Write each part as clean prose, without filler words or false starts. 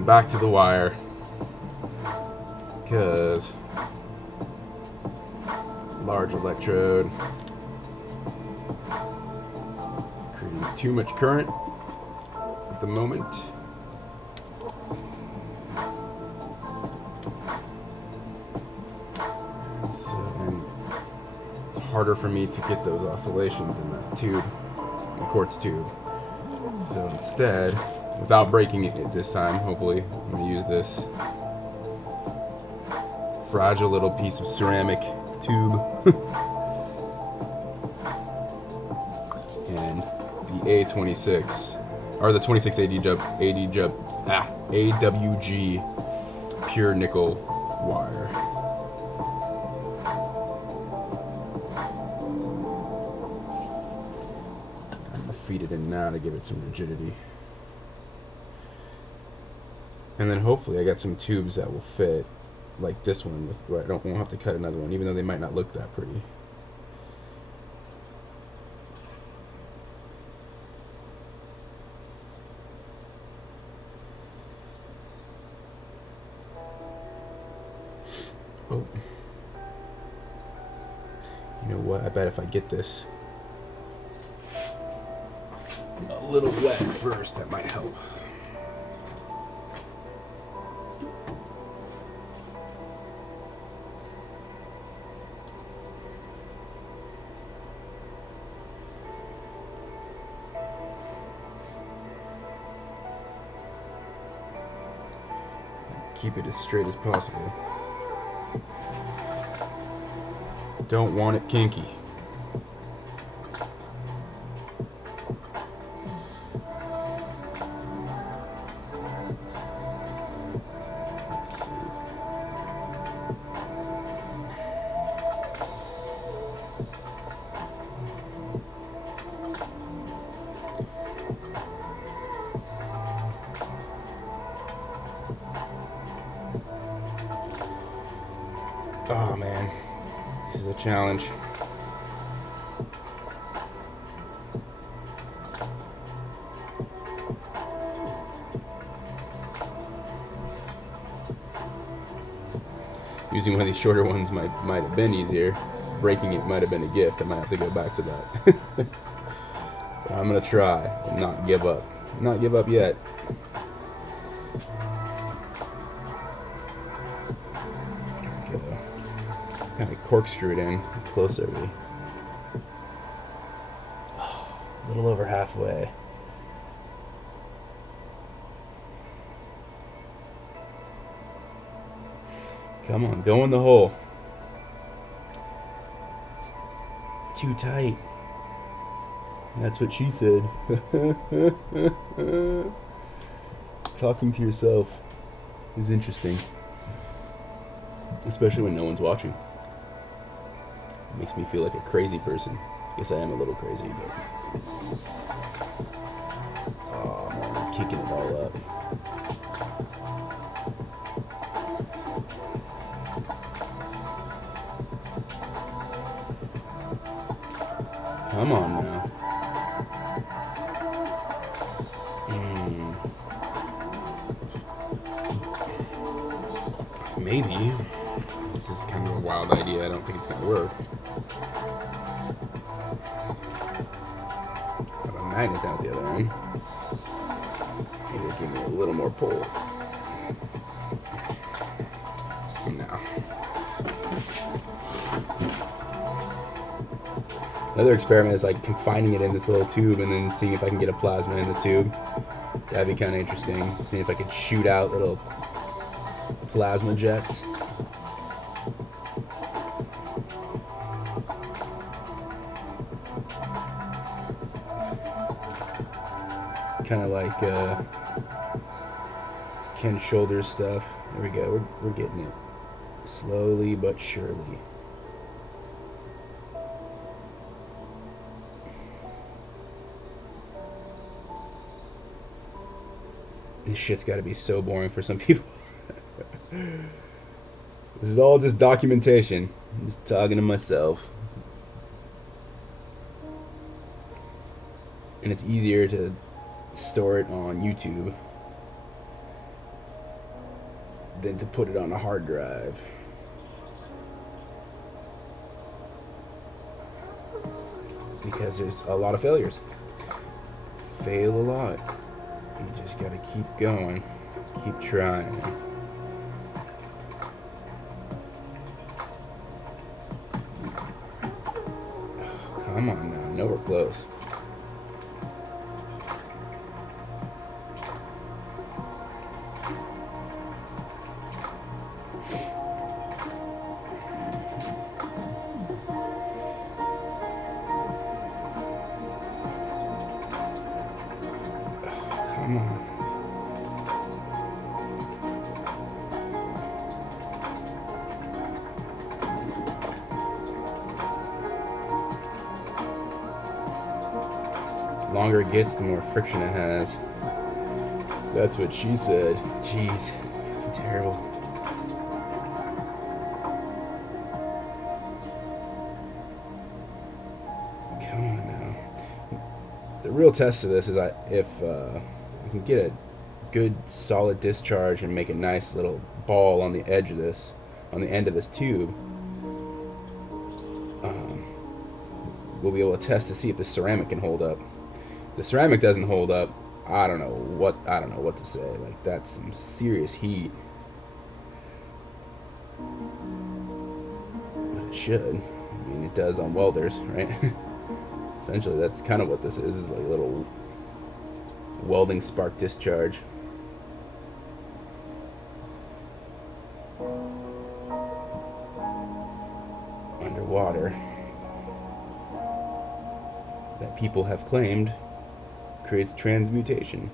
going back to the wire because large electrode is creating too much current at the moment. And it's harder for me to get those oscillations in that tube, the quartz tube. So instead, without breaking it this time, hopefully, I'm going to use this fragile little piece of ceramic tube and the A26, or the 26 AWG pure nickel wire. I'm going to feed it in now to give it some rigidity. And then hopefully I got some tubes that will fit, like this one, where I won't have to cut another one, even though they might not look that pretty. Oh. You know what? I bet if I get this a little wet first, that might help. Keep it as straight as possible. Don't want it kinky. Let's see. Oh man, this is a challenge. Using one of these shorter ones might have been easier. Breaking it might have been a gift. I might have to go back to that. But I'm gonna try and not give up. Not give up yet. Kind of corkscrewed in. How close are we? Oh, a little over halfway. Come on, go in the hole. It's too tight. That's what she said. Talking to yourself is interesting, especially when no one's watching. It makes me feel like a crazy person. Guess I am a little crazy, but oh man, I'm kicking it all up. Come on now. Maybe. This is kind of a wild idea. I don't think it's going to work. Have a magnet down at the other end. Maybe it'll give me a little more pull. No. Another experiment is like confining it in this little tube and then seeing if I can get a plasma in the tube. That'd be kind of interesting. Seeing if I could shoot out little plasma jets. Kind of like Ken Shoulders stuff. There we go. We're getting it slowly but surely. This shit's got to be so boring for some people. This is all just documentation. I'm just talking to myself. And it's easier to store it on YouTube than to put it on a hard drive. Because there's a lot of failures. Fail a lot. You just gotta keep going. Keep trying. Oh, come on now. Nowhere close. Come on. The longer it gets, the more friction it has. That's what she said. Jeez, terrible. Come on now. The real test of this is if we can get a good solid discharge and make a nice little ball on the edge of this, on the end of this tube, we'll be able to test to see if the ceramic can hold up. If the ceramic doesn't hold up, I don't know what to say. Like, that's some serious heat. But it should. I mean, it does on welders, right? Essentially, that's kind of what this is like a little welding spark discharge. Underwater. That people have claimed creates transmutation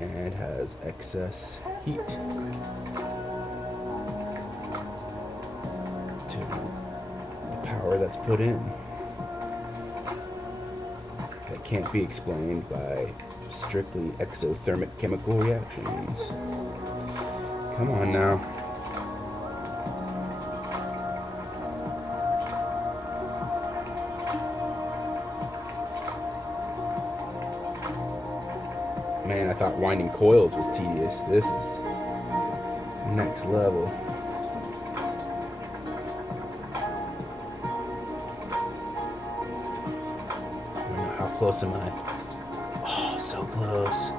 and has excess heat to the power that's put in. That can't be explained by strictly exothermic chemical reactions. Come on now. Man, I thought winding coils was tedious. This is next level. How close am I? Oh, so close.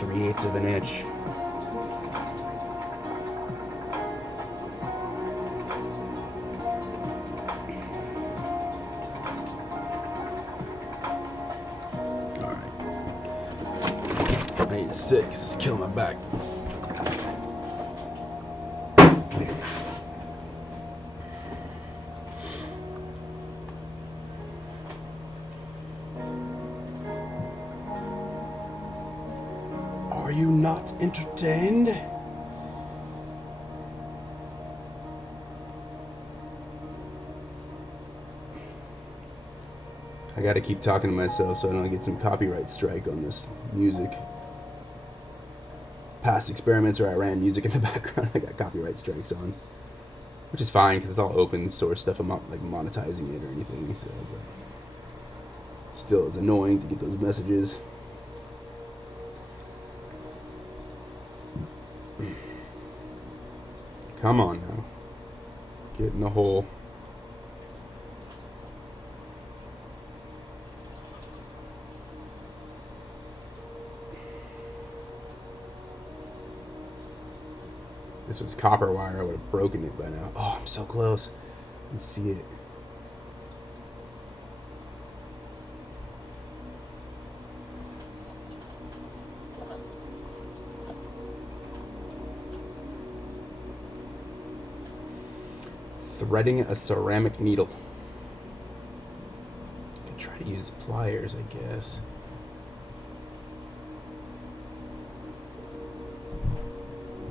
3/8 of an inch. Alright. I need to sit because it's killing my back. Are you not entertained? I gotta keep talking to myself so I don't get some copyright strike on this music. Past experiments where I ran music in the background, I got copyright strikes on. Which is fine because it's all open source stuff. I'm not like monetizing it or anything. So, but still, it's annoying to get those messages. Come on now. Get in the hole. This was copper wire, I would have broken it by now. Oh, I'm so close. I can see it. Threading a ceramic needle. I can try to use pliers, I guess.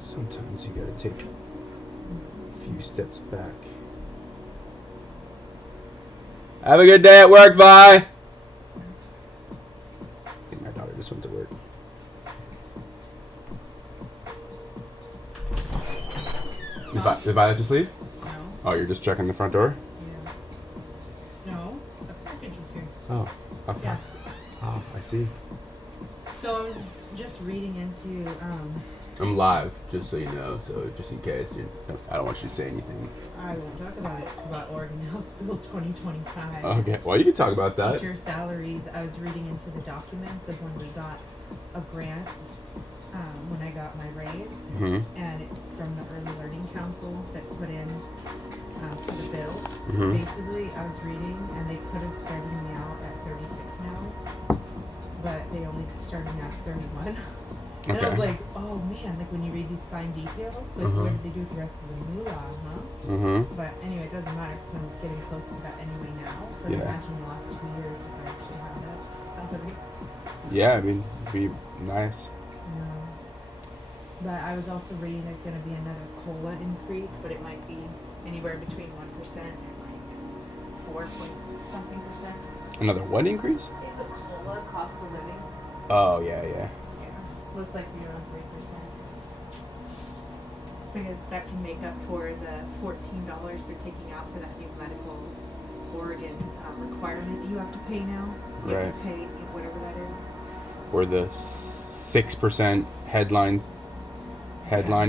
Sometimes you gotta take a few steps back. Have a good day at work, Vi! I think my daughter just went to work. Did Vi just leave? No. Oh, you're just checking the front door? Yeah. No, the package was here. Oh, okay. Yeah. Oh, I see. So I was just reading into I'm live, just so you know. So just in case, I don't want you to say anything. I won't talk about it. It's about Oregon House Bill 2025. Okay. Well, you can talk about that. Teacher salaries. I was reading into the documents of when we got a grant. When I got my raise, and it's from the Early Learning Council that put in for the bill. Basically, I was reading, and they could have started me out at 36 now, but they only started me at 31. And I was like, oh man, like when you read these fine details, like what did they do with the rest of the moolah, huh? But anyway, it doesn't matter because I'm getting close to that anyway now. But imagine the last 2 years if I actually had that salary. Yeah, I mean, it'd be nice. Yeah. But I was also reading there's going to be another COLA increase, but it might be anywhere between 1% and like 4 point something percent. Another what increase? It's a COLA, cost of living. Oh, yeah. Yeah. Looks like we're around 3%. Because that can make up for the $14 they're taking out for that new medical Oregon requirement that you have to pay now. You have to pay whatever that is. Or the 6% headline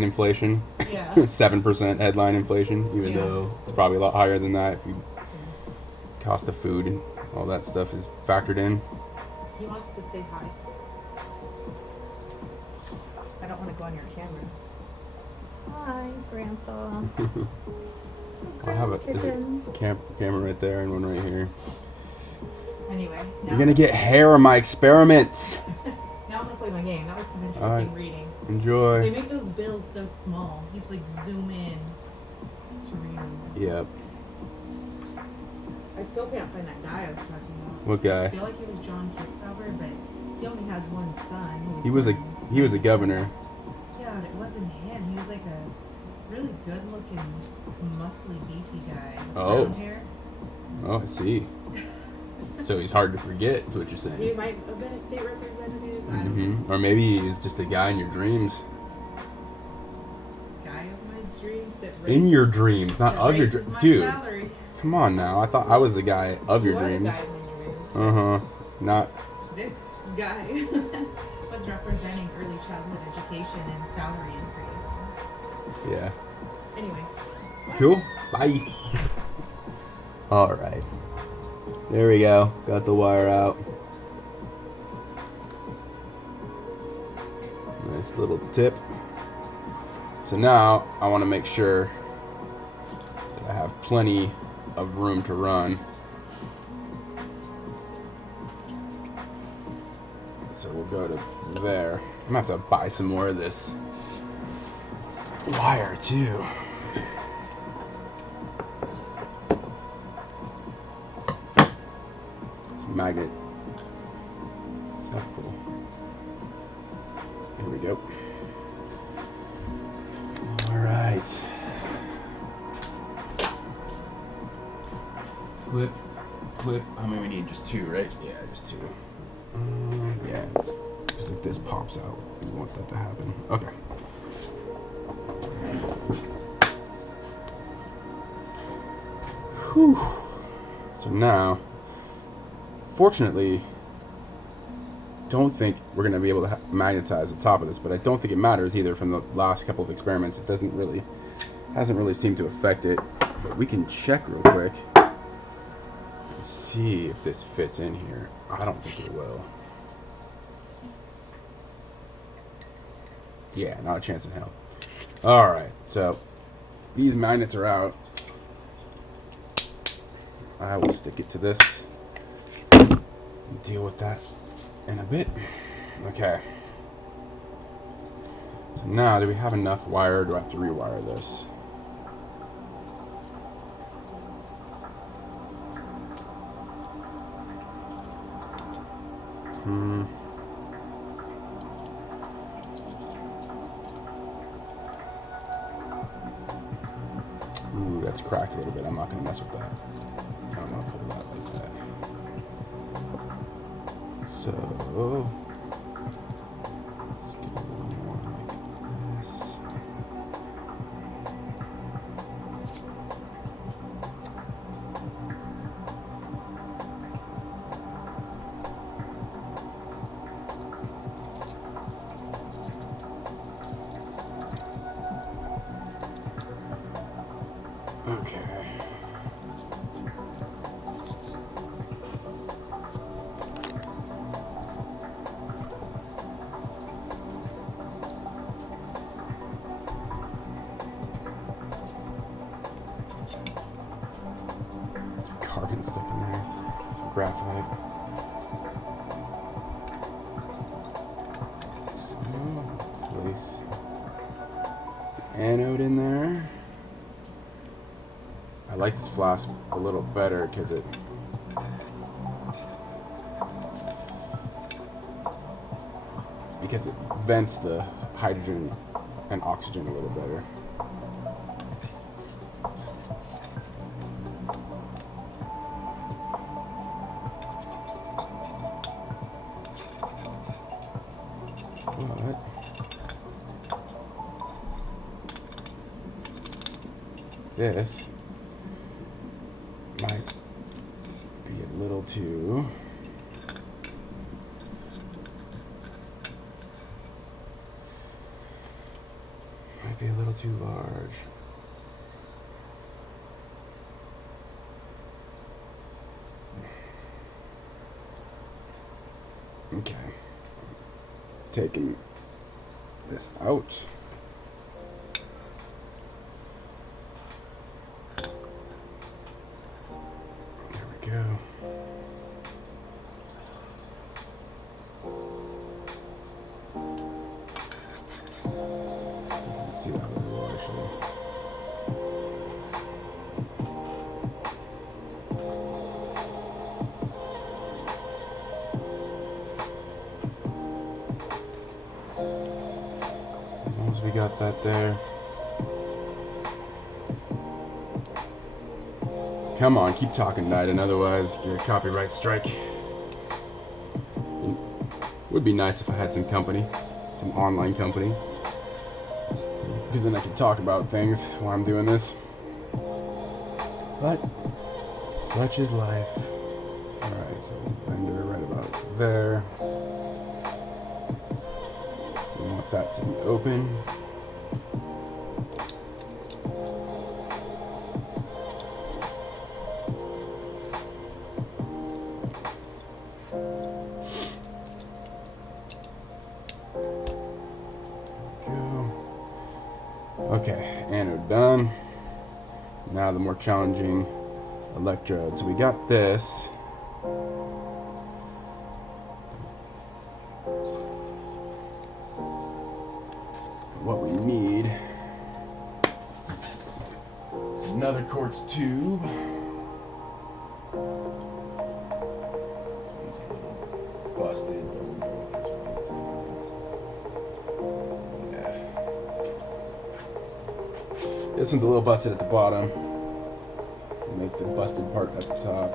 inflation. Yeah. 7% headline inflation, even though it's probably a lot higher than that if you cost of food and all that stuff is factored in. He wants to say hi. I don't want to go on your camera. Hi, Grandpa. I have there's a camera right there and one right here. Anyway. You're going to get hair on my experiments. Now I'm going to play my game. That was some interesting reading. Enjoy. They make those bills so small. You have to like zoom in to read them. Yep. I still can't find that guy I was talking about. What guy? I feel like it was John Kitzhaber, but he only has one son. He was a governor. Yeah, but it wasn't him. He was like a really good-looking, muscly, beefy guy with brown hair. Oh, I see. So he's hard to forget, is what you're saying. He might have been a state representative. I don't know. Or maybe he's just a guy in your dreams. Guy of my dreams that raises, in your dreams, not of your dreams. Dude, salary. Come on now. I thought I was the guy of your dreams. Guy of my dreams. Not. This guy was representing early childhood education and salary increase. Yeah. Anyway. Cool. Bye. All right. There we go. Got the wire out. Nice little tip. So now I want to make sure that I have plenty of room to run. So we'll go to there. I'm gonna have to buy some more of this wire too. Magnet. It's helpful. Here we go. All right. Clip. How many we need? Just 2, right? Yeah, just 2. Yeah. Just if this pops out, we want that to happen. Okay. Whew. So now. Fortunately, don't think we're going to be able to magnetize the top of this, but I don't think it matters either from the last couple of experiments. It hasn't really seemed to affect it, but we can check real quick and see if this fits in here. I don't think it will. Yeah, not a chance in hell. Alright, so these magnets are out. I will stick it to this. Deal with that in a bit. Okay. So now, do we have enough wire, or do I have to rewire this? Ooh, that's cracked a little bit. I'm not going to mess with that. I'm going to pull that like that. So, let's get a little more like this. Okay. Carbon stuff in there. Graphite. Place anode in there. I like this flask a little better because it vents the hydrogen and oxygen a little better. But this might be a little too large. Okay. Taking this out. There we go. See that really well, actually. Once we got that there. Come on, keep talking, Knighton, otherwise get a copyright strike. It would be nice if I had some company, some online company. Because then I can talk about things while I'm doing this. But such is life. Alright, so blender right about there. We want that to be open. Okay, anode done. Now the more challenging electrode. So we got this. What we need is another quartz tube. Busted, but we'll go with this one. This one's a little busted at the bottom. Make the busted part at the top.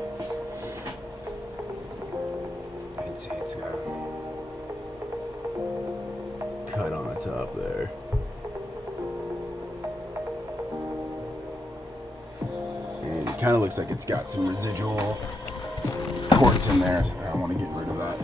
It's got a cut on the top there. And it kind of looks like it's got some residual quartz in there. I want to get rid of that.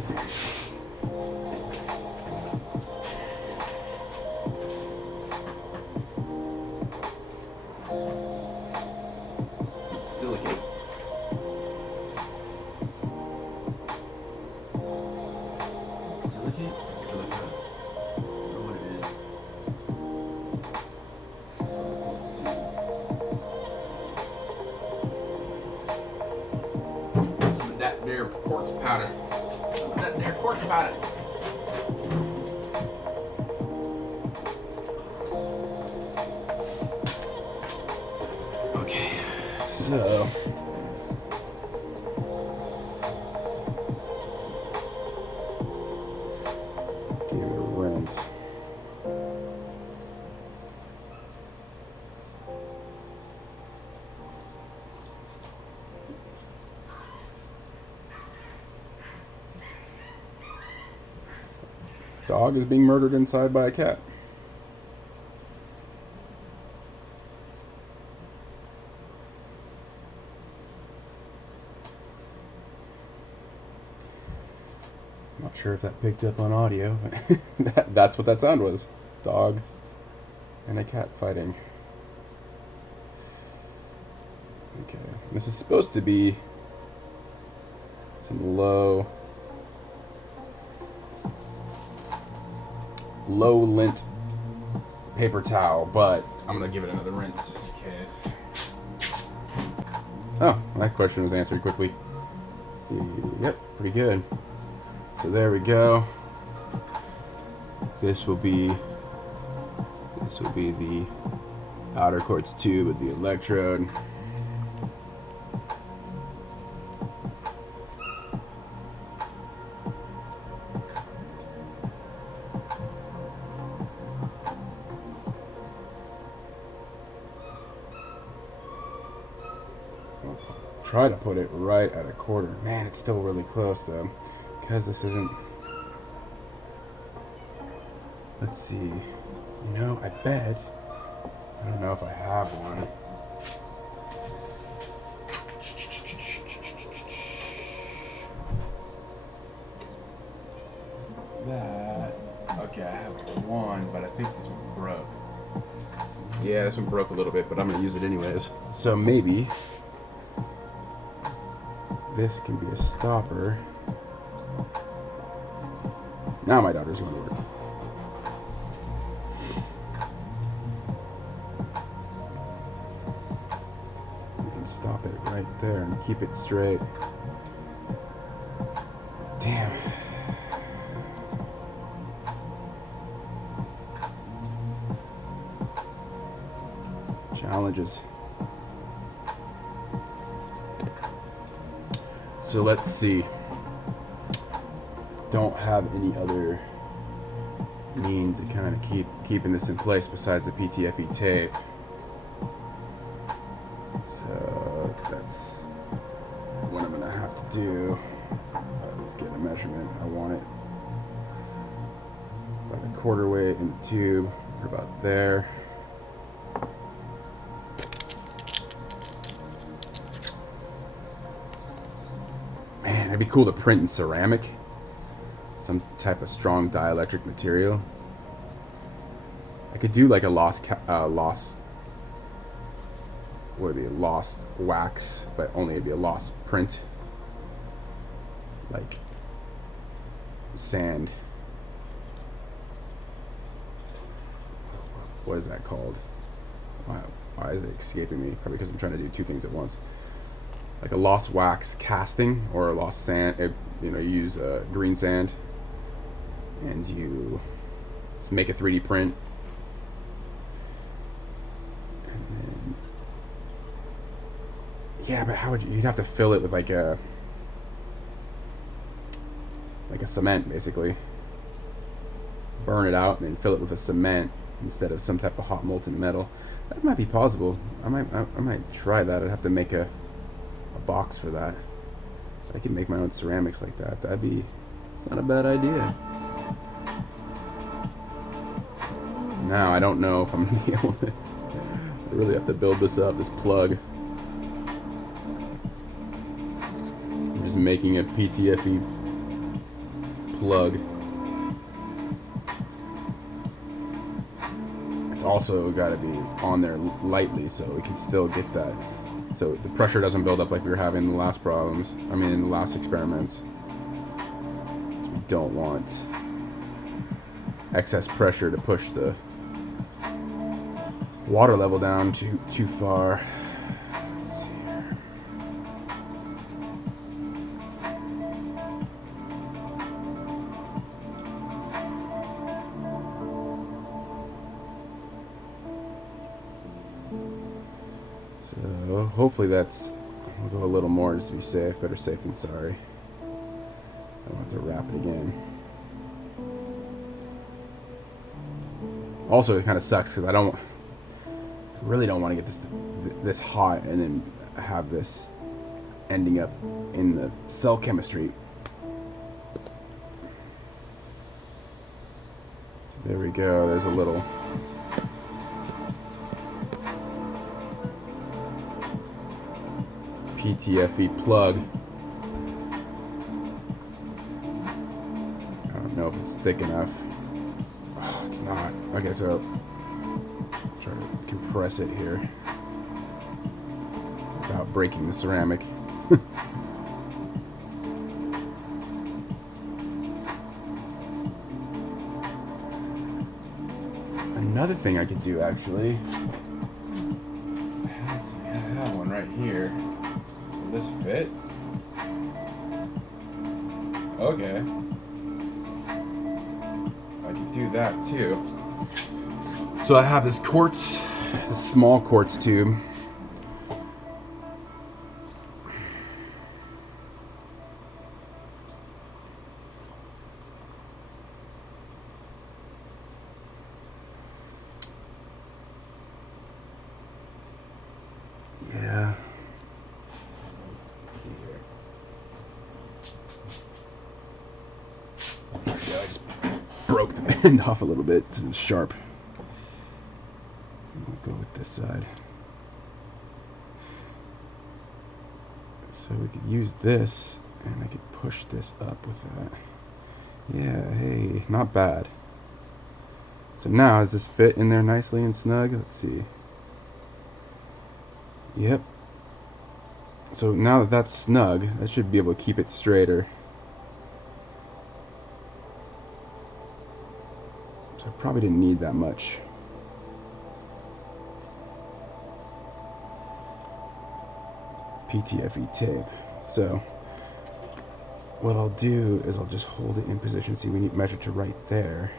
That there quartz powder. That there quartz powder. Okay, so give it a rinse. Dog is being murdered inside by a cat. Not sure if that picked up on audio. That's what that sound was. Dog and a cat fighting. Okay, this is supposed to be some low lint paper towel, but I'm gonna give it another rinse just in case. Oh, that question was answered quickly. Let's see, yep, pretty good. So there we go. This will be the outer quartz tube with the electrode. Try to put it right at a quarter. Man, it's still really close though, because this isn't. Let's see. You know, I bet. I don't know if I have one. That. Okay, I have one, but I think this one broke. Yeah, this one broke a little bit, but I'm gonna use it anyways. So maybe this can be a stopper. Now my daughter's gonna work. You can stop it right there and keep it straight. Damn. Challenges. So let's see. Don't have any other means of kind of keeping this in place besides the PTFE tape. So that's what I'm gonna have to do. Let's get a measurement. I want it about a quarter weight in the tube, or about there. Man, it'd be cool to print in ceramic. Some type of strong dielectric material. I could do like a lost wax, but only it'd be a lost print. Like sand. What is that called? Why is it escaping me? Probably because I'm trying to do two things at once. Like a lost wax casting or a lost sand. You know, you use green sand and you make a 3D print. And then, yeah, but how would you'd have to fill it with like a cement, basically. Burn it out and then fill it with a cement instead of some type of hot molten metal. That might be possible. I might try that. I'd have to make a box for that. I can make my own ceramics like that. It's not a bad idea. Now I don't know if I'm gonna be able to. I really have to build this up, this plug. I'm just making a PTFE plug. It's also got to be on there lightly so we can still get that. So the pressure doesn't build up like we were having in the last problems. I mean, in the last experiments. So we don't want excess pressure to push the water level down too far. Let's see here. So hopefully that's, we'll go a little more just to be safe. Better safe than sorry. I don't have to wrap it again. Also, it kind of sucks because I really don't want to get this hot and then have this ending up in the cell chemistry. There we go. There's a little PTFE plug. I don't know if it's thick enough. Oh, it's not. Okay, so try to compress it here. without breaking the ceramic. Another thing I could do, actually, I have one right here. Will this fit? Okay. I could do that too. So I have this quartz, this small quartz tube. Yeah. Let's see here. There we go. I just broke the end off a little bit. It's sharp. We'll go with this side. So we could use this, and I could push this up with that. Yeah, hey, not bad. So now, does this fit in there nicely and snug? Let's see. Yep. So now that that's snug, that should be able to keep it straighter. So I probably didn't need that much. PTFE tape. So what I'll do is I'll just hold it in position. See, we need measure to right there.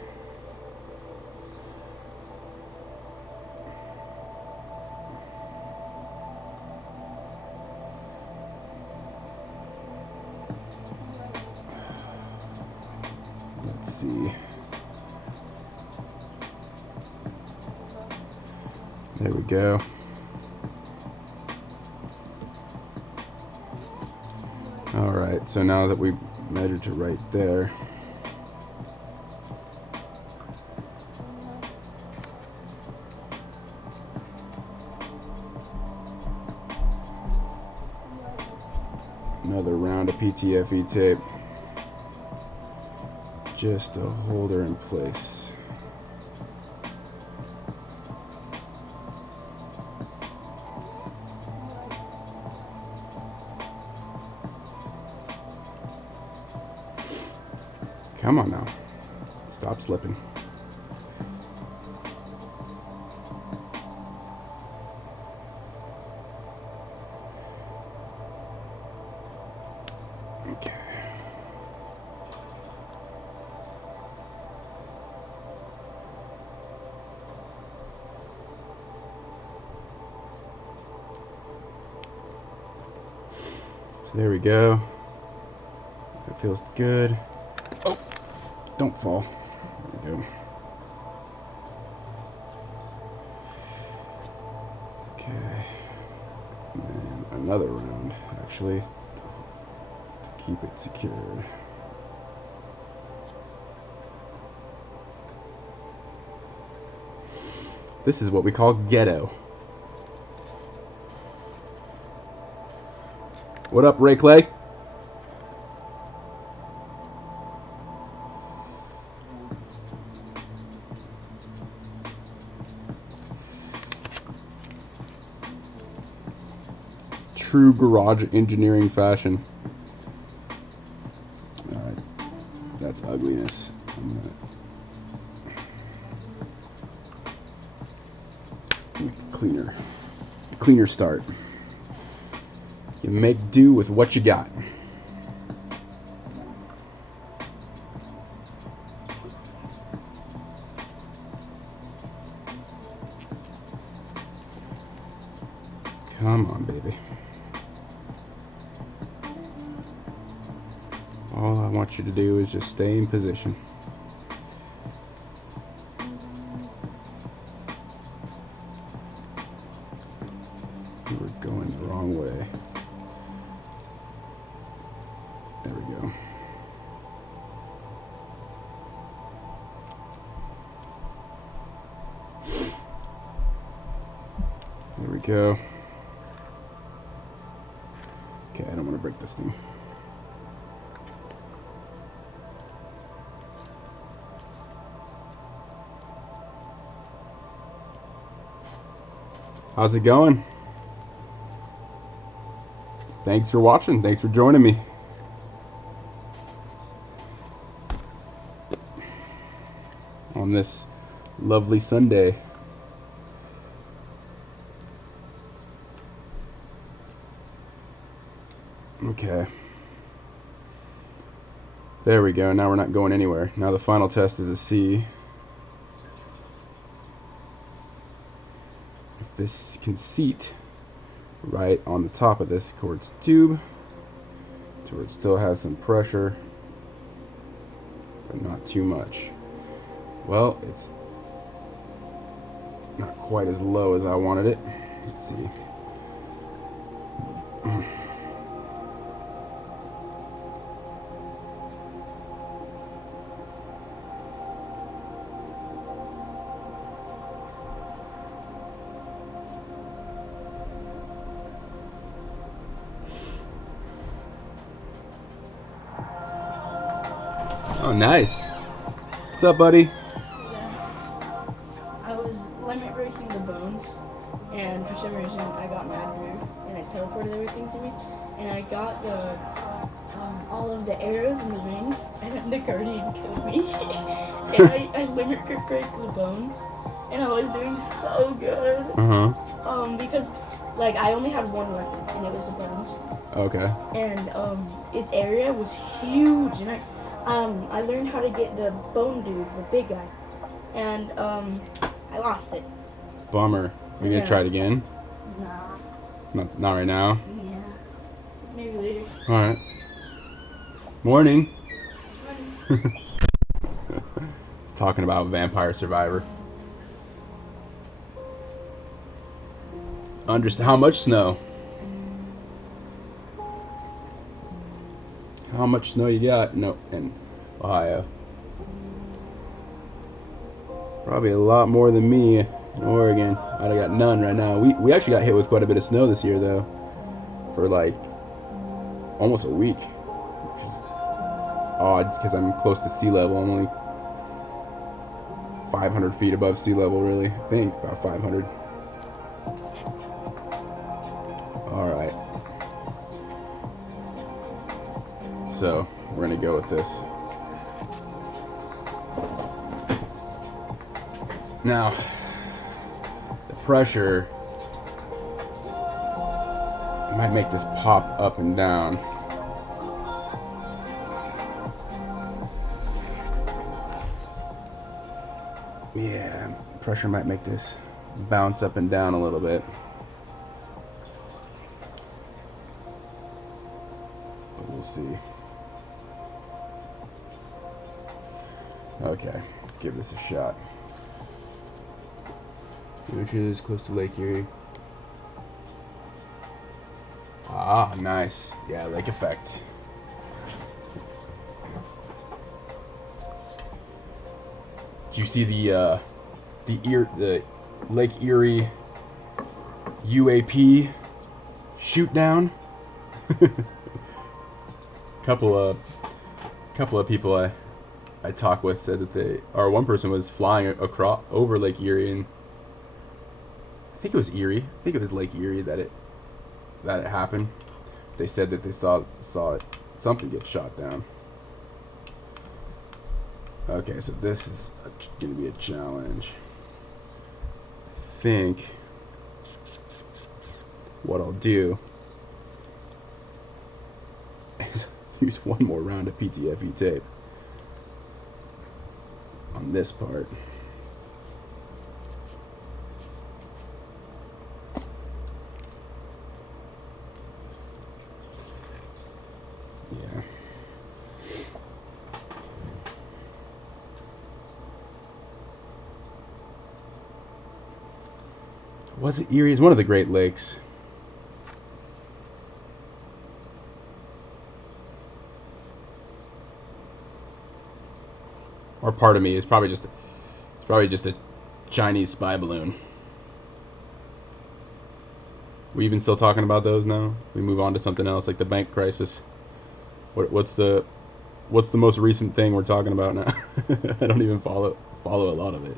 Let's see. There we go. Alright, so now that we measured to right there, another round of PTFE tape just to hold her in place. Come on now. Stop slipping. Okay. So there we go. That feels good. Oh, don't fall. There we go. Okay. And then another round, actually, to keep it secured. This is what we call ghetto. What up, Ray Clay? True garage engineering fashion. Alright, that's ugliness. Cleaner start. You make do with what you got. Come on, baby. All I want you to do is just stay in position. We're going the wrong way. There we go. There we go. Okay, I don't want to break this thing. How's it going? thanks for watching. Thanks for joining me. On this lovely Sunday. Okay. There we go. Now we're not going anywhere. Now the final test is a C. If this can seat right on the top of this quartz tube to where it still has some pressure, but not too much. Well, it's not quite as low as I wanted it. Let's see. Oh, nice. What's up, buddy? I was limit breaking the bones, and for some reason I got mad rude, and it teleported everything to me, and I got the all of the arrows and the wings, and then the guardian killed me, and I limit break the bones, and I was doing so good. Because like I only had one weapon, and it was the bones. Okay. And its area was huge, and I learned how to get the bone dude, the big guy, and I lost it. Bummer. You gonna try it again? Nah. Not right now? Yeah. Maybe later. Alright. Morning. Morning. Talking about Vampire Survivor. How much snow? How much snow you got? No, in Ohio. Probably a lot more than me in Oregon. I got none right now. We actually got hit with quite a bit of snow this year though, for like almost a week, which is odd because I'm close to sea level. I'm only 500 feet above sea level, really. I think about 500. All right. So we're gonna go with this. Now, the pressure might make this pop up and down. Yeah, pressure might make this bounce up and down a little bit. But we'll see. Okay, let's give this a shot. Which is close to Lake Erie. Ah, nice. Yeah, lake effect. Did you see the Lake Erie UAP shoot down? couple of people I talked with said that one person was flying across over Lake Erie, and I think it was Erie. I think it was Lake Erie that it happened. They said that they saw something get shot down. Okay, so this is going to be a challenge. I think what I'll do is use one more round of PTFE tape on this part. Yeah. Was it Erie? It's one of the Great Lakes. Or part of me is probably just a Chinese spy balloon. We even still talking about those now? We move on to something else like the bank crisis. What's the most recent thing we're talking about now? I don't even follow a lot of it.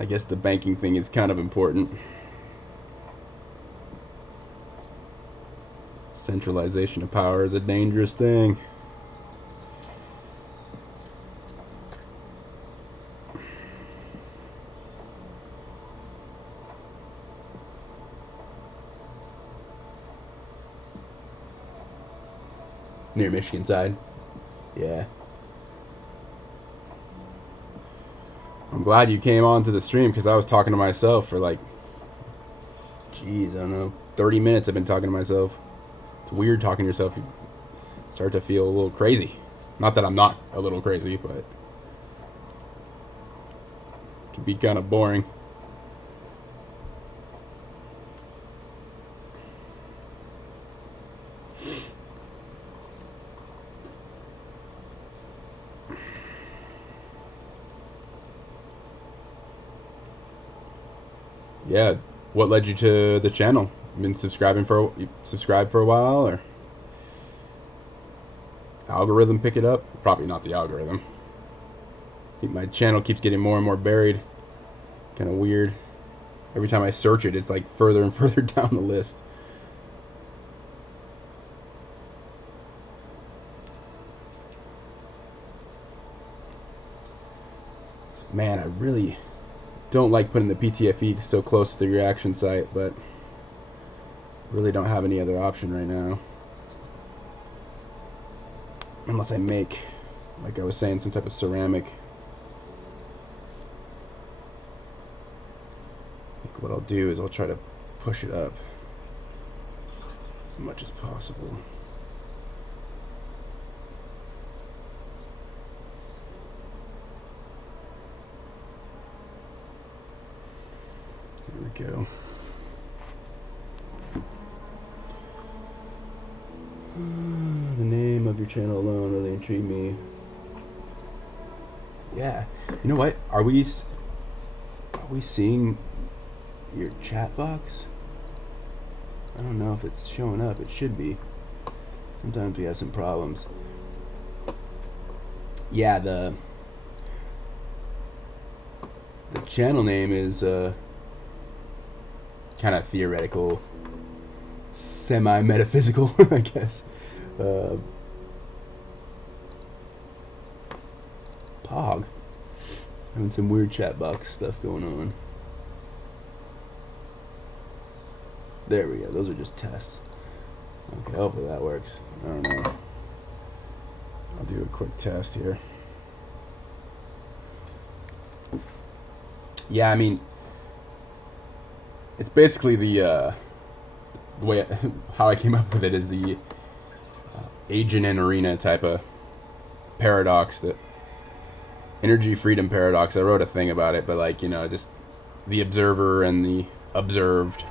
I guess the banking thing is kind of important. Centralization of power is a dangerous thing. Near Michigan side. Yeah. I'm glad you came on to the stream because I was talking to myself for like, geez, I don't know, 30 minutes I've been talking to myself. It's weird talking to yourself. You start to feel a little crazy. Not that I'm not a little crazy, but it can be kind of boring. Yeah, what led you to the channel? You been subscribed for a while, or algorithm pick it up? Probably not the algorithm. My channel keeps getting more and more buried. Kind of weird. Every time I search it, it's like further and further down the list. Man, I really don't like putting the PTFE so close to the reaction site, but really don't have any other option right now. Unless I make, like I was saying, some type of ceramic. I think what I'll do is I'll try to push it up as much as possible. There we go. The name of your channel alone really intrigued me. Yeah. You know what? Are we seeing your chat box? I don't know if it's showing up. It should be. Sometimes we have some problems. Yeah, the channel name is kind of theoretical, semi-metaphysical, I guess. Pog. Having some weird chat box stuff going on. There we go. Those are just tests. Okay, hopefully that works. I don't know. I'll do a quick test here. Yeah, I mean, it's basically the way how I came up with it is the agent and arena type of paradox, the energy freedom paradox. I wrote a thing about it, but like, you know, just the observer and the observed,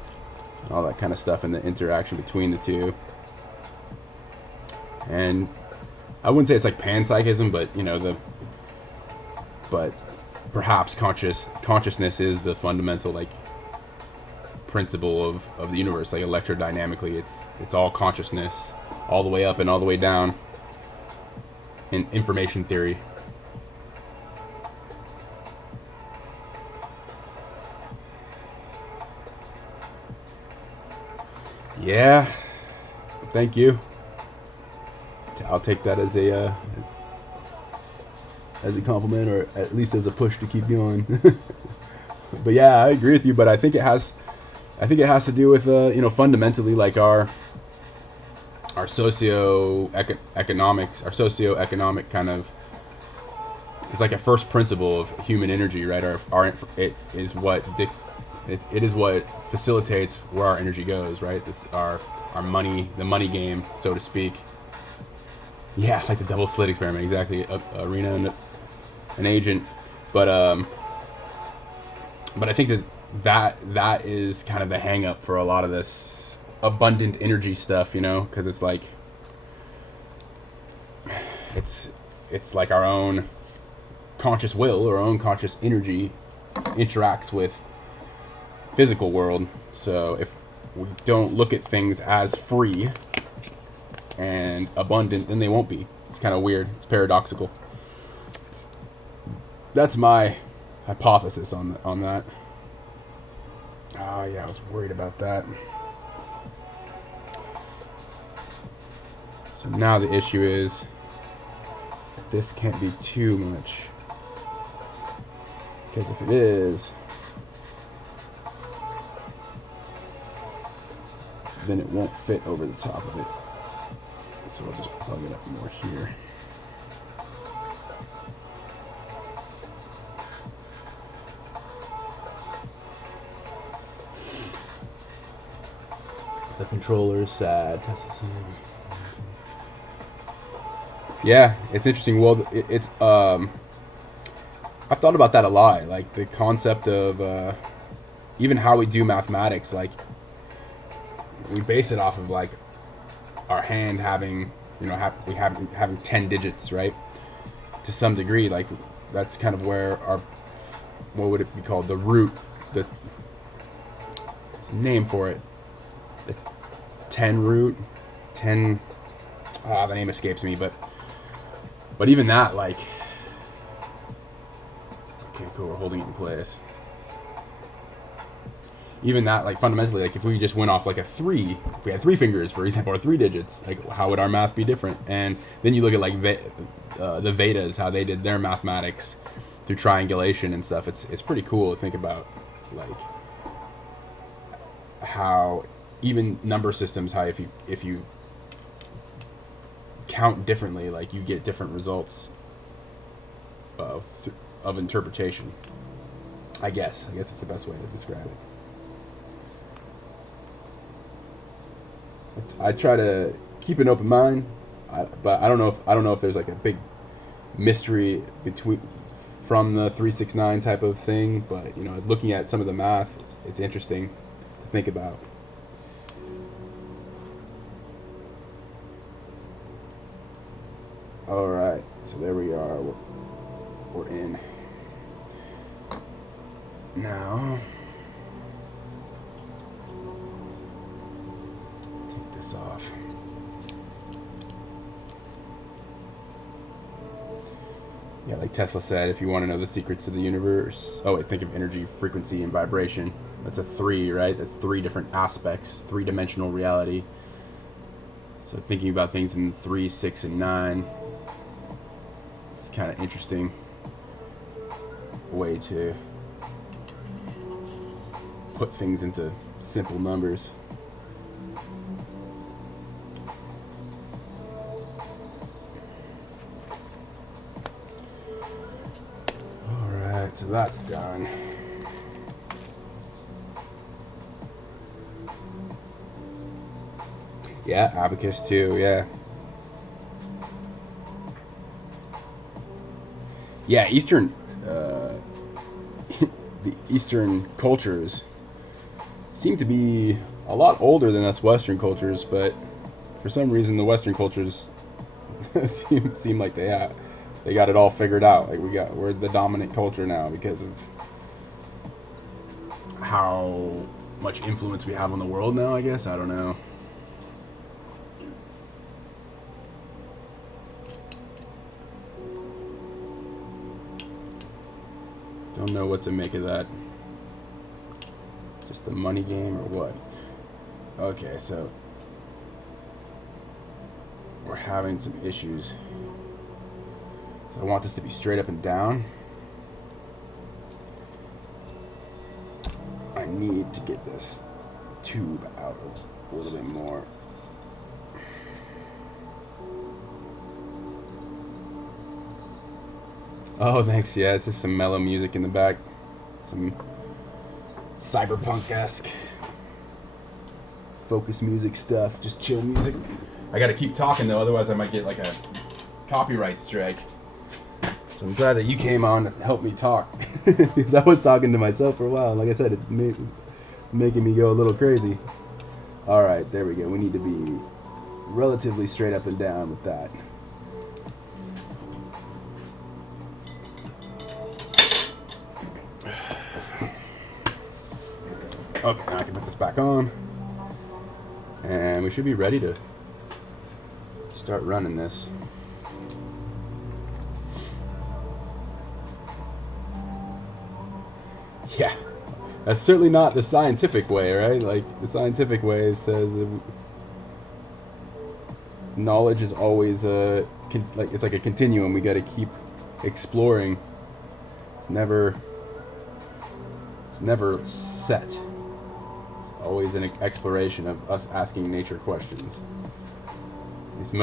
all that kind of stuff, and the interaction between the two. And I wouldn't say it's like panpsychism, but you know, but perhaps consciousness is the fundamental like principle of the universe. Like electrodynamically, it's all consciousness, all the way up and all the way down in information theory. Yeah, thank you. I'll take that as a compliment, or at least as a push to keep going. But yeah, I agree with you. But I think it has to do with you know, fundamentally like our socioeconomic kind of, it's like a first principle of human energy, right? It is what facilitates where our energy goes, right? This our money, the money game, so to speak. Yeah, like the double slit experiment, exactly. Arena and an agent, but I think that is kind of the hang up for a lot of this abundant energy stuff, you know, because it's like it's like our own conscious will or our own conscious energy interacts with physical world. So if we don't look at things as free and abundant, then they won't be. It's kind of weird. It's paradoxical. That's my hypothesis on that. Oh yeah, I was worried about that. So now the issue is this can't be too much, because if it is, then it won't fit over the top of it. So I'll just plug it up more here. The controller is sad. Yeah, it's interesting. Well, it's I've thought about that a lot. Like the concept of even how we do mathematics. Like we base it off of like our hand having, you know, having 10 digits, right? To some degree, like that's kind of where our, what would it be called? The root, the name for it. The 10 root, 10. The name escapes me, but even that, like, okay, cool, we're holding it in place. Even that, like, fundamentally, like, if we just went off like a 3, if we had 3 fingers, for example, or 3 digits, like, how would our math be different? And then you look at like the Vedas, how they did their mathematics through triangulation and stuff. It's pretty cool to think about, like, how even number systems, how if you count differently, like, you get different results of interpretation. I guess it's the best way to describe it. I try to keep an open mind, but I don't know if there's like a big mystery from the 369 type of thing. But you know, looking at some of the math, it's interesting to think about. All right, so there we are. We're in now. This off. Yeah, like Tesla said, if you want to know the secrets of the universe, oh wait, think of energy, frequency, and vibration. That's a 3, right? That's 3 different aspects, 3-dimensional reality. So thinking about things in 3, 6, and 9, it's kind of interesting way to put things into simple numbers. So that's done. Yeah, abacus too, yeah. Yeah, Eastern, the Eastern cultures seem to be a lot older than us Western cultures, but for some reason the Western cultures seem like they got it all figured out. Like we're the dominant culture now because of how much influence we have on the world now, I guess. I don't know. Don't know what to make of that. Just the money game or what? Okay, so we're having some issues. I want this to be straight up and down. I need to get this tube out a little bit more. Oh, thanks. Yeah, it's just some mellow music in the back. Some cyberpunk-esque focus music stuff. Just chill music. I gotta keep talking though, otherwise I might get like a copyright strike. So I'm glad that you came on and helped me talk, because I was talking to myself for a while. Like I said, it's making me go a little crazy. All right, there we go. We need to be relatively straight up and down with that. Okay, now I can put this back on, and we should be ready to start running this. Yeah, that's certainly not the scientific way, right? Like, the scientific way says knowledge is always like, it's like a continuum. We got to keep exploring. It's never set. It's always an exploration of us asking nature questions. These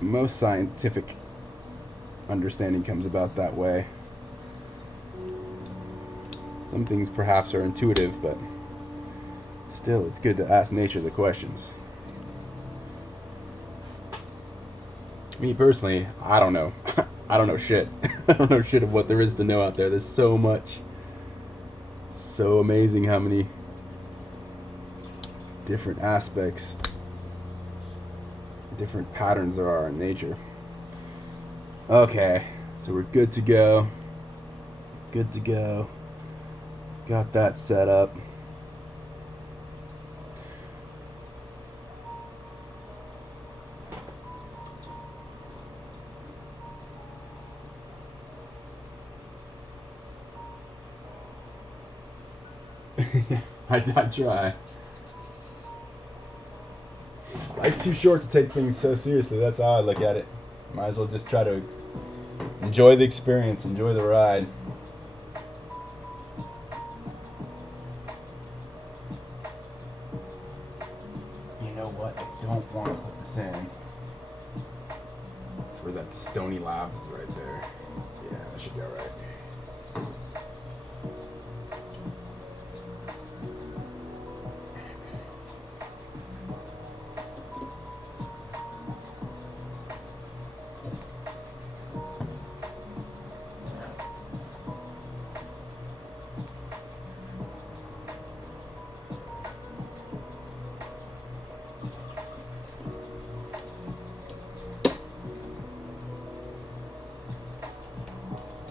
most scientific understanding comes about that way. Some things perhaps are intuitive, but still, it's good to ask nature the questions. Me personally, I don't know. I don't know shit. I don't know shit of what there is to know out there. There's so much. It's so amazing how many different aspects, different patterns there are in nature. Okay, so we're good to go. Good to go. Got that set up. I try. Life's too short to take things so seriously. That's how I look at it. Might as well just try to enjoy the experience, enjoy the ride. You know what? I don't want to put this in where that Stony Labs is right there. Yeah, that should be alright.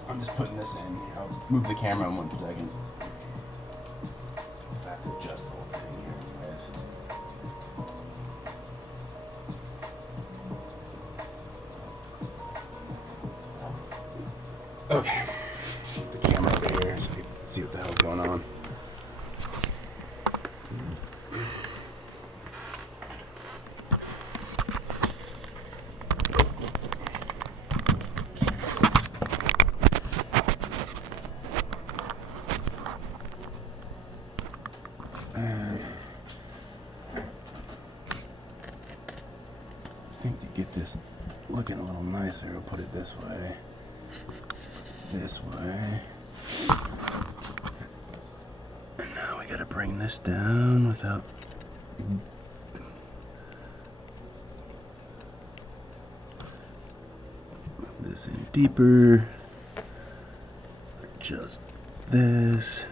I'm just putting this in. I'll move the camera in 1 second. I have to adjust the whole thing here, guys. Okay. Put the camera over here so you can see what the hell's going on. I think to get this looking a little nicer, I'll put it this way. This way. And now we gotta bring this down without move this in deeper. Adjust this.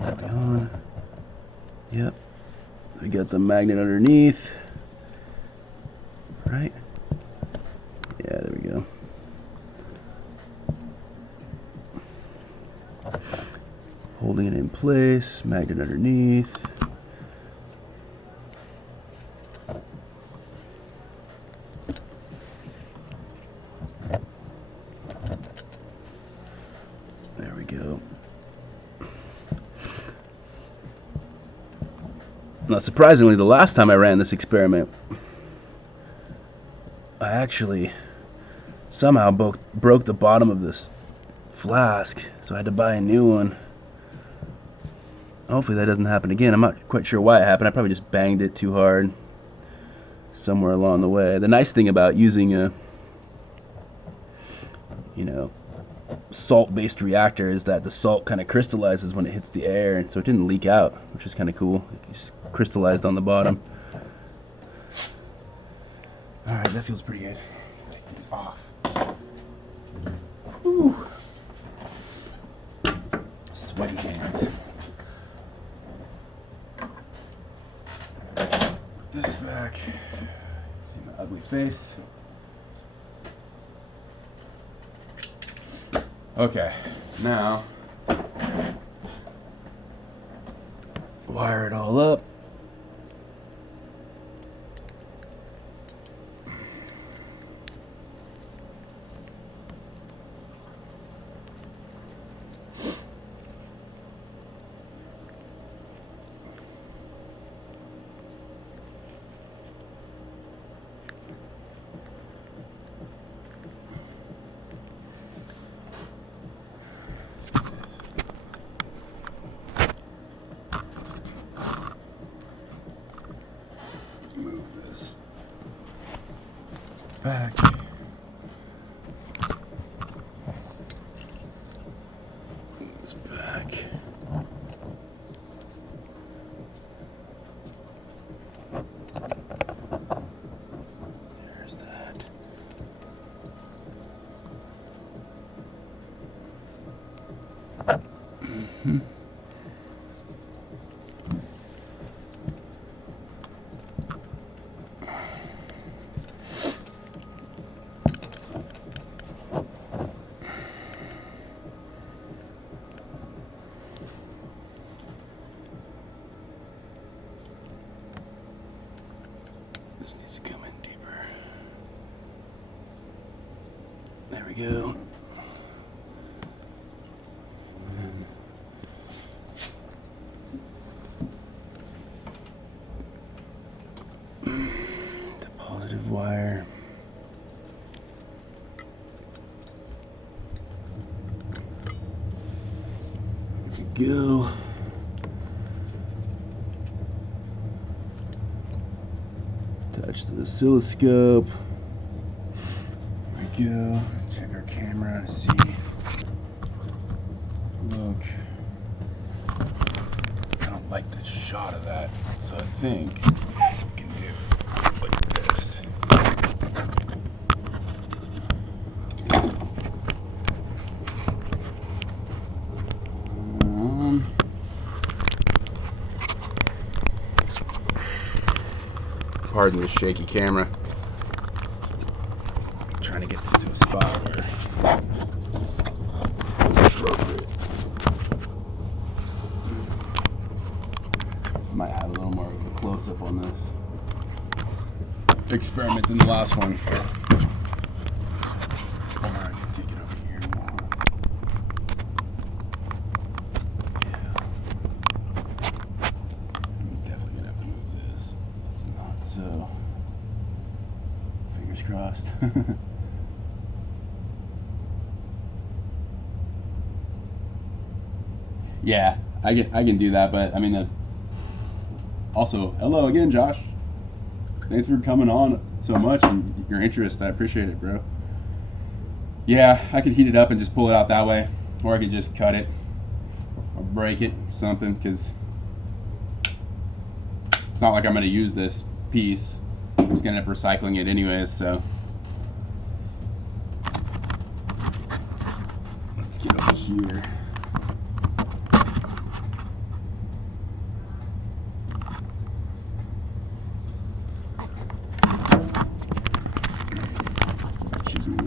Are we on? Yep. We got the magnet underneath. Right? Yeah, there we go. Holding it in place, magnet underneath. There we go. Now, surprisingly, the last time I ran this experiment, I actually somehow broke the bottom of this flask, so I had to buy a new one. Hopefully that doesn't happen again. I'm not quite sure why it happened. I probably just banged it too hard somewhere along the way. The nice thing about using a, salt-based reactor is that the salt kind of crystallizes when it hits the air, and so it didn't leak out, which is kind of cool. It just crystallized on the bottom. Alright, that feels pretty good. Take these off. Whew. Sweaty hands. Put this back. See my ugly face. Okay, now wire it all up. back. It's back. There's that. Mm-hmm. This needs to come in deeper. There we go. The positive wire. There we go. Touch the oscilloscope. There we go. Check our camera to see. Look. I don't like the shot of that, so I think we can do like this. Pardon the shaky camera. I'm trying to get this to a spot where it's appropriate. Might have a little more of a close-up on this experiment than the last one. Or I can take it over here more. Yeah. I'm definitely gonna have to move this. It's not so. Fingers crossed. Yeah, I can do that, but I mean also, hello again, Josh. Thanks for coming on so much and your interest. I appreciate it, bro. Yeah, I could heat it up and just pull it out that way, or I could just cut it or break it, something, because it's not like I'm going to use this piece. I'm just going to end up recycling it anyways, so. Let's get over here.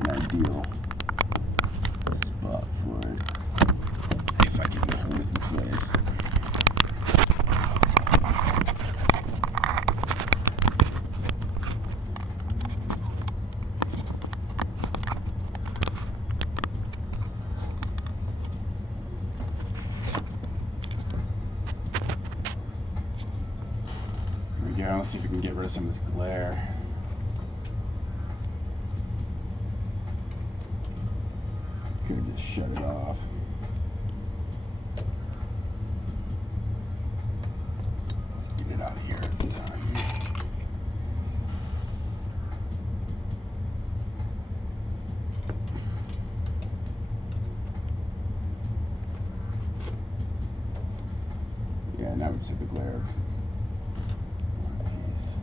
Ideal spot for it if I can hold it in place. There we go. Let's see if we can get rid of some of this glare. Could just shut it off. Let's get it out of here at the time. Yeah, now we just have the glare of one piece.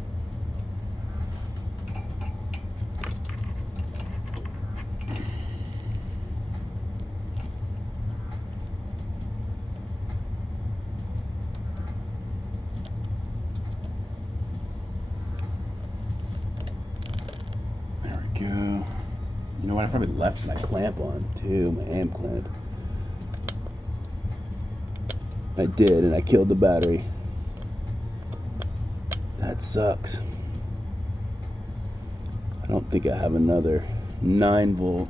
Go. You know what? I probably left my clamp on too, my amp clamp. I did, and I killed the battery. That sucks. I don't think I have another 9-volt.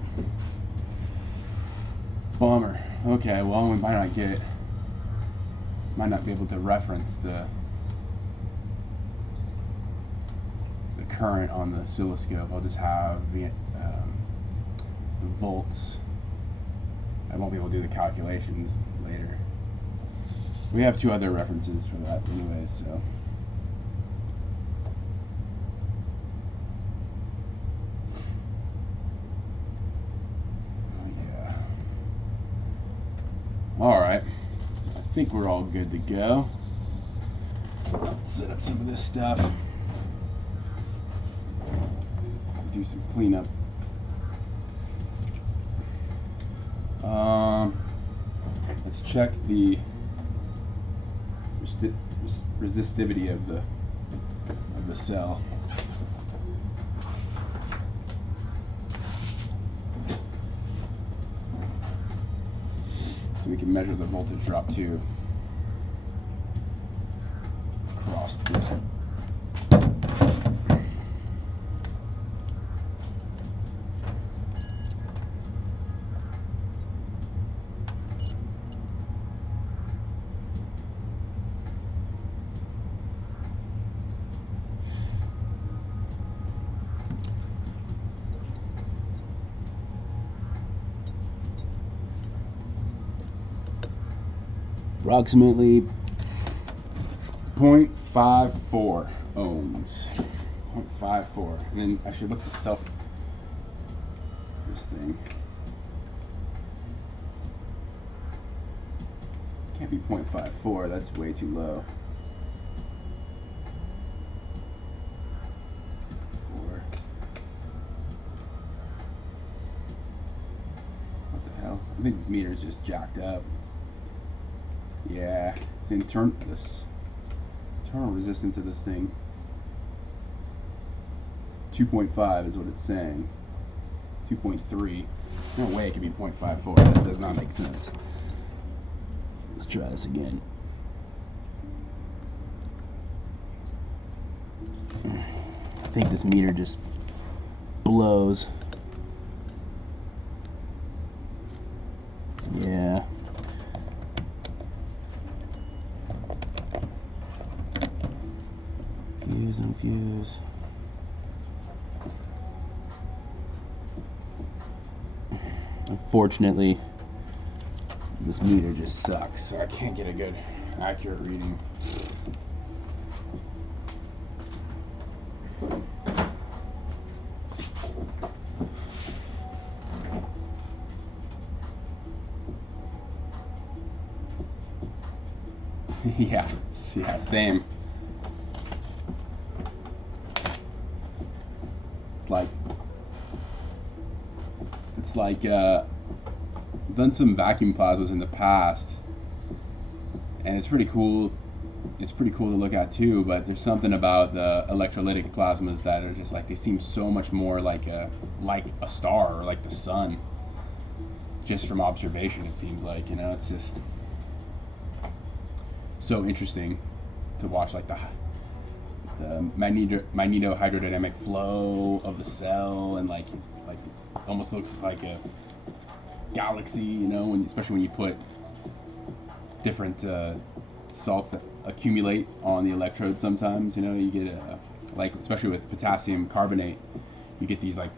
Bummer. Okay, well, we might not be able to reference the current on the oscilloscope. I'll just have the volts. I won't be able to do the calculations later. We have 2 other references for that anyways, so. All right, I think we're all good to go. Let's set up some of this stuff. Do some cleanup. Let's check the resistivity of the cell. So we can measure the voltage drop too across this. Approximately 0.54 ohms. 0.54. And then actually, what's the self? This thing can't be 0.54. That's way too low. 4. What the hell? I think this meter's just jacked up. Yeah, it's the internal resistance of this thing. 2.5 is what it's saying. 2.3. No way it could be 0.54. That does not make sense. Let's try this again. I think this meter just blows. Yeah. Fuse and fuse. Unfortunately, this meter just sucks, so I can't get a good, accurate reading. Yeah, same. It's like I've done some vacuum plasmas in the past, and it's pretty cool. It's pretty cool to look at too. But there's something about the electrolytic plasmas that are just like, they seem so much more like a star or like the sun. Just from observation, it seems like, you know, it's just so interesting to watch, like the magnetohydrodynamic flow of the cell, and like almost looks like a galaxy, you know, especially when you put different salts that accumulate on the electrode. Sometimes, you know, you get like, especially with potassium carbonate, you get these, like,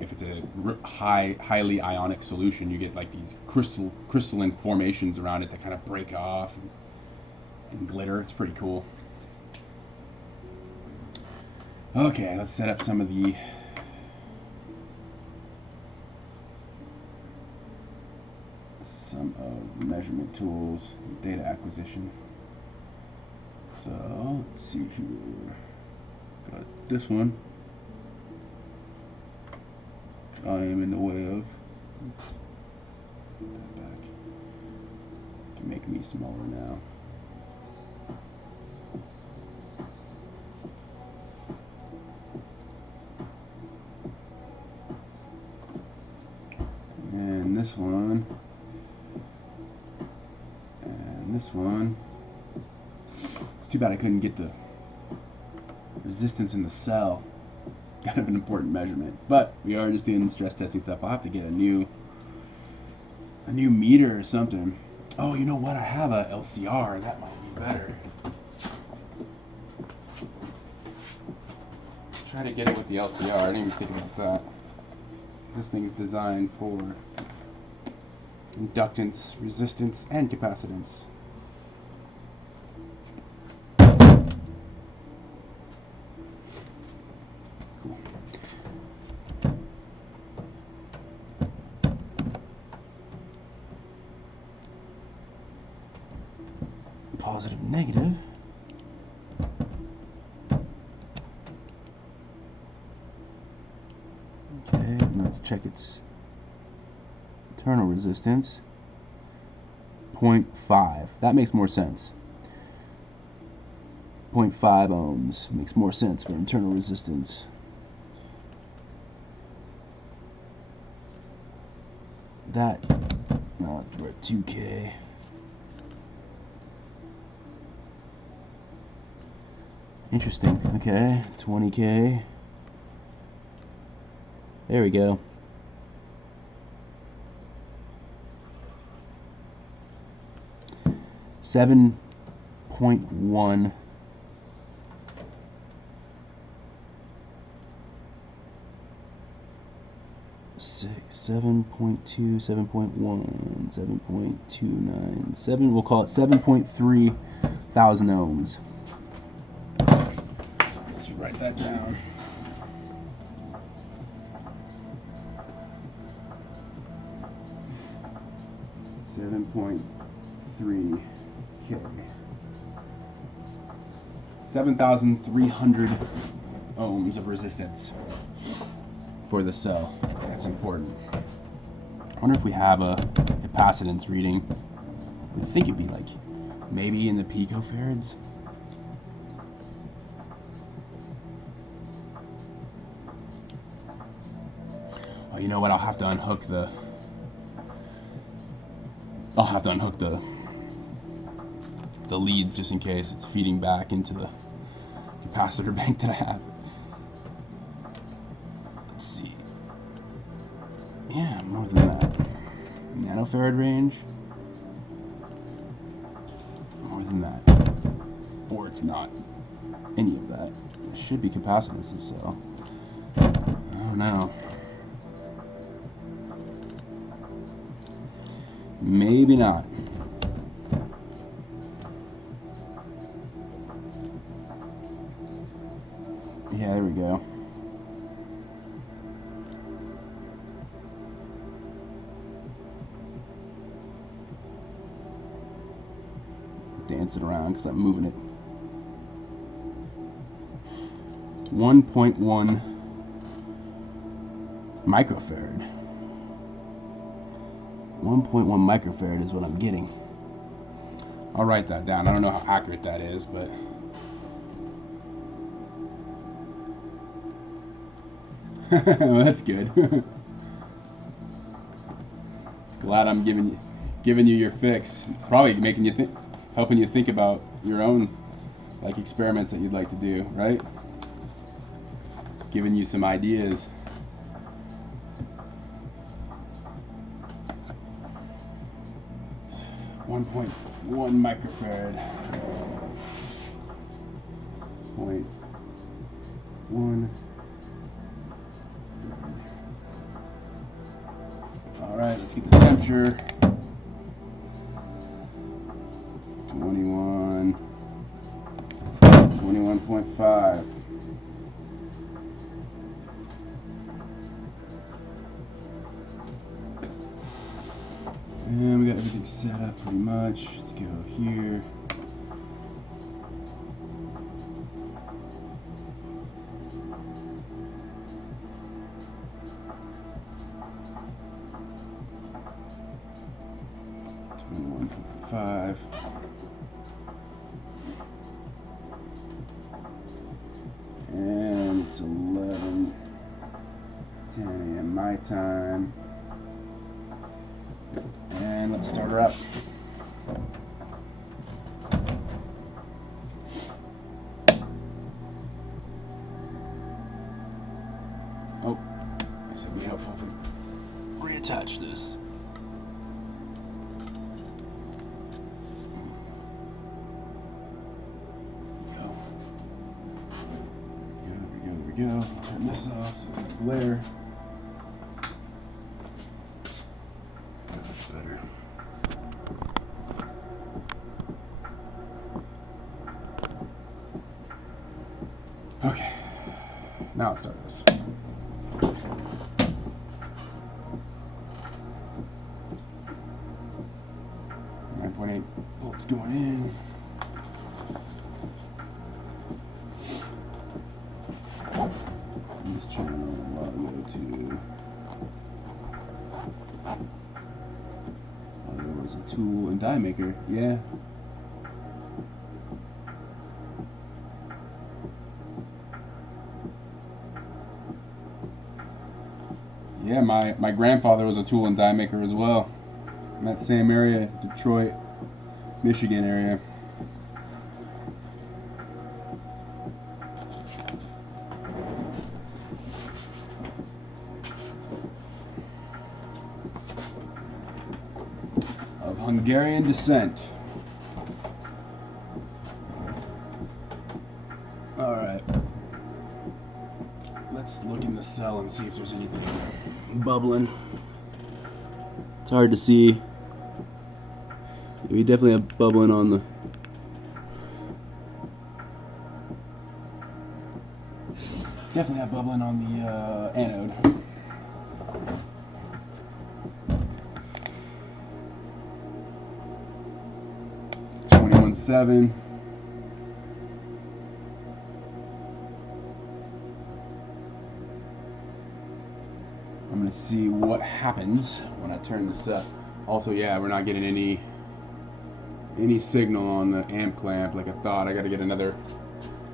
if it's a highly ionic solution, you get like these crystalline formations around it that kind of break off and glitter. It's pretty cool. Okay, let's set up some of the measurement tools, data acquisition. So let's see here. Got this one, which I am in the way of. Put that back to make me smaller now. And this one, and this one. It's too bad I couldn't get the resistance in the cell. It's kind of an important measurement, but we are just doing stress testing stuff. I'll have to get a new meter or something. Oh, you know what? I have a LCR. That might be better. Try to get it with the LCR. I didn't even think about that. This thing's designed for inductance, resistance, and capacitance. Cool. positive, negative. Okay, and let's check its internal resistance. 0.5. That makes more sense. 0.5 ohms makes more sense for internal resistance. That, no, we're at 2K. Interesting. Okay, 20K. There we go. $7.1 7.2, 7.1, 7.29, 7, we'll call it 7.3 thousand ohms. Let's write that down. .3 K. 7,300 ohms of resistance for the cell. That's important. I wonder if we have a capacitance reading. I would think it'd be like maybe in the picofarads. Oh, you know what? I'll have to unhook the leads just in case it's feeding back into the capacitor bank that I have. Let's see. Yeah, more than that. Nanofarad range. More than that. Or it's not any of that. It should be capacitances, so I don't know. Maybe not. Yeah, there we go. Dance it around because I'm moving it. 1.1 microfarad. 1.1 microfarad is what I'm getting. I'll write that down. I don't know how accurate that is, but well, that's good. Glad I'm giving you your fix. Probably making you think, helping you think about your own like experiments that you'd like to do, right? Giving you some ideas. .1 microfarad. 0.1. All right, let's get the temperature. 21.5. And we got everything set up pretty much. Let's go here. .5. And it's 11:10 a.m. my time. And let's start her up. Oh, this would be helpful if we reattach this. There we go. Turn this off so we can glare. That's better. Okay, now let's start this. .8 volts going in. to. Oh, there was a tool and die maker. Yeah. Yeah, my grandfather was a tool and die maker as well. In that same area, Detroit, Michigan area. Of Hungarian descent. Alright. Let's look in the cell and see if there's anything bubbling. It's hard to see. We definitely have bubbling on the. Definitely have bubbling on the anode. .7. I'm gonna see what happens when I turn this up. Also, yeah, we're not getting any signal on the amp clamp like I thought. I got to get another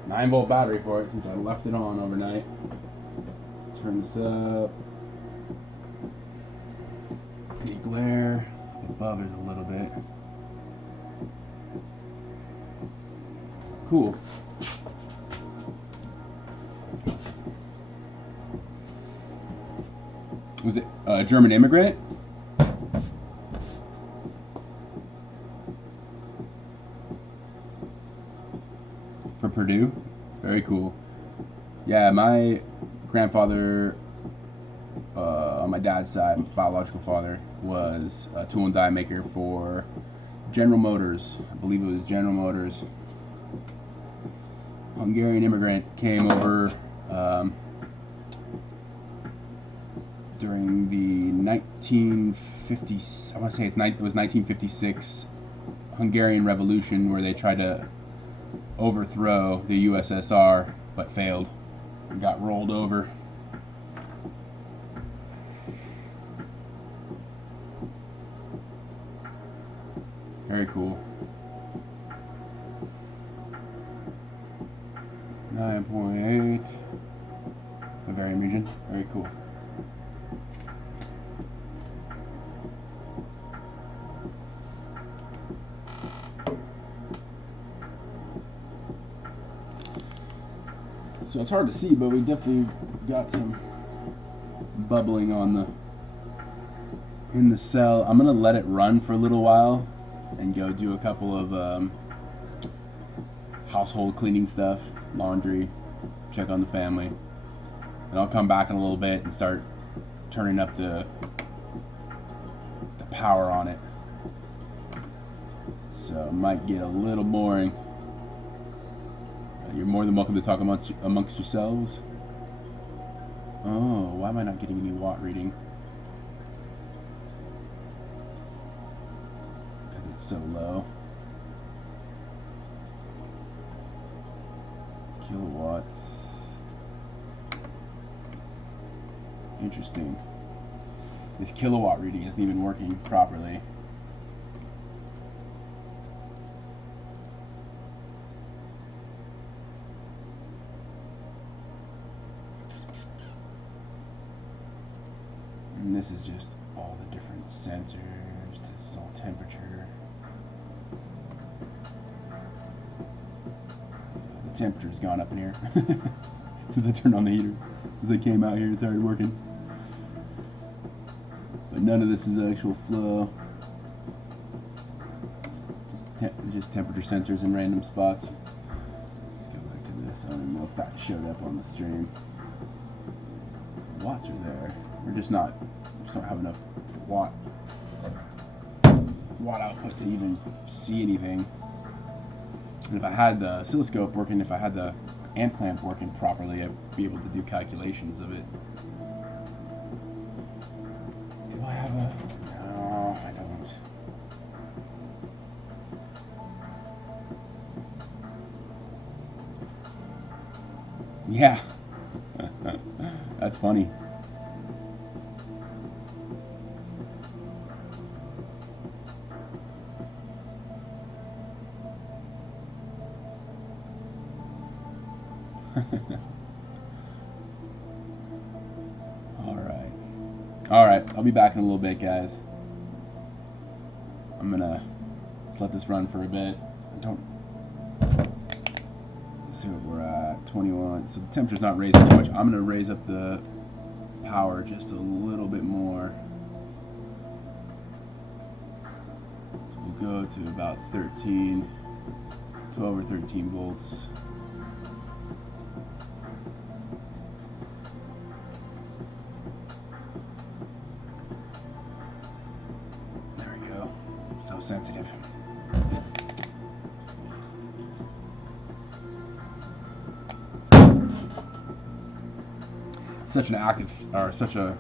9-volt battery for it since I left it on overnight. Let's turn this up. Any glare above it a little bit. Cool. Was it a German immigrant? For Purdue? Very cool. Yeah, my grandfather, on my dad's side, biological father, was a tool and die maker for General Motors. I believe it was General Motors. Hungarian immigrant came over during the 1950s. I want to say it was 1956 Hungarian Revolution, where they tried to overthrow the USSR but failed and got rolled over. Very cool. 9.8 Bavarian region. Very cool. So it's hard to see, but we definitely got some bubbling in the cell. I'm gonna let it run for a little while and go do a couple of household cleaning stuff, laundry, check on the family, and I'll come back in a little bit and start turning up the power on it. So it might get a little boring. You're more than welcome to talk amongst yourselves. Oh, why am I not getting any watt reading? Because it's so low. Kilowatts. Interesting. This kilowatt reading isn't even working properly. And this is just all the different sensors. This is all temperature. The temperature's gone up in here since I turned on the heater. Since I came out here, it started working. But none of this is actual flow. Just temperature sensors in random spots. Let's go back to this. I don't even know if that showed up on the stream. Watts are there. We're just don't have enough watt output to even see anything. And if I had the oscilloscope working, if I had the amp clamp working properly, I'd be able to do calculations of it. Do I have a... No, I don't. Yeah. That's funny. Alright, I'll be back in a little bit, guys. I'm gonna just let this run for a bit. So we're at 21. So the temperature's not raising too much. I'm gonna raise up the power just a little bit more. So we'll go to about 12 or 13 volts. There we go. So sensitive. Such an active, or such a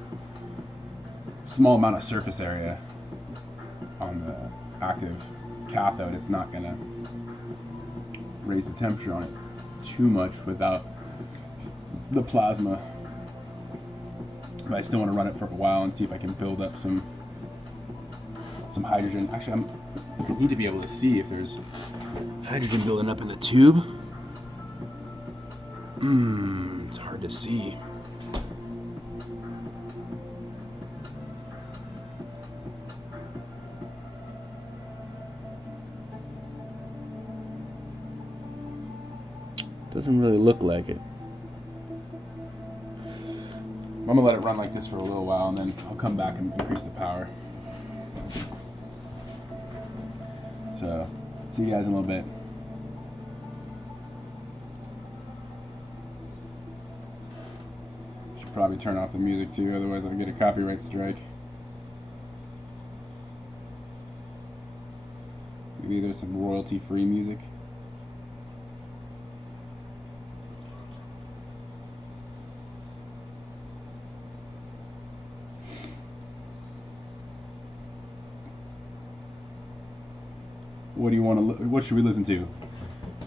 small amount of surface area on the active cathode, it's not going to raise the temperature on it too much without the plasma. But I still want to run it for a while and see if I can build up some hydrogen. Actually, I need to be able to see if there's hydrogen building up in the tube. It's hard to see. Doesn't really look like it. I'm gonna let it run like this for a little while and then I'll come back and increase the power. So, see you guys in a little bit. Should probably turn off the music too, otherwise I'll get a copyright strike. Maybe there's some royalty-free music. What do you want to? What should we listen to?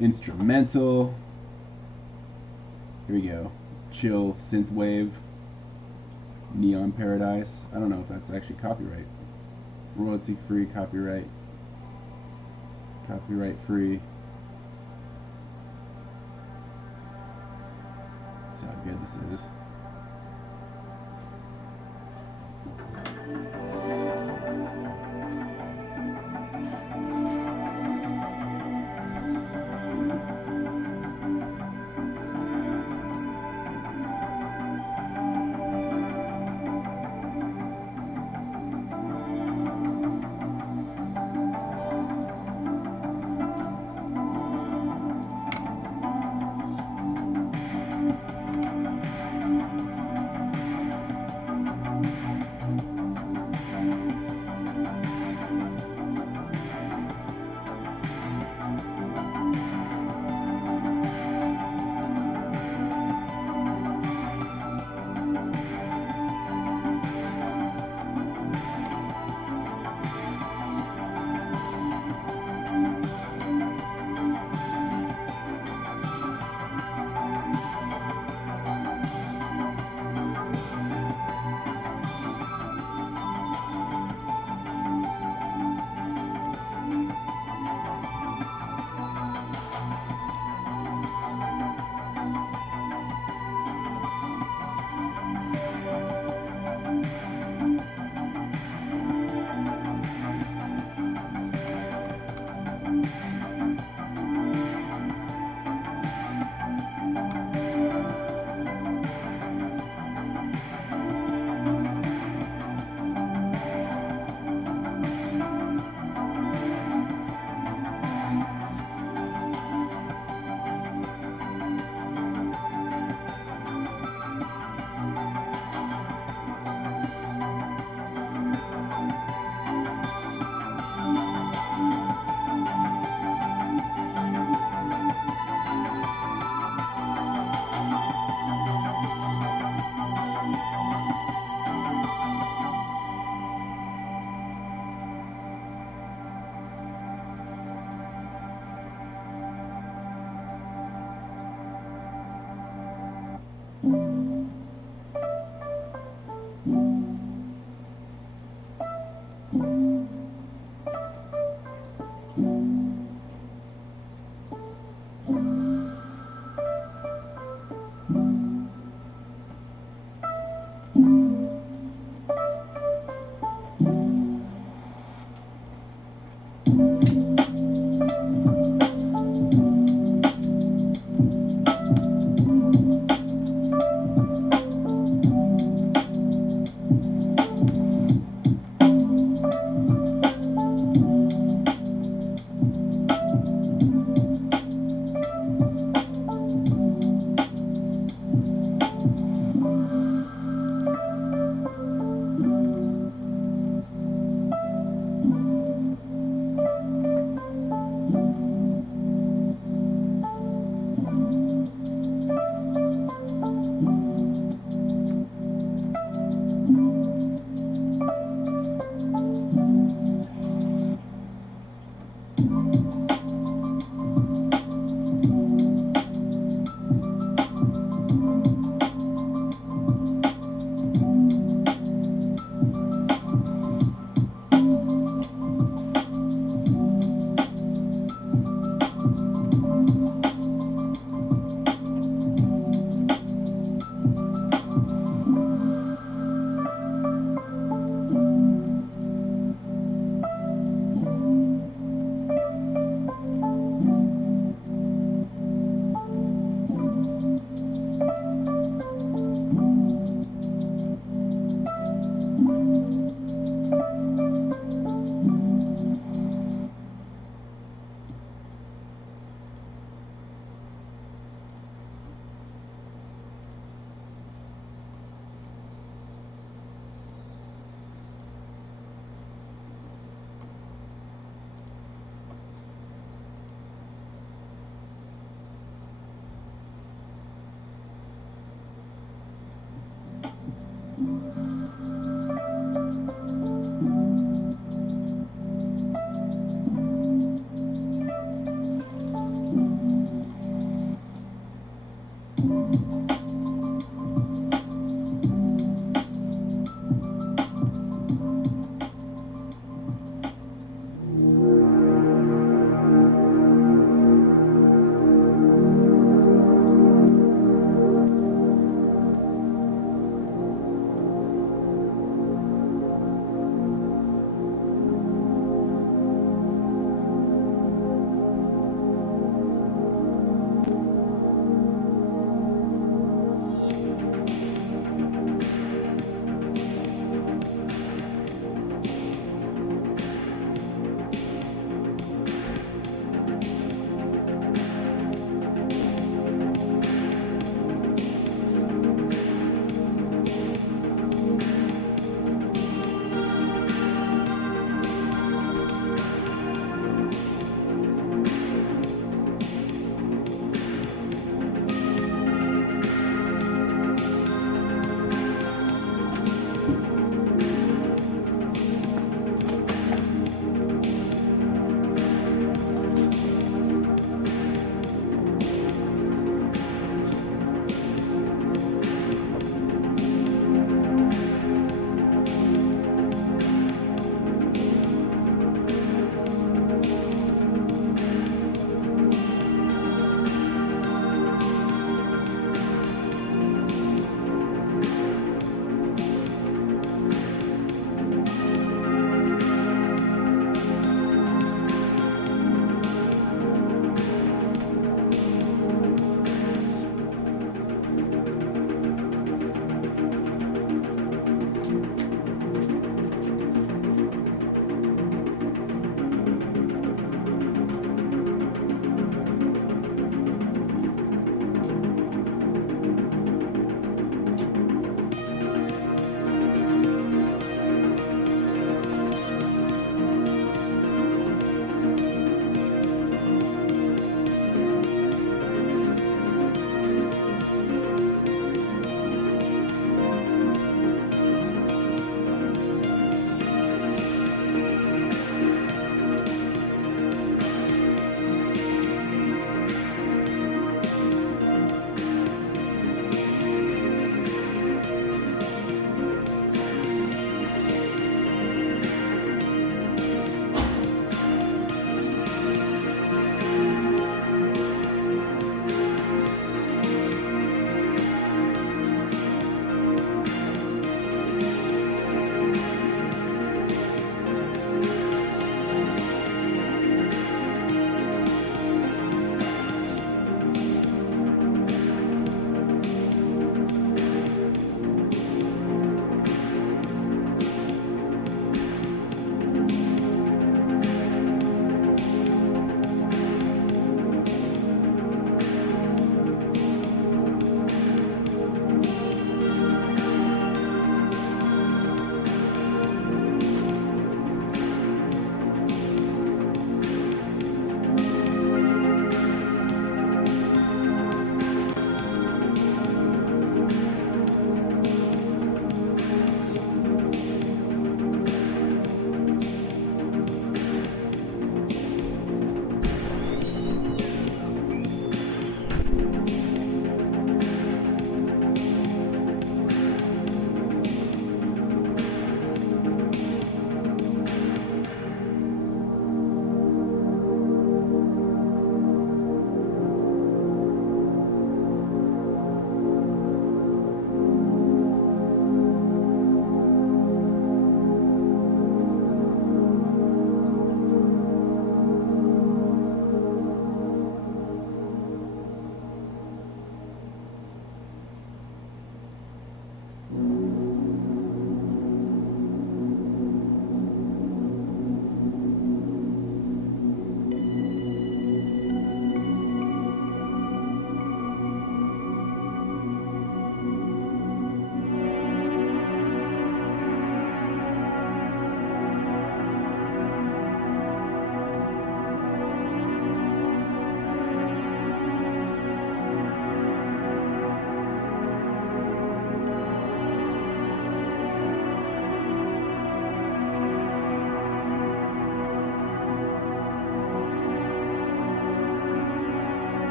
Instrumental. Here we go. Chill synthwave. Neon Paradise. I don't know if that's actually copyright. Royalty free, copyright. Copyright free. That's how good this is.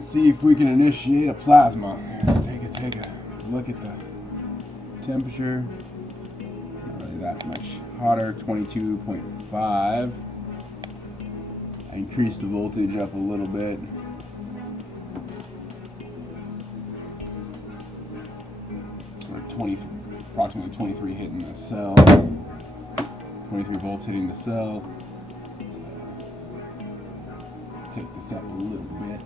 See if we can initiate a plasma. Here, take a look at the temperature. Not really that much hotter, 22.5. I increased the voltage up a little bit. Approximately 23 hitting the cell. 23 volts hitting the cell. So, take this up a little bit.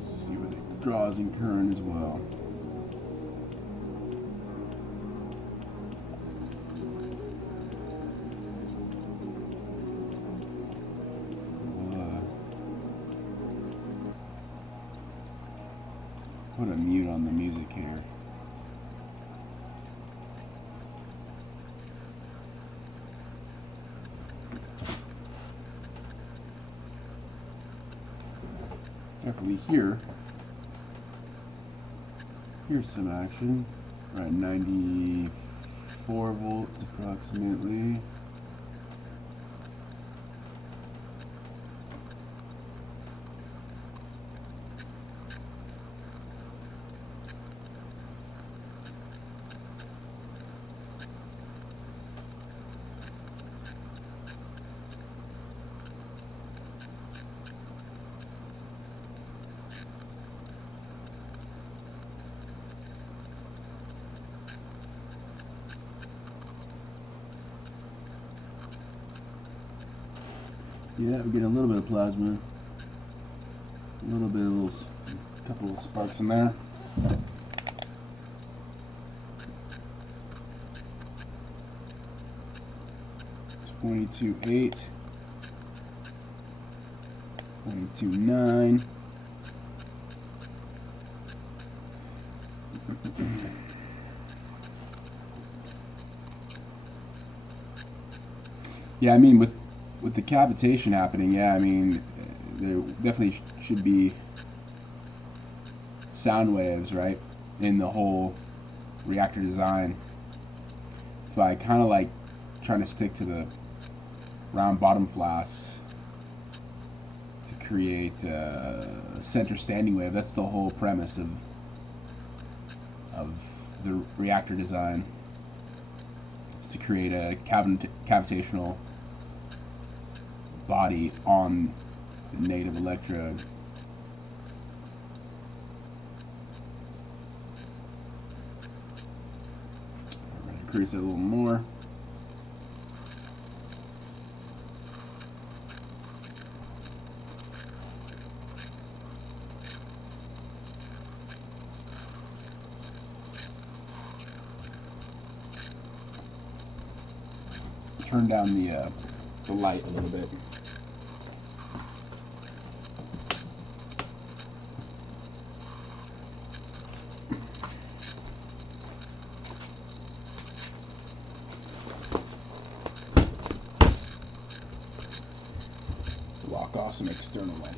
See where it draws in current as well. Put a mute on the music here. Definitely here's some action. We're at 94 volts approximately. Yeah, we get a little bit of plasma, a couple of sparks in there. $22.8, $22.9. Yeah, I mean with the cavitation happening, yeah, I mean there definitely should be sound waves, right, in the whole reactor design. So I kind of like trying to stick to the round bottom flasks to create a center standing wave. That's the whole premise of the reactor design, is to create a cavitational body on the native electrode. I'm going to increase it a little more. Turn down the light a little bit. Lock off some external light.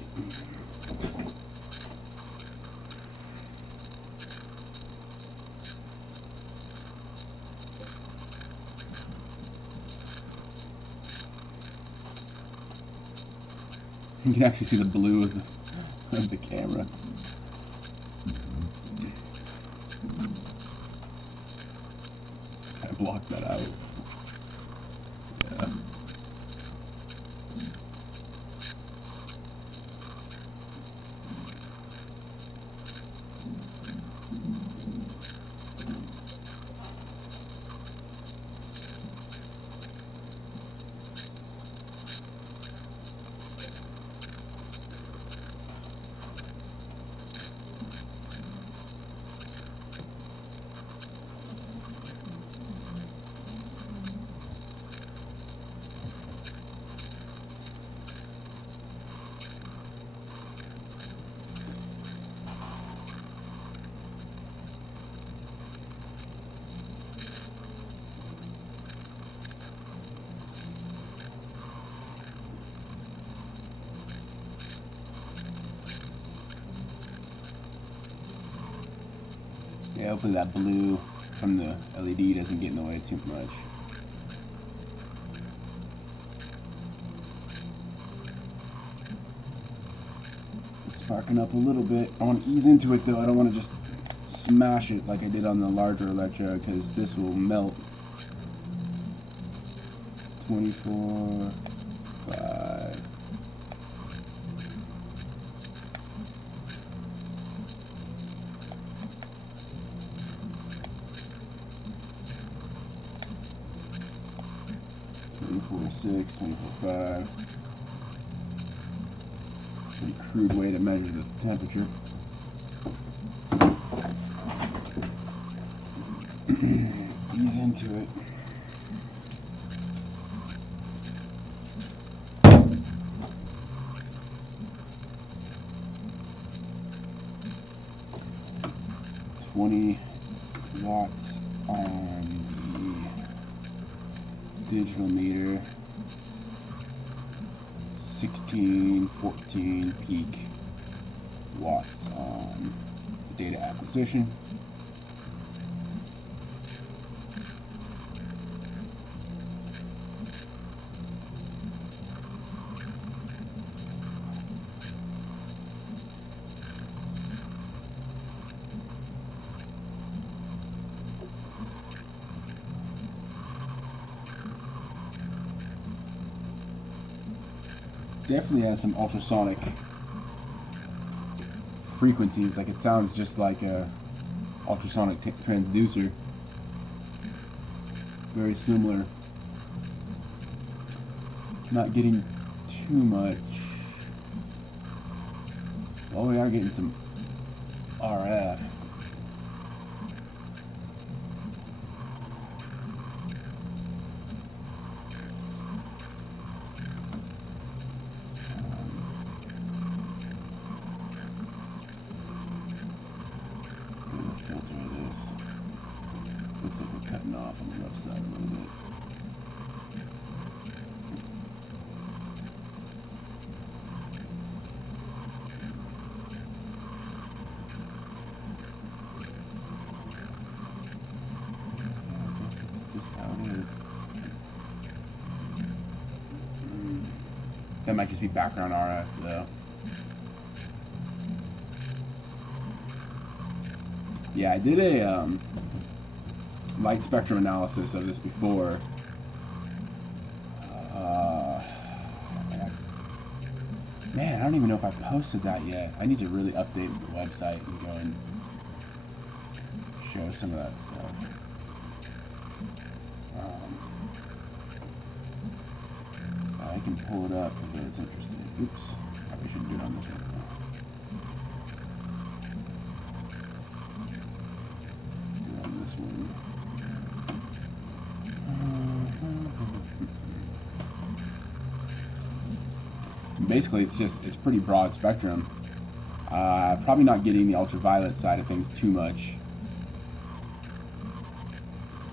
You can actually see the blue of the camera. I blocked that out. Yeah. Yeah, hopefully that blue from the LED doesn't get in the way too much. It's sparking up a little bit. I want to ease into it though. I don't want to just smash it like I did on the larger electrode, because this will melt. 24, 5. .6, 24.5. Pretty crude way to measure the temperature. Ease into it. Watts on the digital meter, 16, 14 peak watts on the data acquisition. Definitely has some ultrasonic frequencies, like it sounds just like a ultrasonic transducer. Very similar. Not getting too much. Oh, we are getting some RF. Cutting off on the left side a little bit. Just how it is. That might just be background RF though. Yeah, I did a light spectrum analysis of this before. Man, I don't even know if I posted that yet. I need to really update the website and go and show some of that stuff. I can pull it up if it's interesting. Oops, probably shouldn't do it on this one. Do it on this one. Basically, it's pretty broad spectrum. Probably not getting the ultraviolet side of things too much.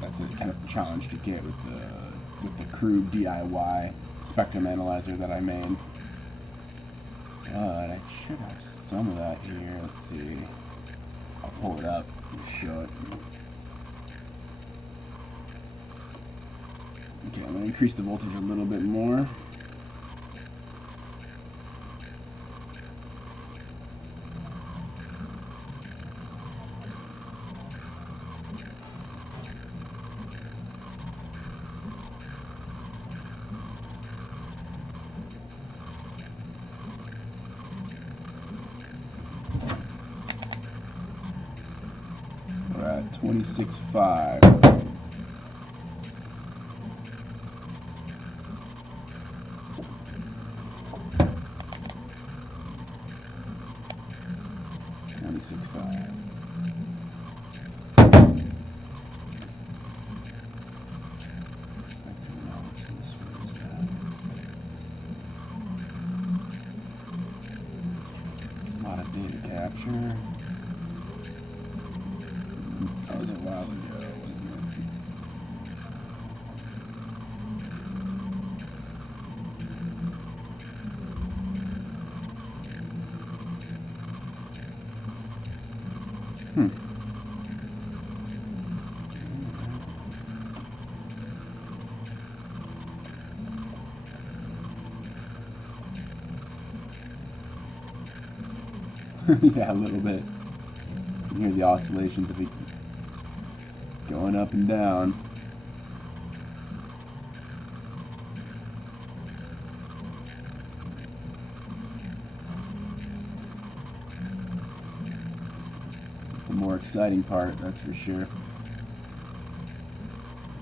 That's a kind of challenge to get with the crude DIY spectrum analyzer that I made. But I should have some of that here. Let's see. I'll pull it up and show it. Okay, I'm going to increase the voltage a little bit more. We're at 26.5. A lot of data capture. That was a while ago, wasn't it? Yeah, a little bit. You can hear the oscillations of it going up and down. The more exciting part, that's for sure.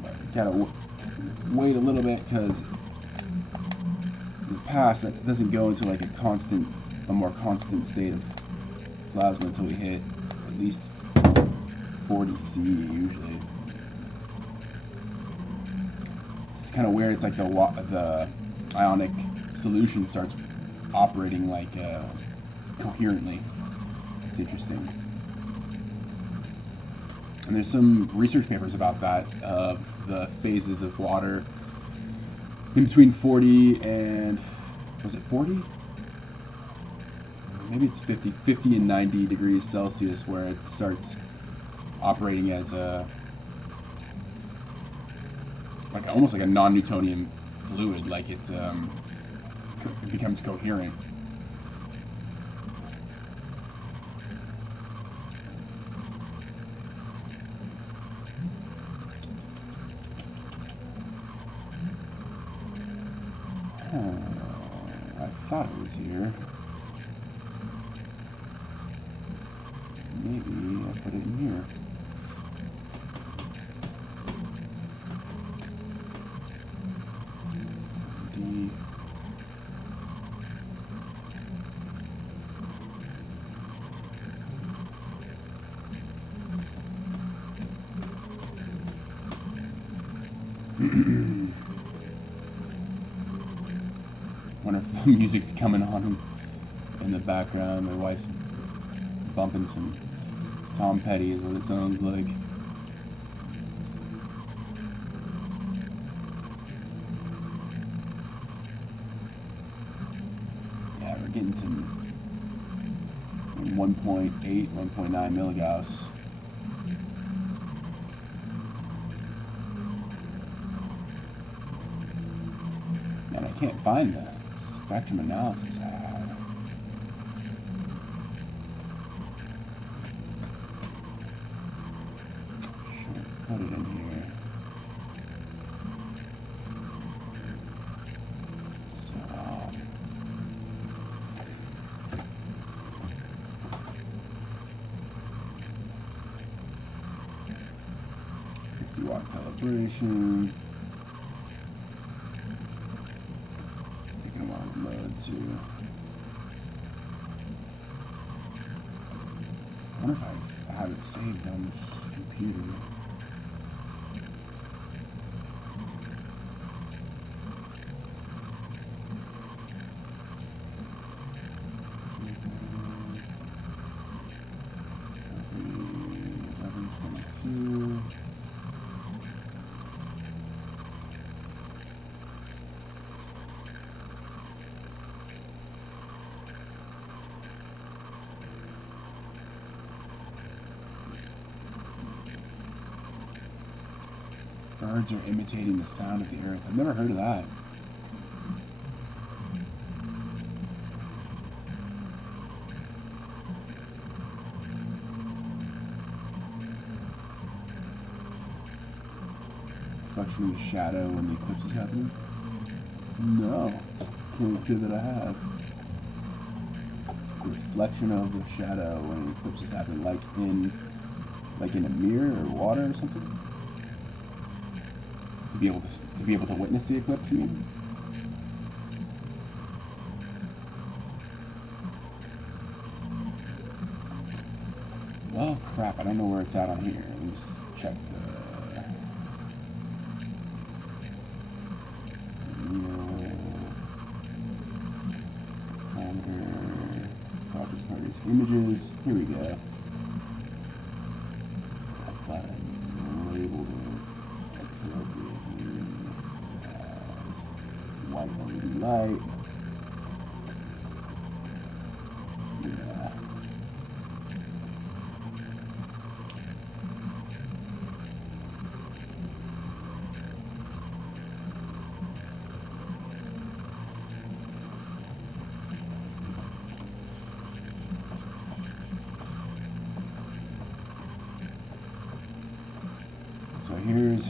But you gotta wait a little bit, because in the past it doesn't go into like a more constant state of plasma until we hit at least 40 C usually. It's kind of weird. It's like the ionic solution starts operating like coherently. It's interesting. And there's some research papers about that, the phases of water in between 40 and, was it 40? Maybe it's 50 and 90 degrees Celsius, where it starts operating as almost like a non-Newtonian fluid, like it becomes coherent. I thought it was here. Maybe I put it in here. Wonder if the music's coming on in the background. My wife's bumping some Tom Petty is what it sounds like. Yeah, we're getting some 1.8, 1.9 milligauss. And I can't find the spectrum analysis I had. Should put it in here. So, 50-watt calibration. Taking a while to load too. I wonder if I have it saved on this computer. Birds are imitating the sound of the earth. I've never heard of that. Reflection of the shadow when the eclipse is happening? No. Can't say that I have. The reflection of the shadow when an eclipse is happening, like in a mirror or water or something? To be able to witness the eclipse, you mean? Well, crap, I don't know where it's at on here. Let me just check the Proteus images. Here we go. I thought I labeled it appropriately as white LED light. Yeah. here's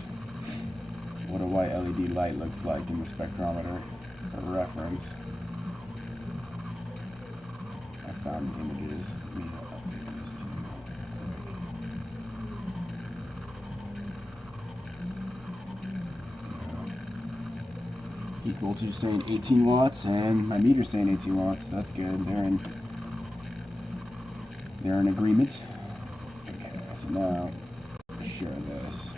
what a white LED light looks like in the spectrometer for reference. I found the images. Let me update this to you real quick. Heat voltage is saying 18 watts, and my meter's saying 18 watts. That's good. They're in agreement. Okay, so now share this.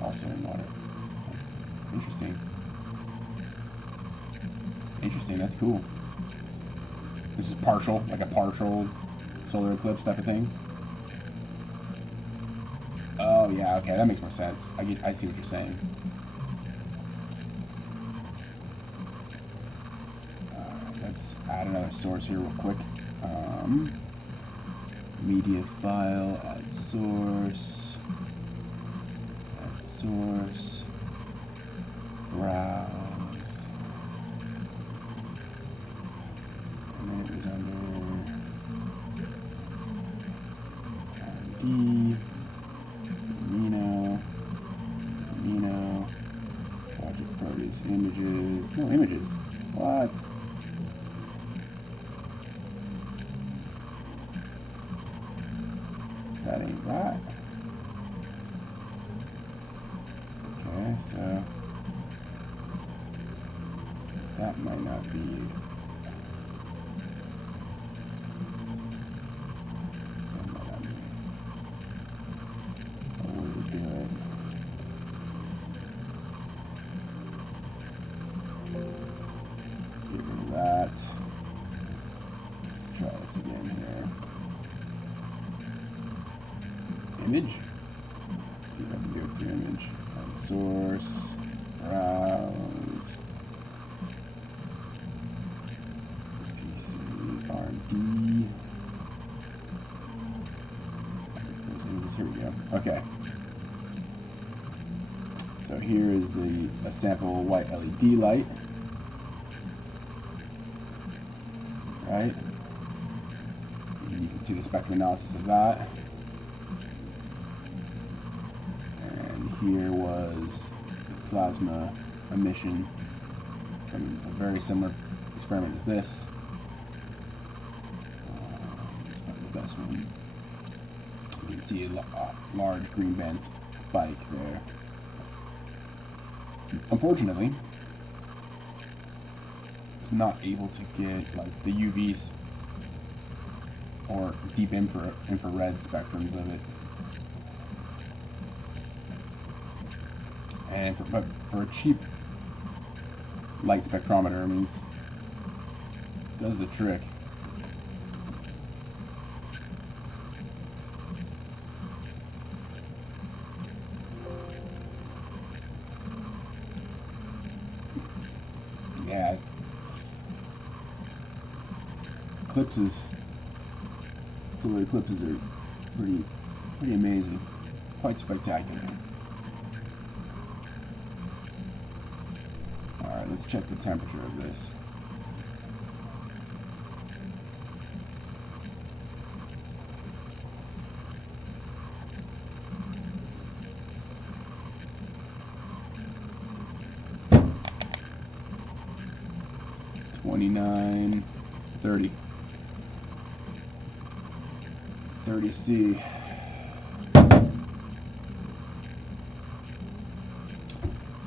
Also in water. That's interesting. Interesting, that's cool. This is partial, like a partial solar eclipse type of thing. Oh yeah, okay, that makes more sense. I see what you're saying. Alright, let's add another source here real quick. Media file, add source, browse. And then it was under R&D, amino, project Proteus images, no images, what? That ain't right. Okay, so that might not be a way to do it. Get rid of that. Try this again here. Image. See if I can do it through image. Source, browse, PC, R&D. Here we go. Okay. So here is a sample white LED light. Right? And you can see the spectrum analysis of that. Here was the plasma emission from a very similar experiment as this. The best one. You can see a large green band spike there. Unfortunately, it's not able to get like the UVs or deep infrared spectrums of it. And for a cheap light spectrometer, I mean, it does the trick. Yeah, solar eclipses are pretty amazing, quite spectacular. Alright, let's check the temperature of this. $29, $30. 30°C.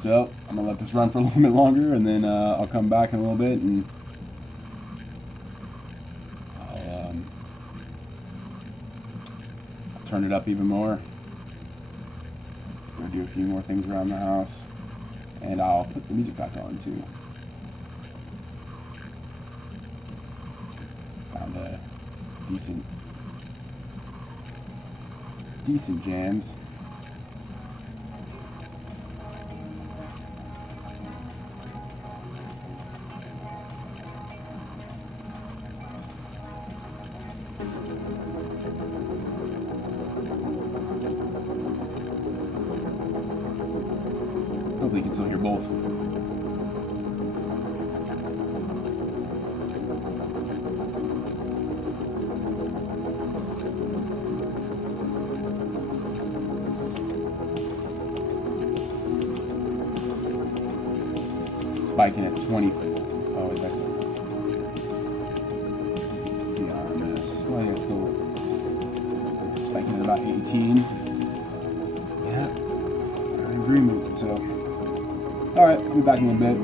So I'm gonna let this run for a little bit longer, and then I'll come back in a little bit and I'll turn it up even more. Gonna do a few more things around the house, and I'll put the music back on too. Found a decent jams. Hopefully you can still hear both. spiking at 20. Oh, wait, that's the RMS. Well, yeah, it's still spiking at about 18. Yeah, we're in agreement. So, all right, I'll be back in a bit.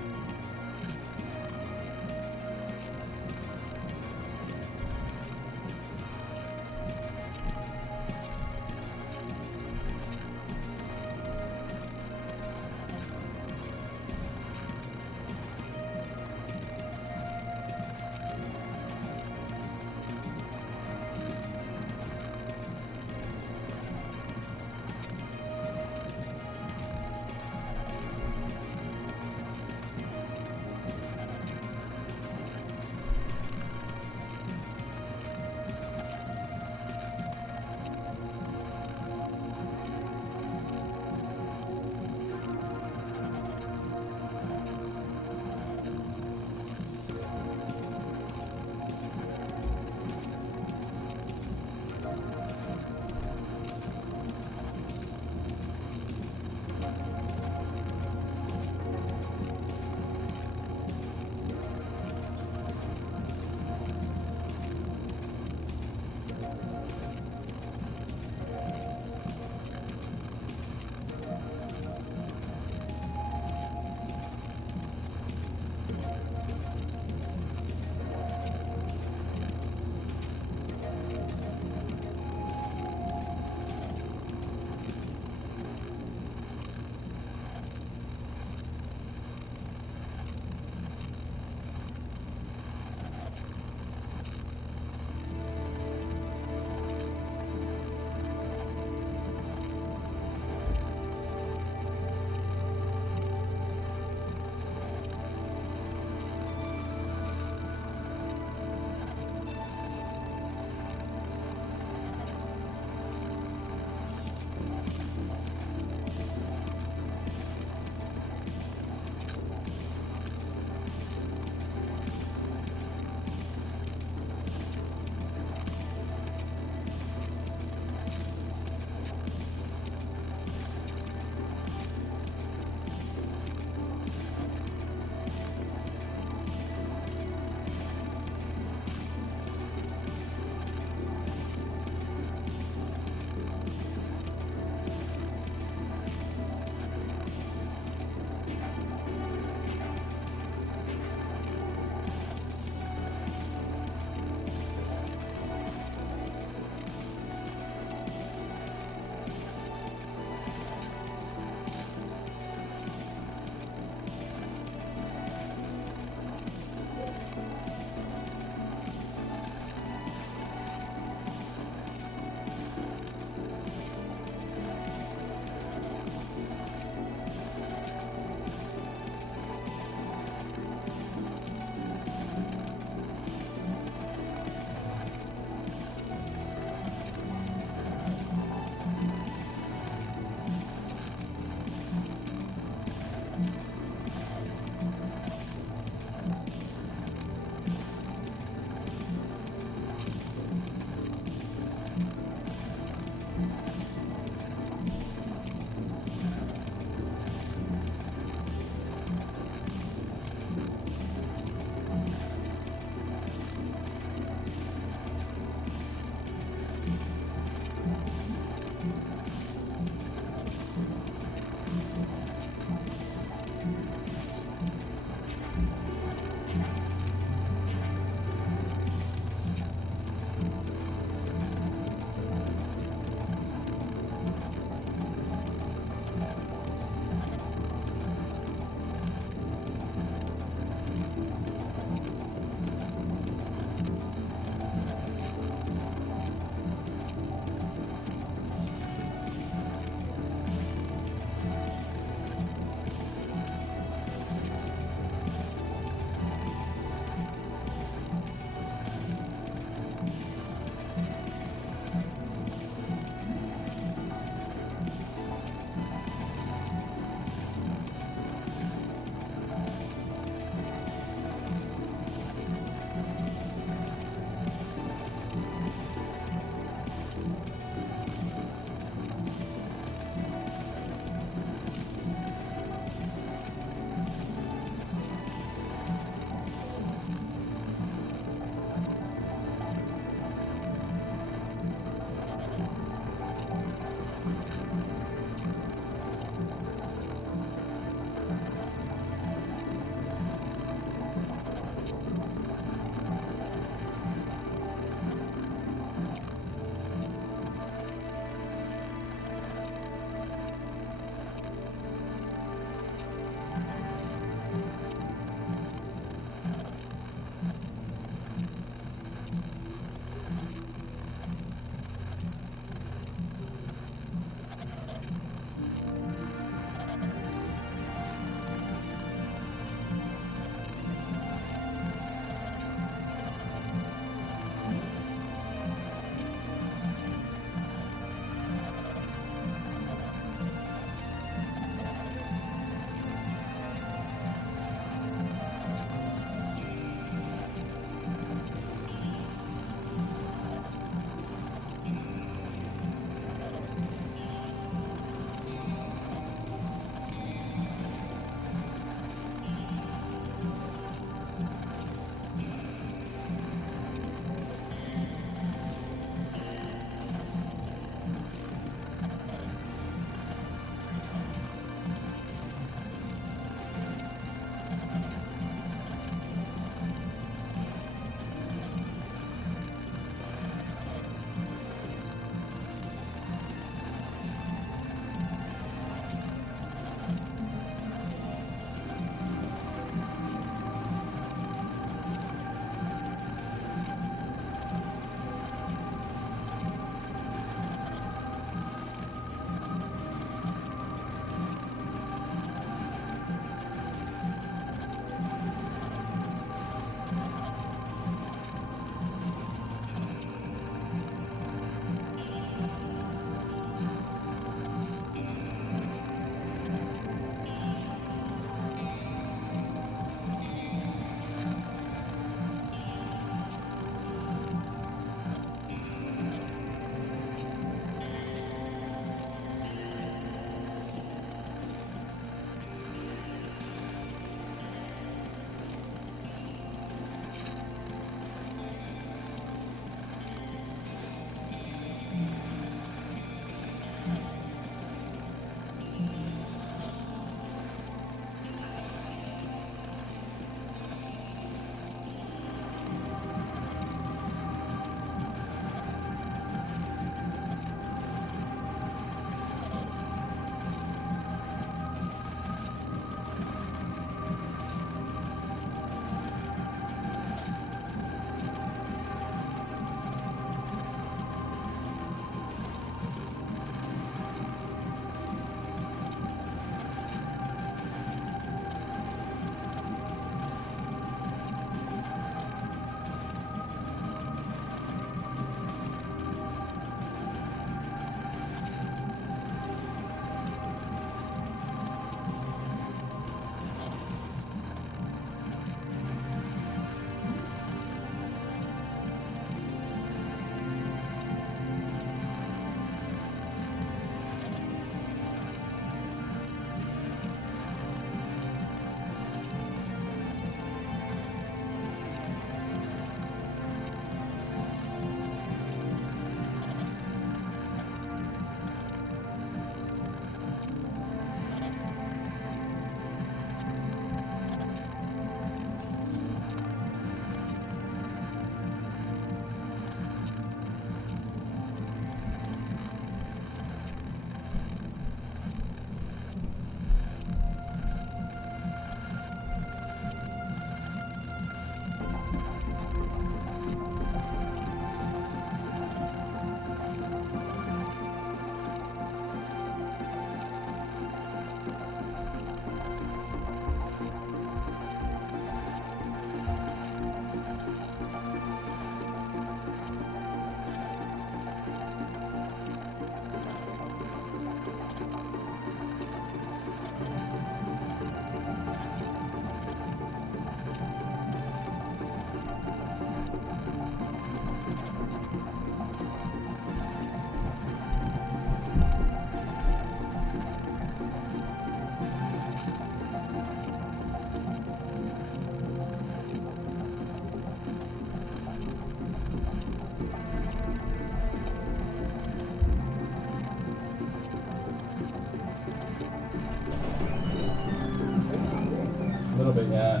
A little bit, yeah.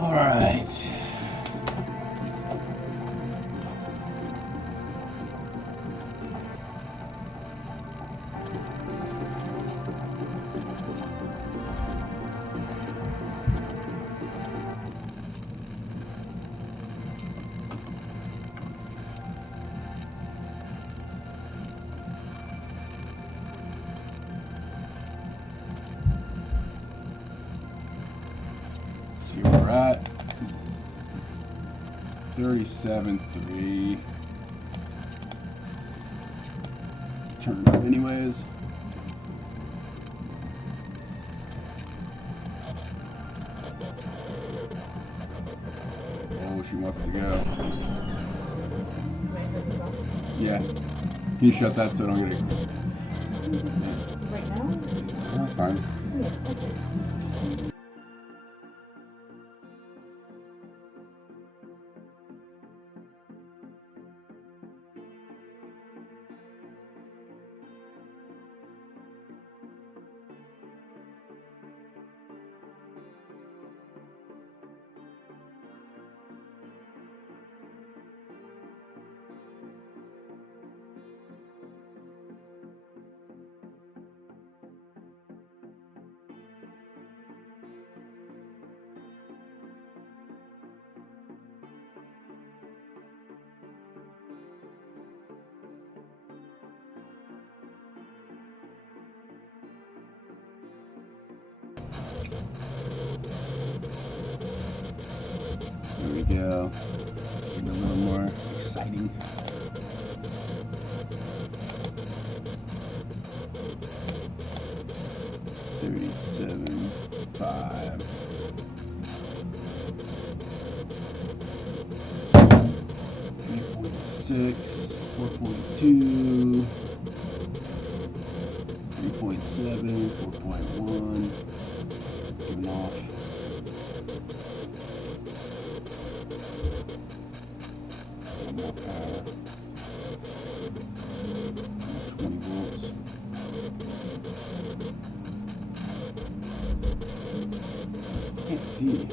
All right. See where we're at. 37.3. Turn it up anyways. Oh, she wants to go. Yeah. Can you shut that so I don't get it? Right now? That's fine. Yes, okay. There we go. Getting a little more exciting. $37.5. 8.6, 4.2, 3.7, 4.1. Giving off. More power. 20 volts. Can't see.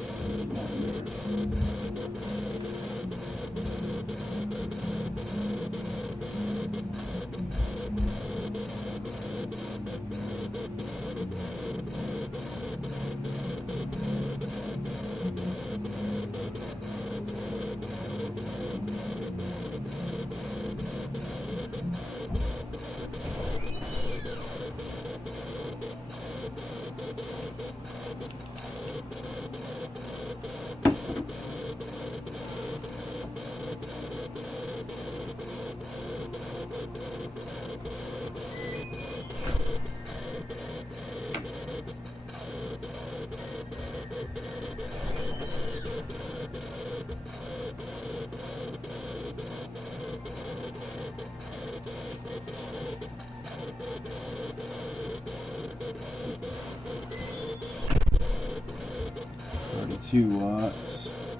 Two watts,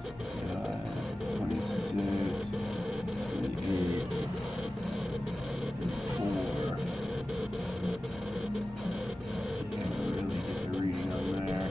26, 28, 4. Can't really get the reading on there.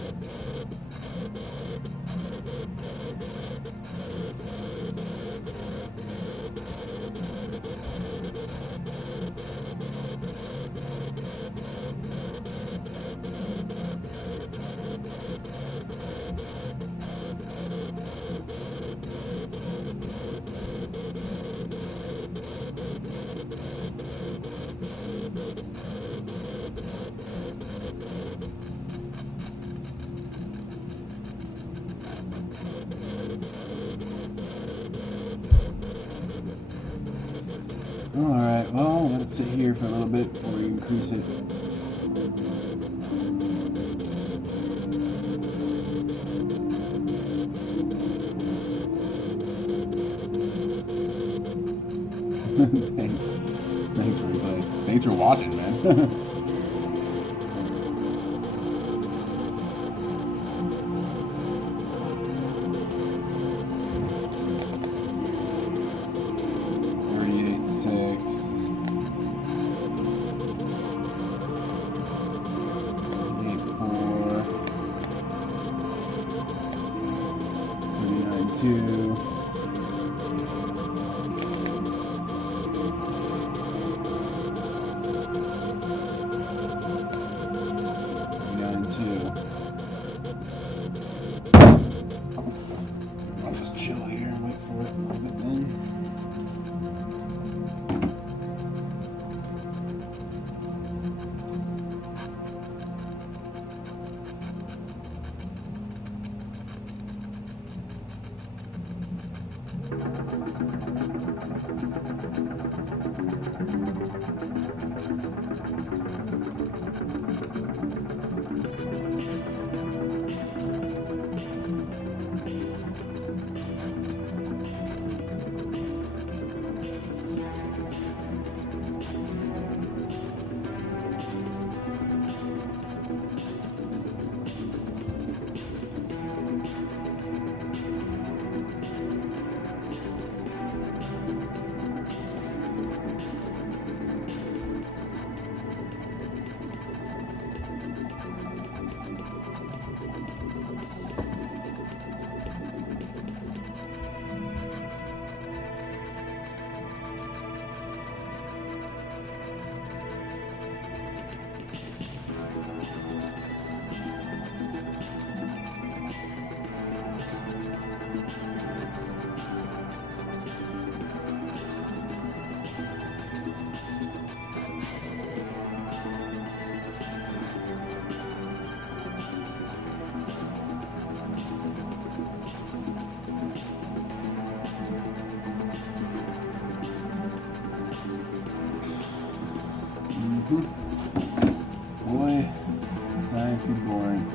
Alright, well, let it sit here for a little bit before we increase it. Thanks for playing. Thanks for watching, man. Boy, science is boring.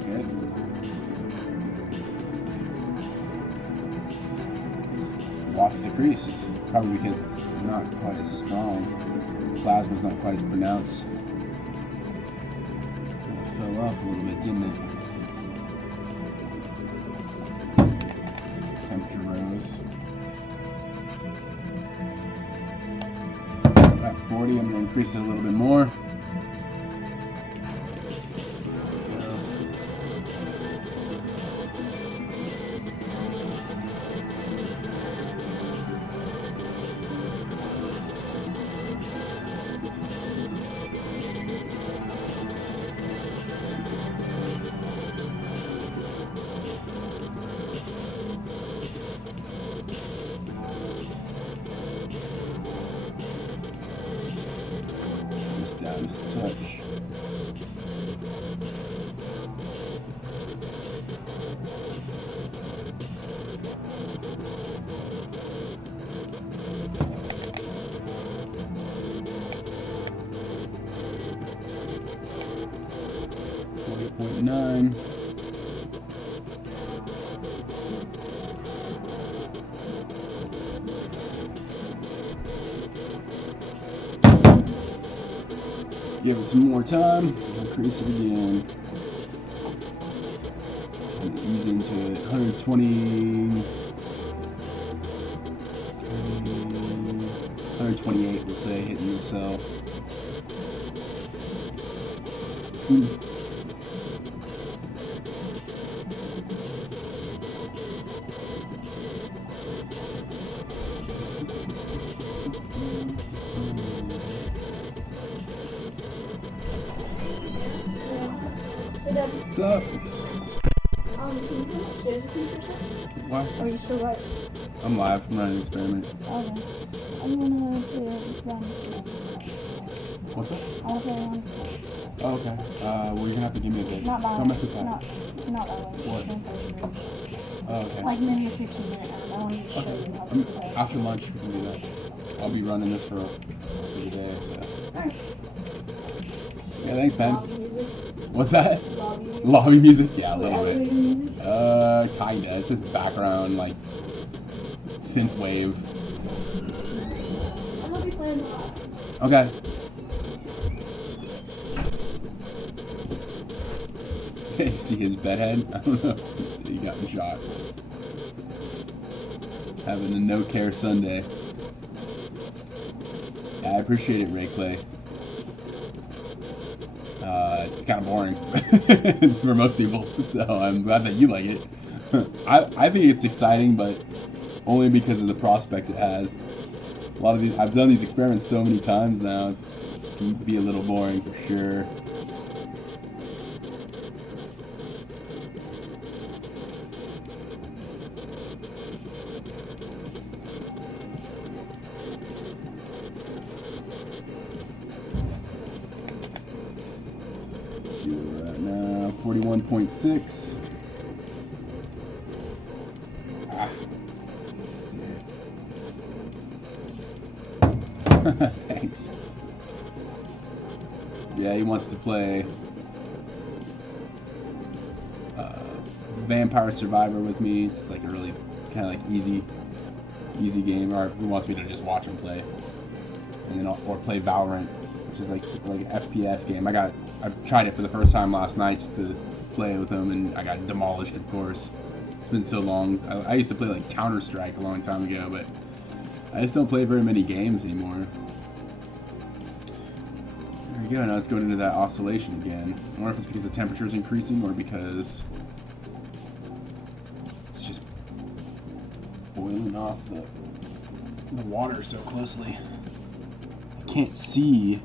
Okay. Watts decreased, probably because it's not quite as strong. Plasma's not quite as pronounced. It fell off a little bit, didn't it? Temperature rose. At 40, I'm going to increase it a little bit more. Touch. .9. Give it some more time, increase it again. And ease into it. 128, we'll say, hitting the cell. What's up? Can you finish Josephine for a second? What? Or are you still live? I'm live. I'm running an experiment. Okay. I'm gonna do one. What's that? I'll play one. Oh, okay. Well, you're gonna have to give me a bit. Not that Don't one. mess with that. Not that one. What? Oh, okay. Like mini pictures in it. I want to show you how to play. After lunch, we can do that. I'll be running this for the day. So. Alright. Yeah, thanks, man. Lobby music. What's that? Lobby music. Lobby music? Yeah, a little bit. Elevator music. Kinda. It's just background, like, synth wave. I'm gonna be playing live. Okay. Okay, see his bedhead? I don't know. He got me shot. Having a no-care Sunday. Yeah, I appreciate it, Ray Clay. It's kind of boring for most people, so I'm glad that you like it. I think it's exciting, but only because of the prospect it has. A lot of these, I've done these experiments so many times now, it can be a little boring for sure. 41.6. Thanks. Yeah, he wants to play Vampire Survivor with me. It's like a really kind of like easy game, or he wants me to just watch him play, and then or play Valorant, which is like an FPS game. I've tried it for the first time last night just to play with him, and I got demolished, of course. It's been so long. I used to play like Counter-Strike a long time ago, but I just don't play very many games anymore. There we go. Now it's going into that oscillation again. I wonder if it's because the temperature is increasing or because it's just boiling off the water so closely. I can't see.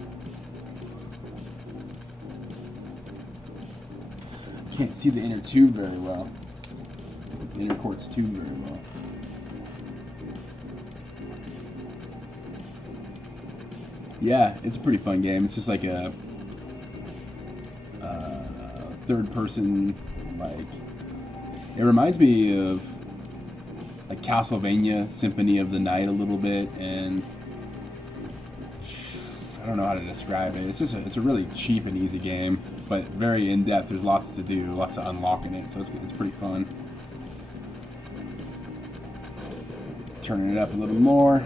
Can't see the inner tube very well. The inner quartz tube very well. Yeah, it's a pretty fun game. It's just like a third-person, like, it reminds me of like Castlevania Symphony of the Night a little bit, and I don't know how to describe it. It's a really cheap and easy game, but very in-depth. There's lots to do, lots to unlock in it, so it's pretty fun. Turning it up a little more.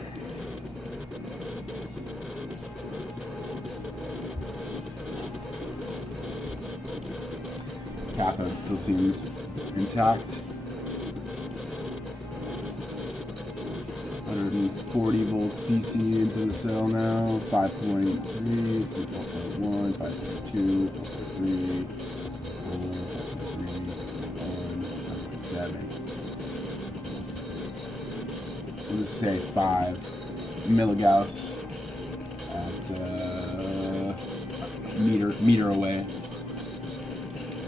Cathode still seems intact. 140 volts DC into the cell now. 5.3, 3.1, 5.2, 4.3, 4.3, 5.7. We'll just say 5 milligauss at meter away.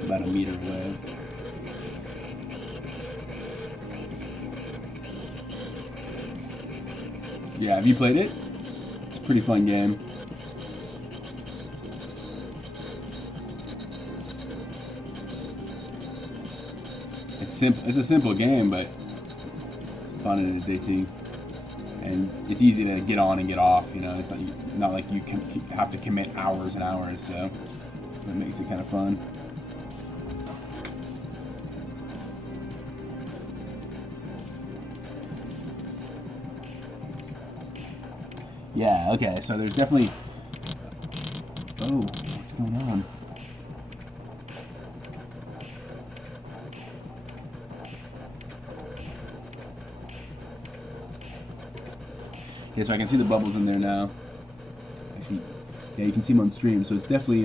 About a meter away. Yeah, have you played it? It's a pretty fun game. It's a simple game, but it's fun and addicting, and it's easy to get on and get off. You know, it's not like you have to commit hours and hours. So it makes it kind of fun. Yeah, okay, so there's definitely... Oh, what's going on? Yeah, so I can see the bubbles in there now. Actually, yeah, you can see them on stream, so it's definitely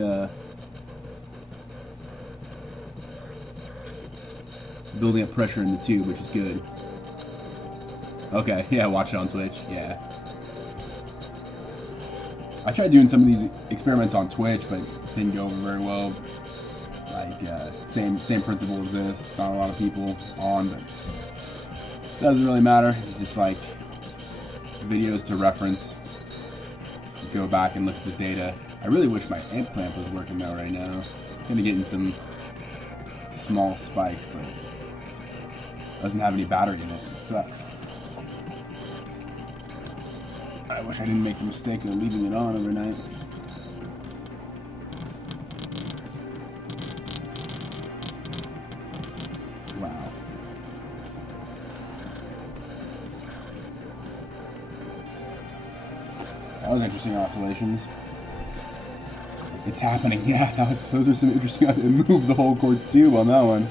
building up pressure in the tube, which is good. Okay, yeah, watch it on Twitch, yeah. I tried doing some of these experiments on Twitch, but didn't go over very well. Like, same principle as this. Not a lot of people on, but it doesn't really matter. It's just like videos to reference. Go back and look at the data. I really wish my amp clamp was working though right now. I'm gonna get in some small spikes, but it doesn't have any battery in it. It sucks. I wish I didn't make the mistake of leaving it on overnight. Wow. That was interesting oscillations. It's happening, yeah. Those are some interesting. It moved the whole quartz tube on that one.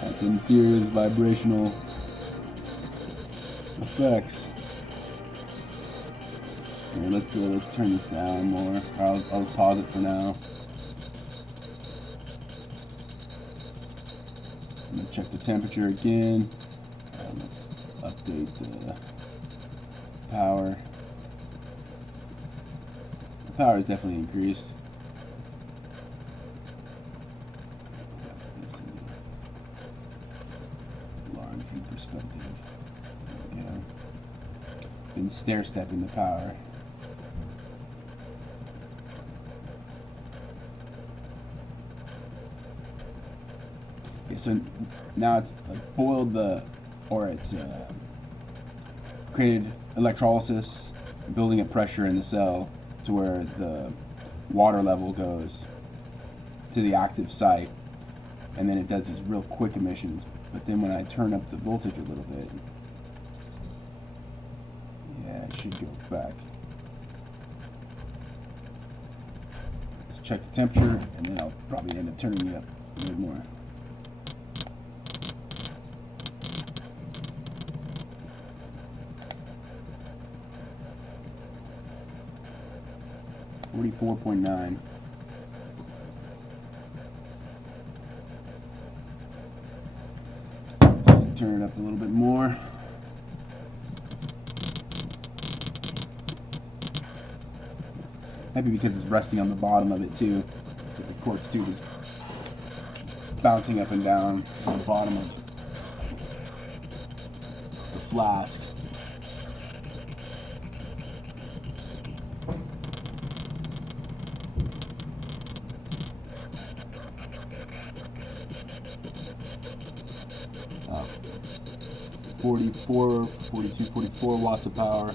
That's some serious vibrational effects. Okay, let's turn this down more. I'll pause it for now. I'm gonna check the temperature again. Let's update the power. The power is definitely increased. Large view perspective. There we go. Been stair-stepping the power. so now it's boiled it's created electrolysis, building up pressure in the cell to where the water level goes to the active site, and then it does these real quick emissions. But then when I turn up the voltage a little bit, yeah, it should go back. Let's check the temperature, and then I'll probably end up turning it up a little more. $44.9. Just turn it up a little bit more. Maybe because it's resting on the bottom of it too. So the quartz tube is bouncing up and down on the bottom of the flask. Oh. 44 watts of power.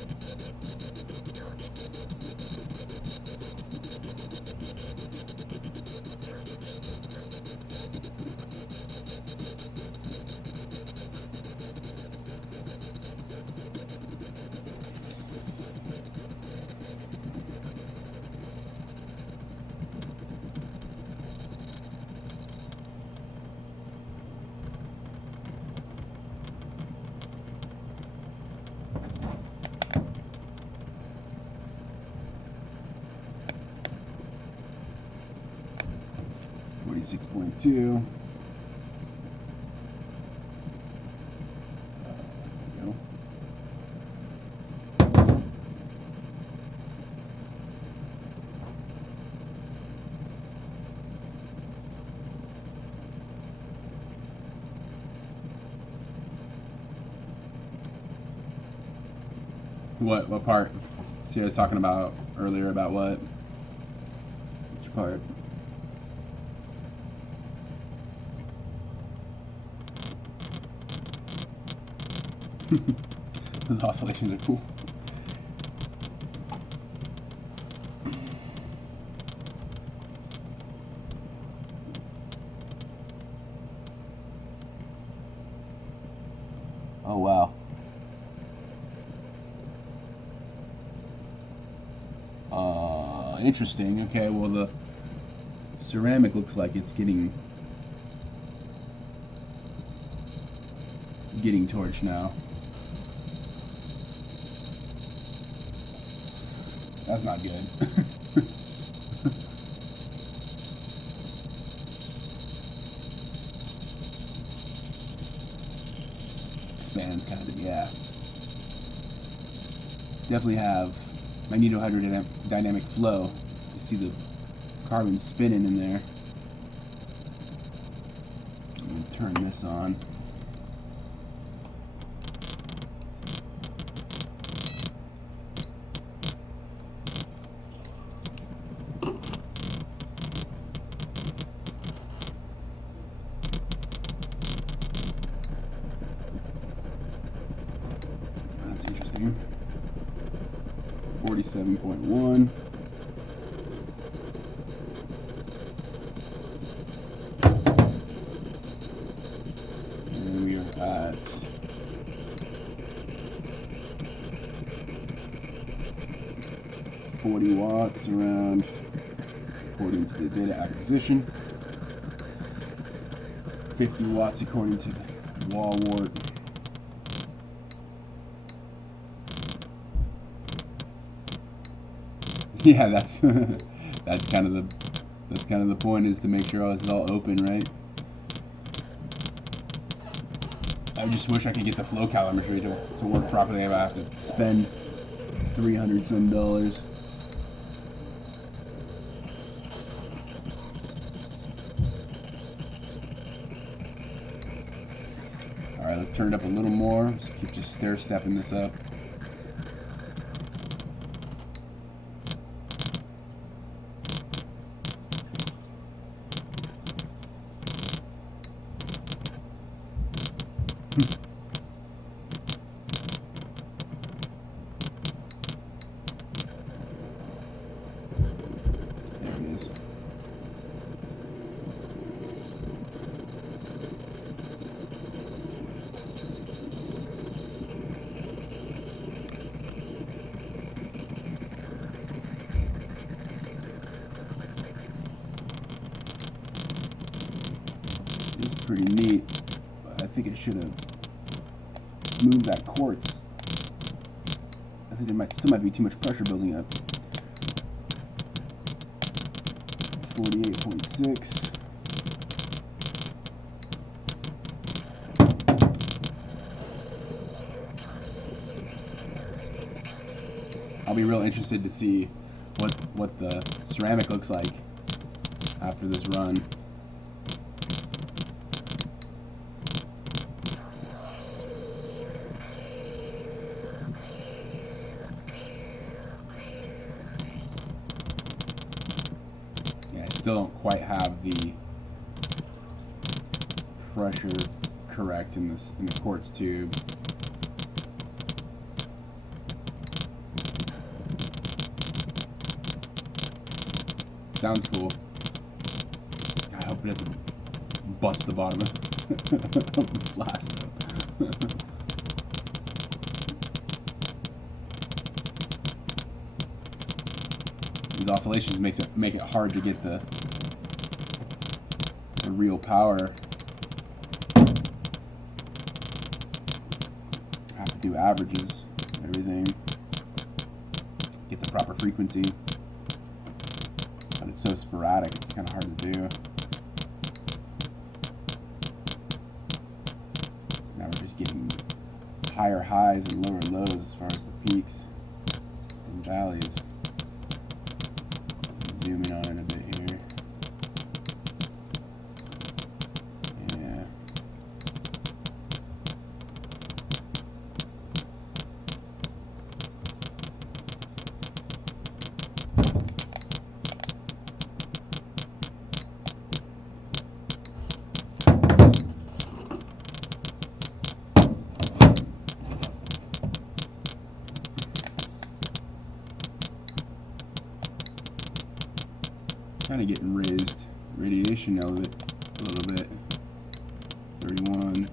$46.2. What part? See, I was talking about earlier about what? Which part? Those oscillations are cool. Oh wow. Interesting. Okay, well the ceramic looks like it's getting torched now. That's not good. Expands kind of, yeah. Definitely have magnetohydrodynamic flow. You see the carbon spinning in there. I'm going to turn this on. That's interesting. 47.1. And we are at 40 watts around, according to the data acquisition. 50 watts according to the wall wart. Yeah, that's that's kind of the point, is to make sure it's all open, right? I just wish I could get the flow calorimetry to work properly. I have to spend $300 some. All right, let's turn it up a little more. Just keep stair stepping this up. pretty neat, but I think I should have moved that quartz. I think there still might be too much pressure building up. 48.6. I'll be real interested to see what the ceramic looks like after this run. Yeah, I still don't quite have the pressure correct in the quartz tube. Sounds cool. I hope it doesn't bust the bottom of the flask. These oscillations make it hard to get the real power. Have to do averages, everything. Get the proper frequency. But it's so sporadic, it's kind of hard to do. Now we're just getting higher highs and lower lows as far as the peaks and valleys. Zoom in on it a bit here. Yeah. Kind of getting raised radiation of it a little bit. 31,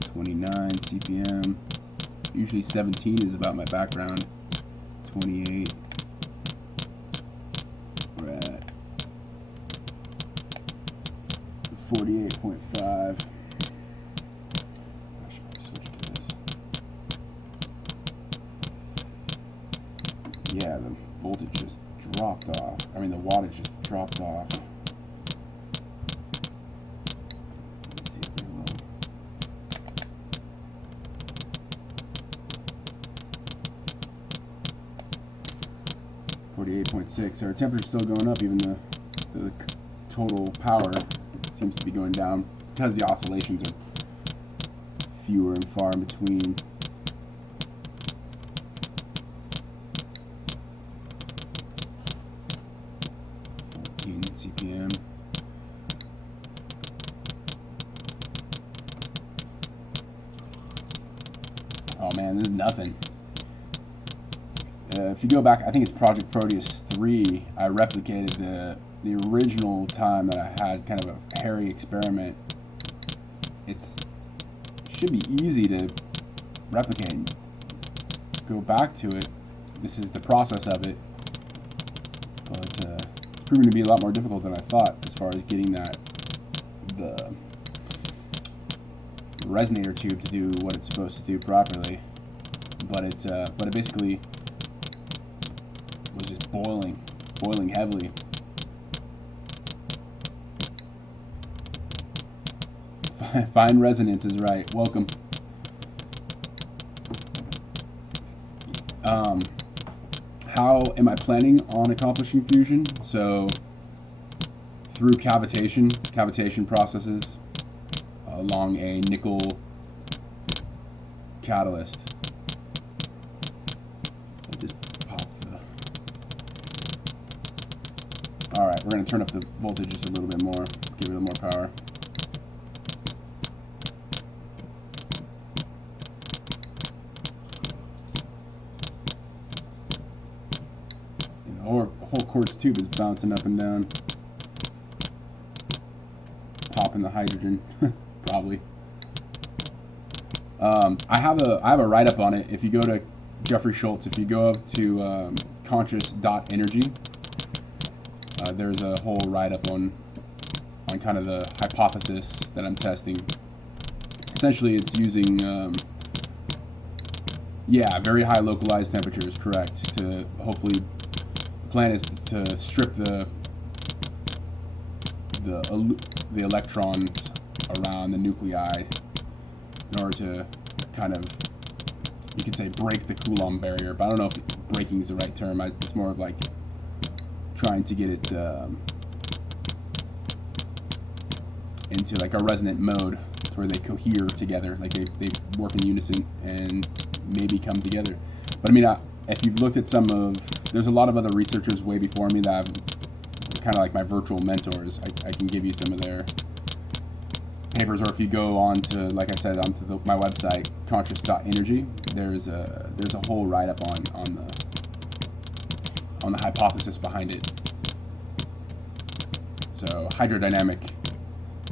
29 CPM. Usually 17 is about my background. 28. We're at 48.5. I should probably switch to this. Yeah, the voltage just dropped off. I mean, the wattage just dropped off. Let's see if they will. .6. Our temperature's still going up, even the total power seems to be going down because the oscillations are fewer and far in between. CPM. Oh man, this is nothing. If you go back, I think it's Project Proteus 3, I replicated the original time that I had kind of a hairy experiment. It should be easy to replicate. Go back to it. This is the process of it. But proven to be a lot more difficult than I thought as far as getting the resonator tube to do what it's supposed to do properly. But it basically was just boiling heavily. Fine resonance is right. Welcome. How am I planning on accomplishing fusion? So through cavitation processes along a nickel catalyst. I'll just pop the... Alright, we're going to turn up the voltage just a little bit more, give it a little more power. Whole quartz tube is bouncing up and down. Popping the hydrogen, probably. I have a write-up on it. If you go to Jeffrey Schultz, if you go up to conscious.energy, there's a whole write-up on on kind of the hypothesis that I'm testing. Essentially, it's using, yeah, very high localized temperatures, correct, to hopefully, the plan is to strip the electrons around the nuclei in order to kind of, you could say, break the Coulomb barrier, but I don't know if breaking is the right term. It's more of like trying to get it into like a resonant mode where they cohere together, like they work in unison and maybe come together. But I mean, if you've looked at there's a lot of other researchers way before me that have kind of like my virtual mentors. I can give you some of their papers, or if you go on to, like I said, onto my website, conscious.energy, there's a whole write-up on the hypothesis behind it. So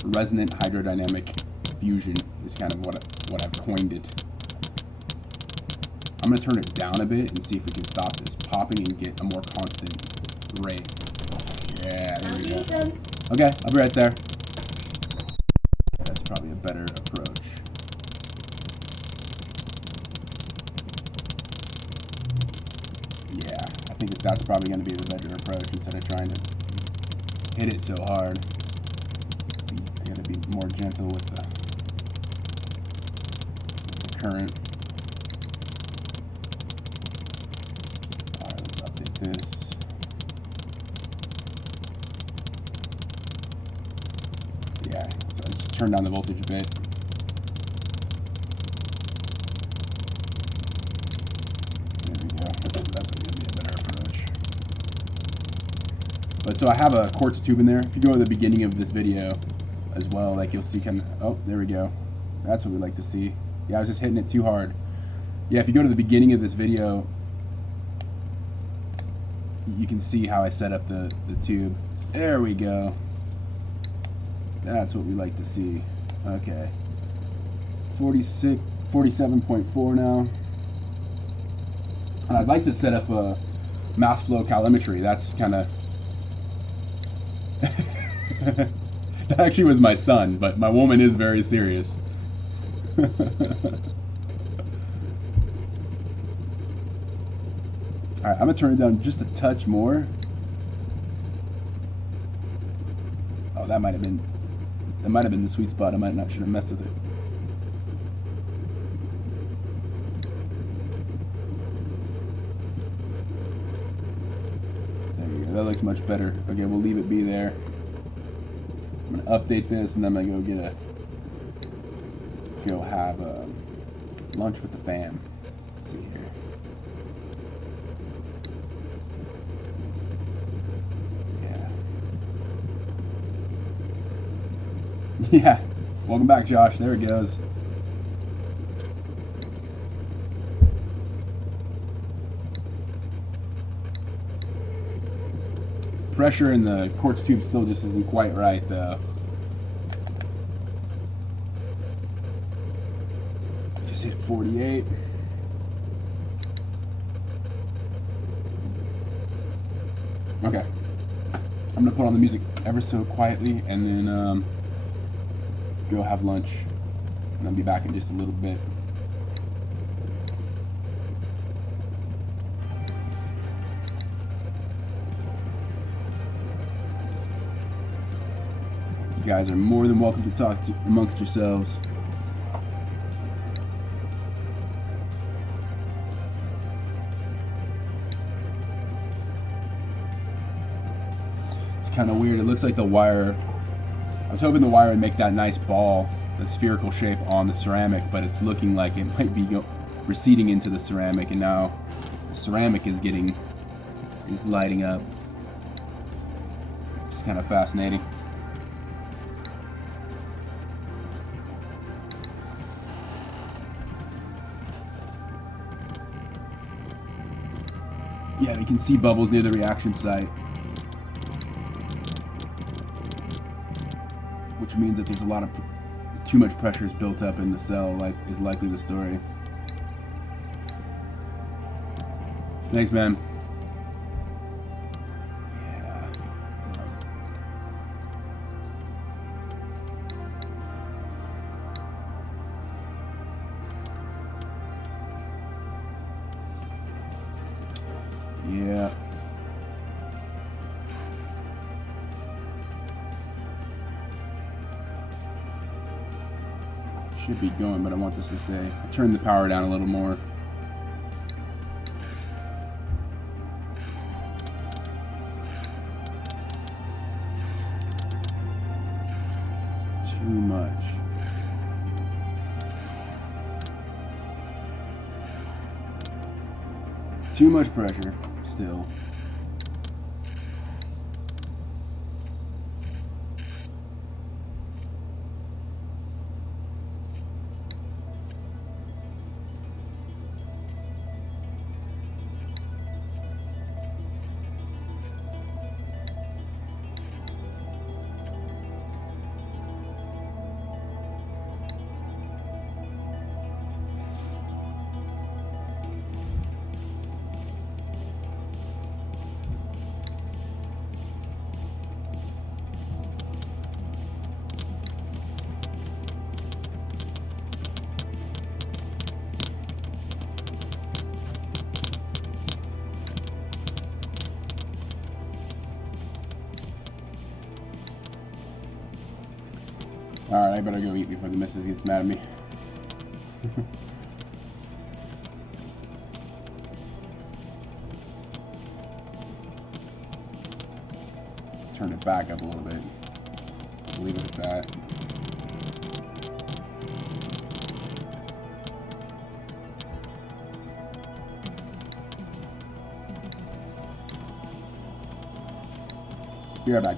resonant hydrodynamic fusion is kind of what I've coined it. I'm going to turn it down a bit and see if we can stop this popping and get a more constant rate. Yeah, there we go. Okay, I'll be right there. That's probably a better approach. Yeah, I think that's probably going to be the better approach instead of trying to hit it so hard. I got to be more gentle with the current. Alright, let's update this. Yeah, so I just turned down the voltage a bit. There we go. That's going to be a better approach. But so I have a quartz tube in there. If you go to the beginning of this video as well, like you'll see kind of, oh, there we go. That's what we like to see. Yeah, I was just hitting it too hard. Yeah, if you go to the beginning of this video, you can see how I set up the tube. There we go. That's what we like to see. Okay. 47.4 now. And I'd like to set up a mass flow calorimetry. That's kind of... That actually was my son, but my woman is very serious. Alright, I'm going to turn it down just a touch more. Oh, that might have been the sweet spot. I might not should have messed with it. There we go. That looks much better. Okay, we'll leave it be there. I'm going to update this, and then I'm going to go have lunch with the fam. Let's see here. Yeah, welcome back, Josh. There it goes. Pressure in the quartz tube still just isn't quite right, though. Just hit 48. Okay. I'm gonna put on the music ever so quietly, and then go have lunch, and I'll be back in just a little bit. You guys are more than welcome to talk amongst yourselves. It's kind of weird. It looks like the wire, I was hoping the wire would make that nice ball, that spherical shape on the ceramic, but it's looking like it might be receding into the ceramic, and now the ceramic is lighting up. It's kind of fascinating. Yeah, you can see bubbles near the reaction site, which means that there's too much pressure is built up in the cell, is likely the story. Thanks, man. Yeah. Yeah. Should be going, but I want this to stay. I turned the power down a little more. Too much. Too much pressure still. Alright, I better go eat before the missus gets mad at me. Turn it back up a little bit. Leave it at that. Be right back.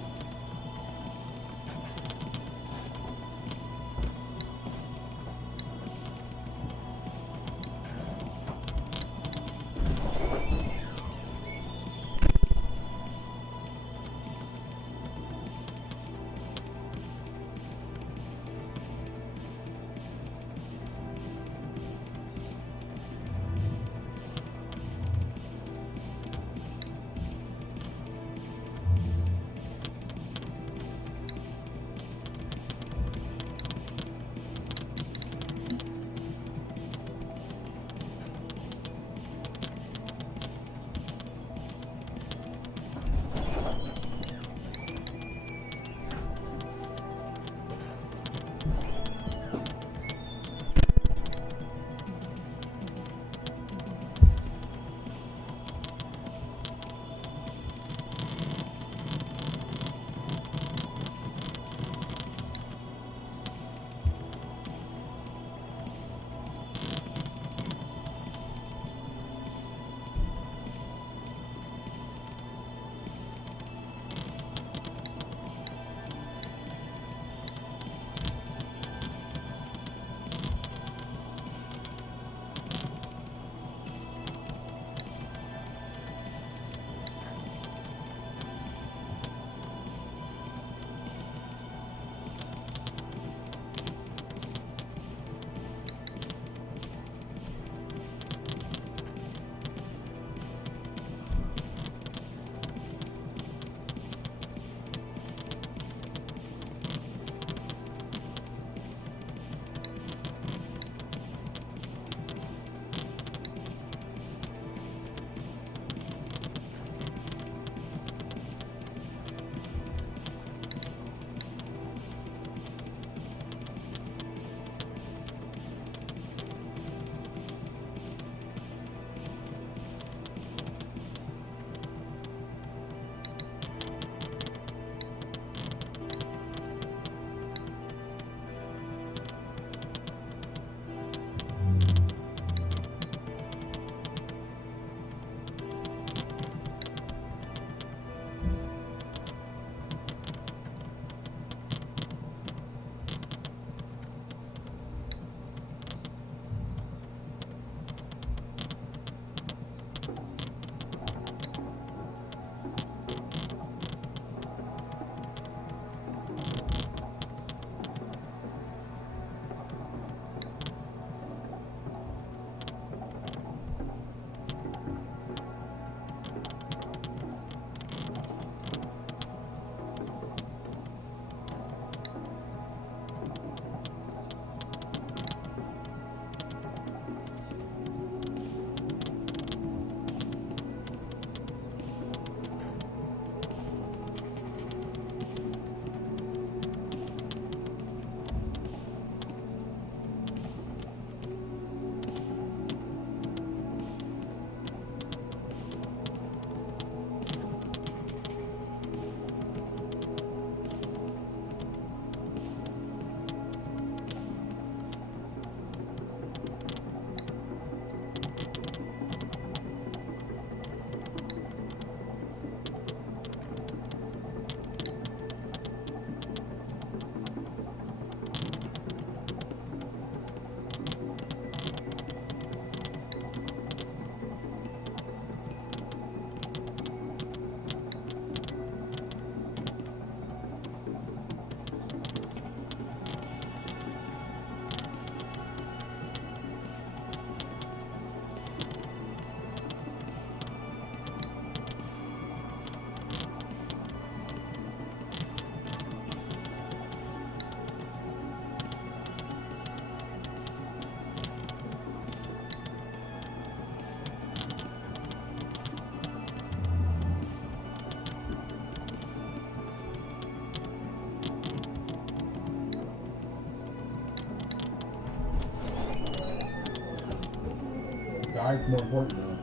Light's more important though.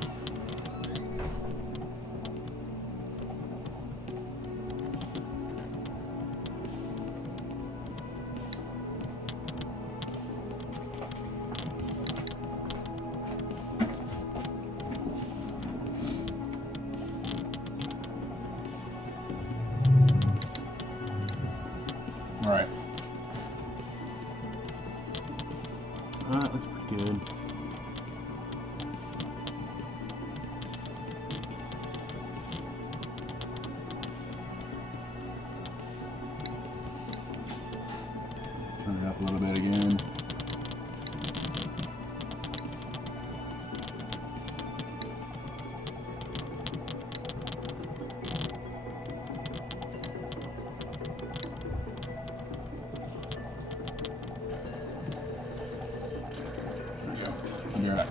All right. That looks pretty good. Turn it up a little bit again. There we go. I'll be right back.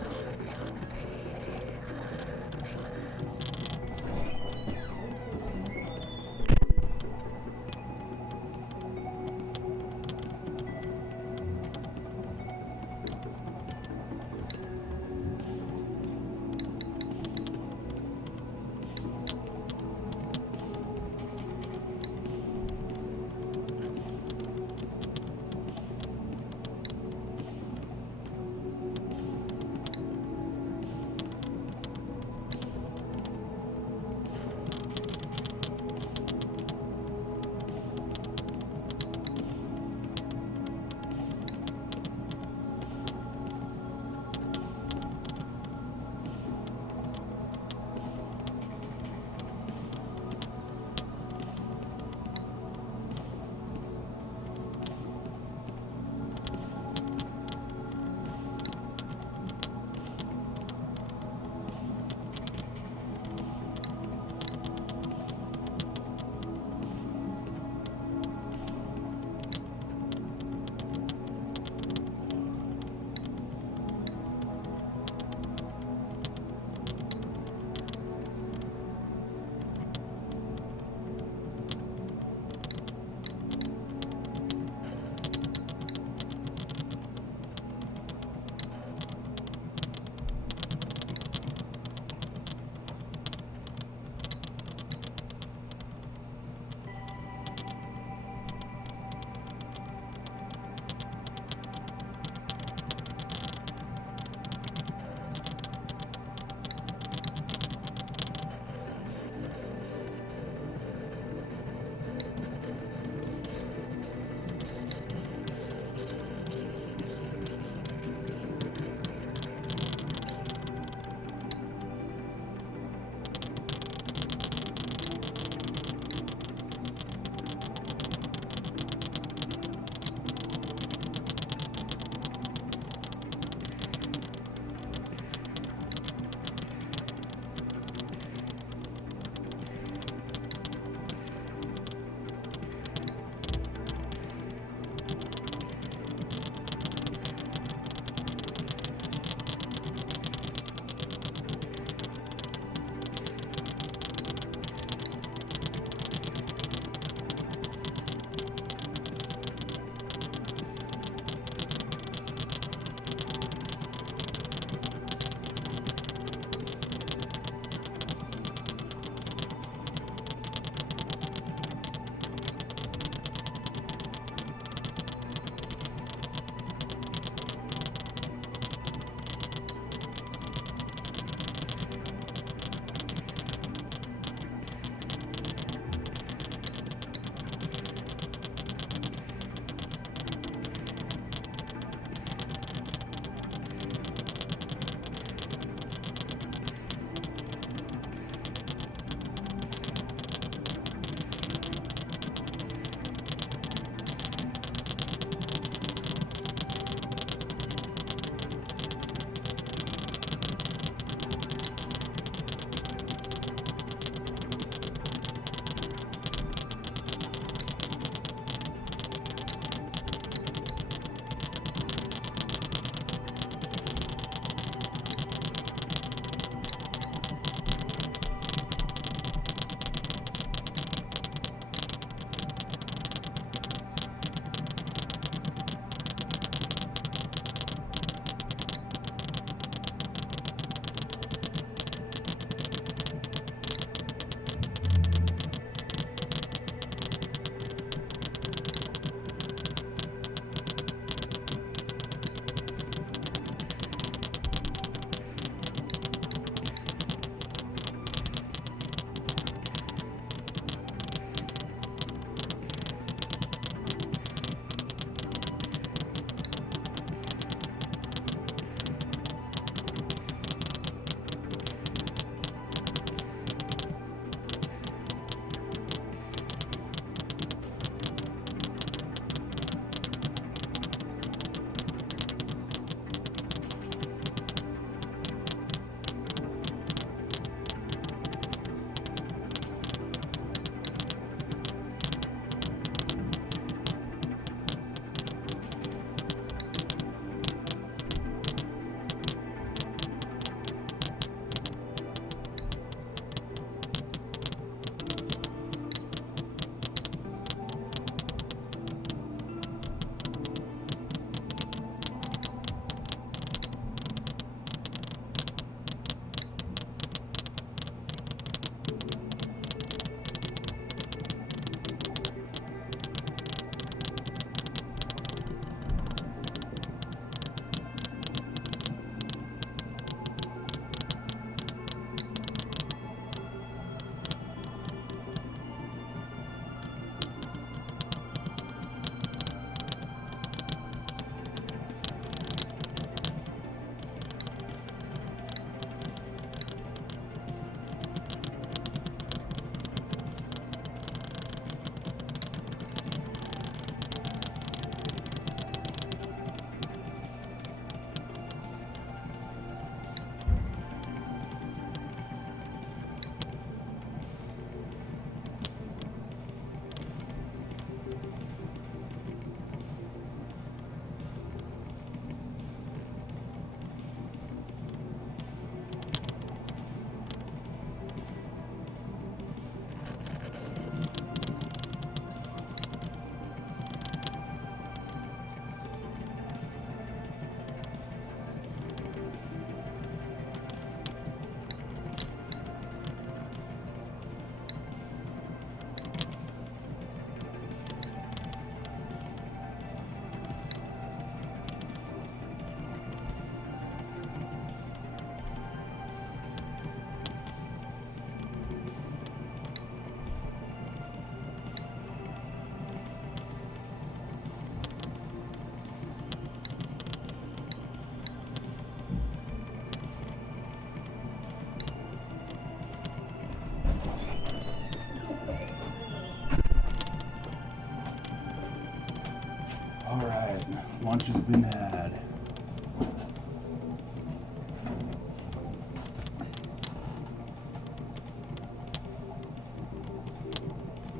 Lunch has been had.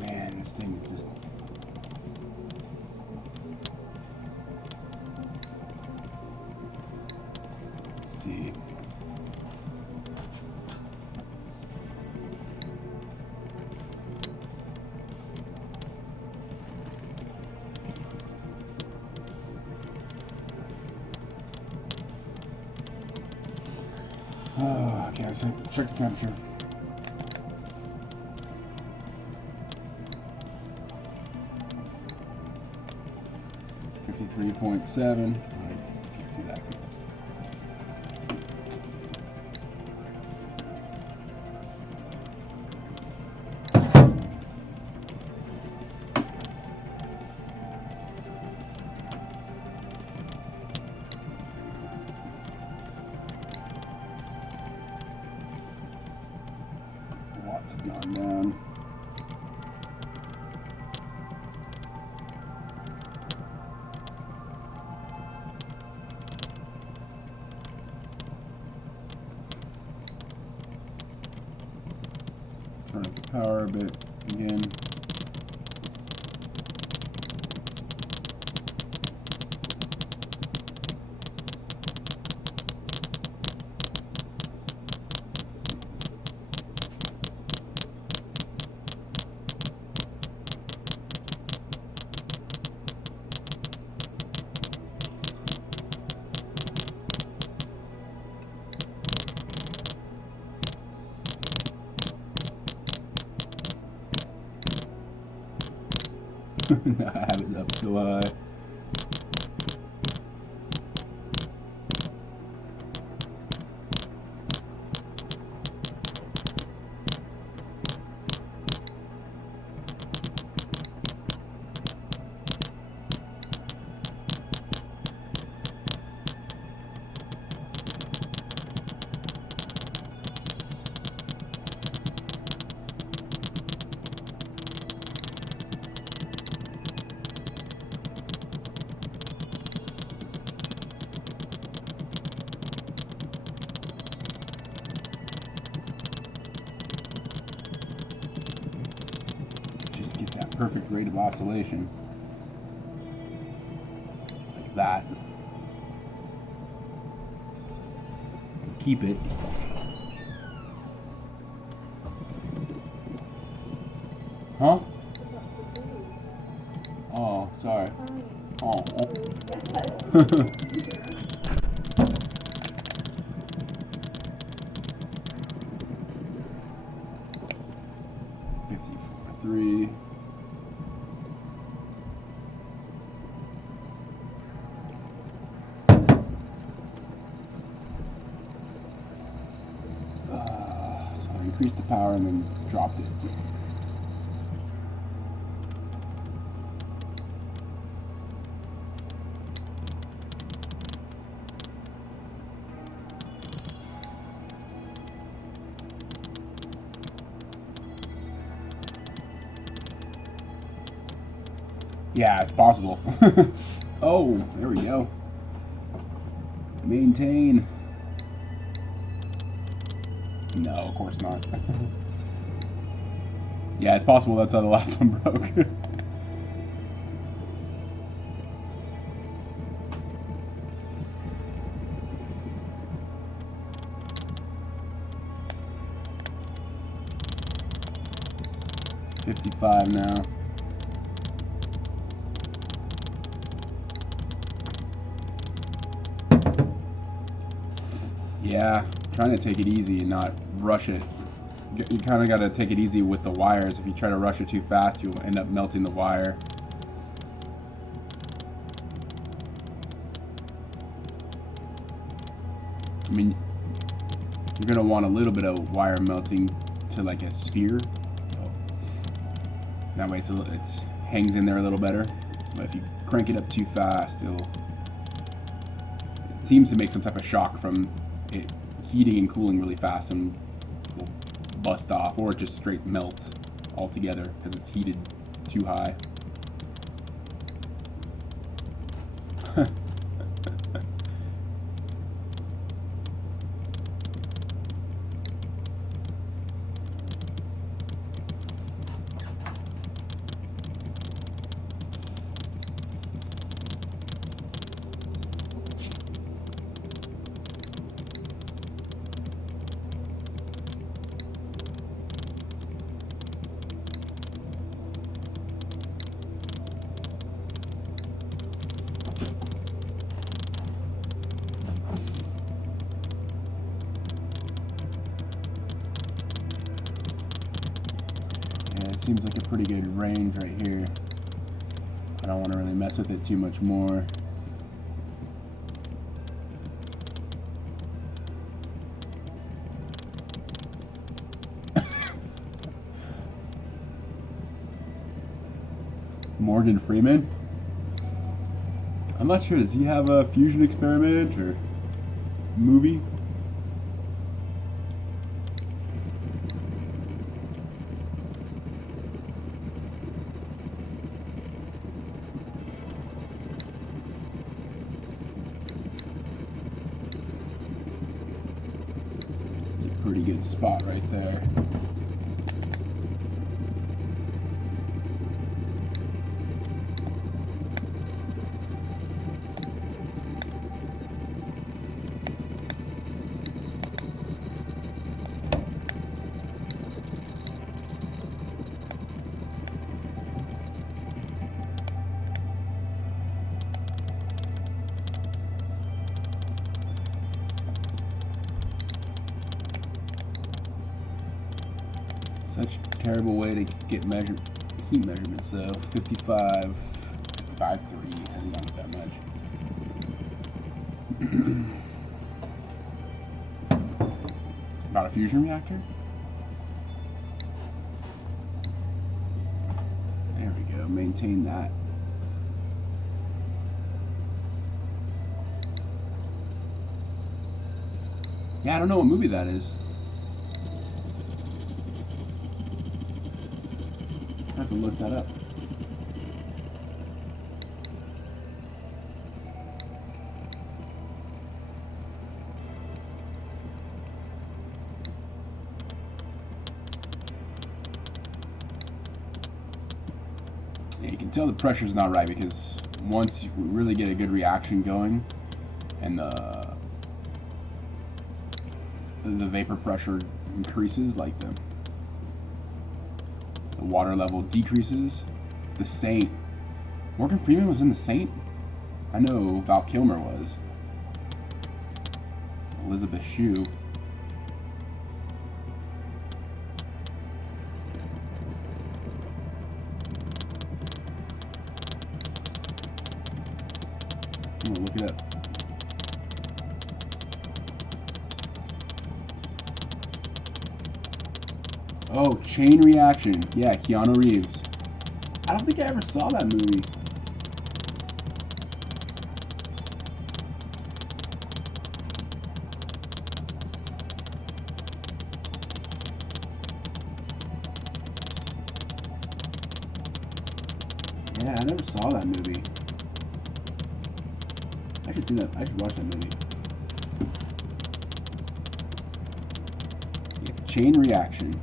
Man, this thing is just... Let's see. Okay, let's check the temperature. .7. Alright, can't see that. Watts have gone down. Turn up the power a bit again. Now I have it up so high. Perfect rate of oscillation, like that. Keep it. Huh? Oh, sorry. Oh. 54.3. Increased the power and then dropped it. Yeah, it's possible. Oh, there we go. Maintain. No, of course not. Yeah, it's possible that's how the last one broke. $55 now. Yeah, trying to take it easy and not rush it. You kind of got to take it easy with the wires. If you try to rush it too fast, you'll end up melting the wire. I mean, you're going to want a little bit of wire melting to like a sphere. So that way it hangs in there a little better. But if you crank it up too fast, it seems to make some type of shock from it heating and cooling really fast and will bust off, or it just straight melts altogether because it's heated too high. Seems like a pretty good range right here. I don't want to really mess with it too much more. Morgan Freeman? I'm not sure, does he have a fusion experiment or movie? Pretty good spot right there. Such a terrible way to get heat measurements though. 55, 5.3, hasn't gone up that much. About a fusion reactor? There we go, maintain that. Yeah, I don't know what movie that is. I have to look that up. Yeah, you can tell the pressure's not right because once you really get a good reaction going and the vapor pressure increases, like the water level decreases. The Saint. Morgan Freeman was in The Saint? I know Val Kilmer was. Elizabeth Shue. I'm gonna look it up. Oh, Chain Reaction. Yeah, Keanu Reeves. I don't think I ever saw that movie. Yeah, I never saw that movie. I should see that. I should watch that movie. Yeah, Chain Reaction.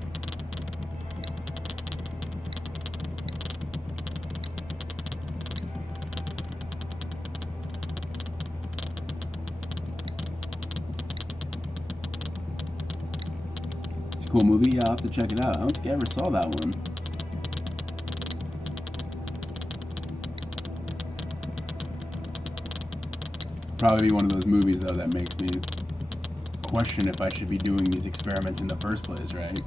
Cool movie. Yeah, I'll have to check it out. I don't think I ever saw that one. Probably be one of those movies though that makes me question if I should be doing these experiments in the first place, right?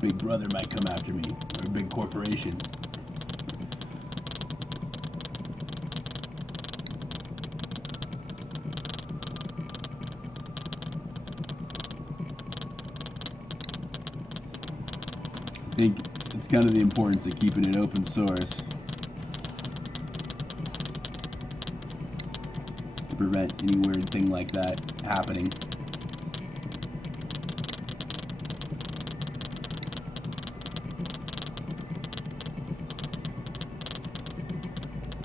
Big Brother might come after me, or a big corporation. I think it's kind of the importance of keeping it open source to prevent any weird thing like that happening.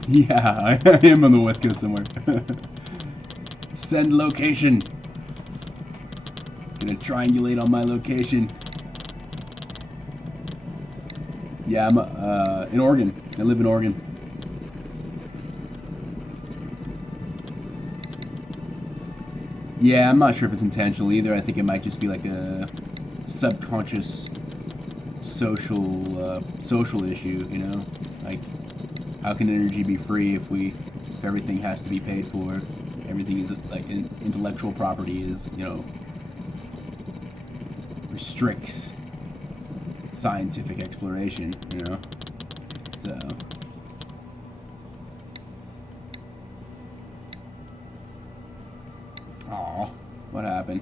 Yeah, I am on the West Coast somewhere. Send location. Gonna triangulate on my location. Yeah, I'm in Oregon. I live in Oregon. Yeah, I'm not sure if it's intentional either. I think it might just be like a subconscious social issue, you know? Like, how can energy be free if everything has to be paid for? Everything is like intellectual property is, you know, restricts scientific exploration, you know? So aw, what happened?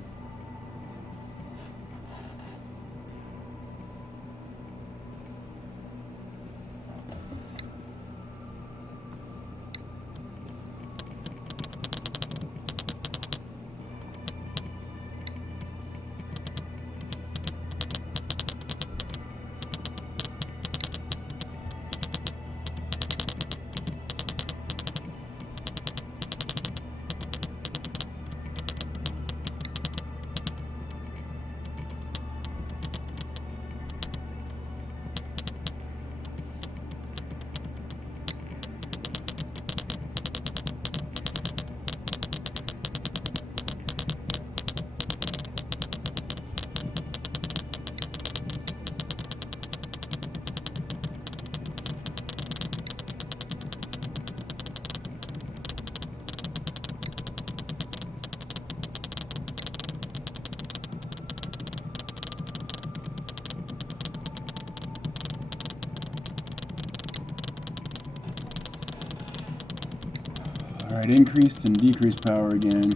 Alright, increased and decreased power again.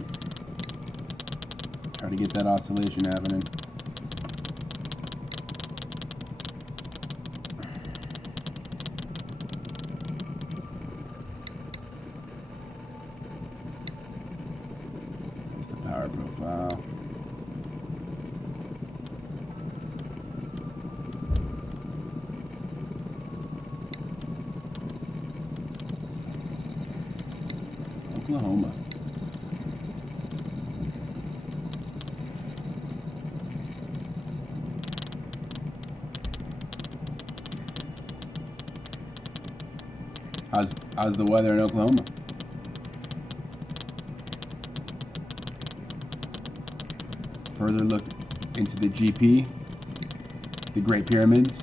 Try to get that oscillation happening. What's the power profile? Oklahoma. How's the weather in Oklahoma? Further look into the GP, the Great Pyramids.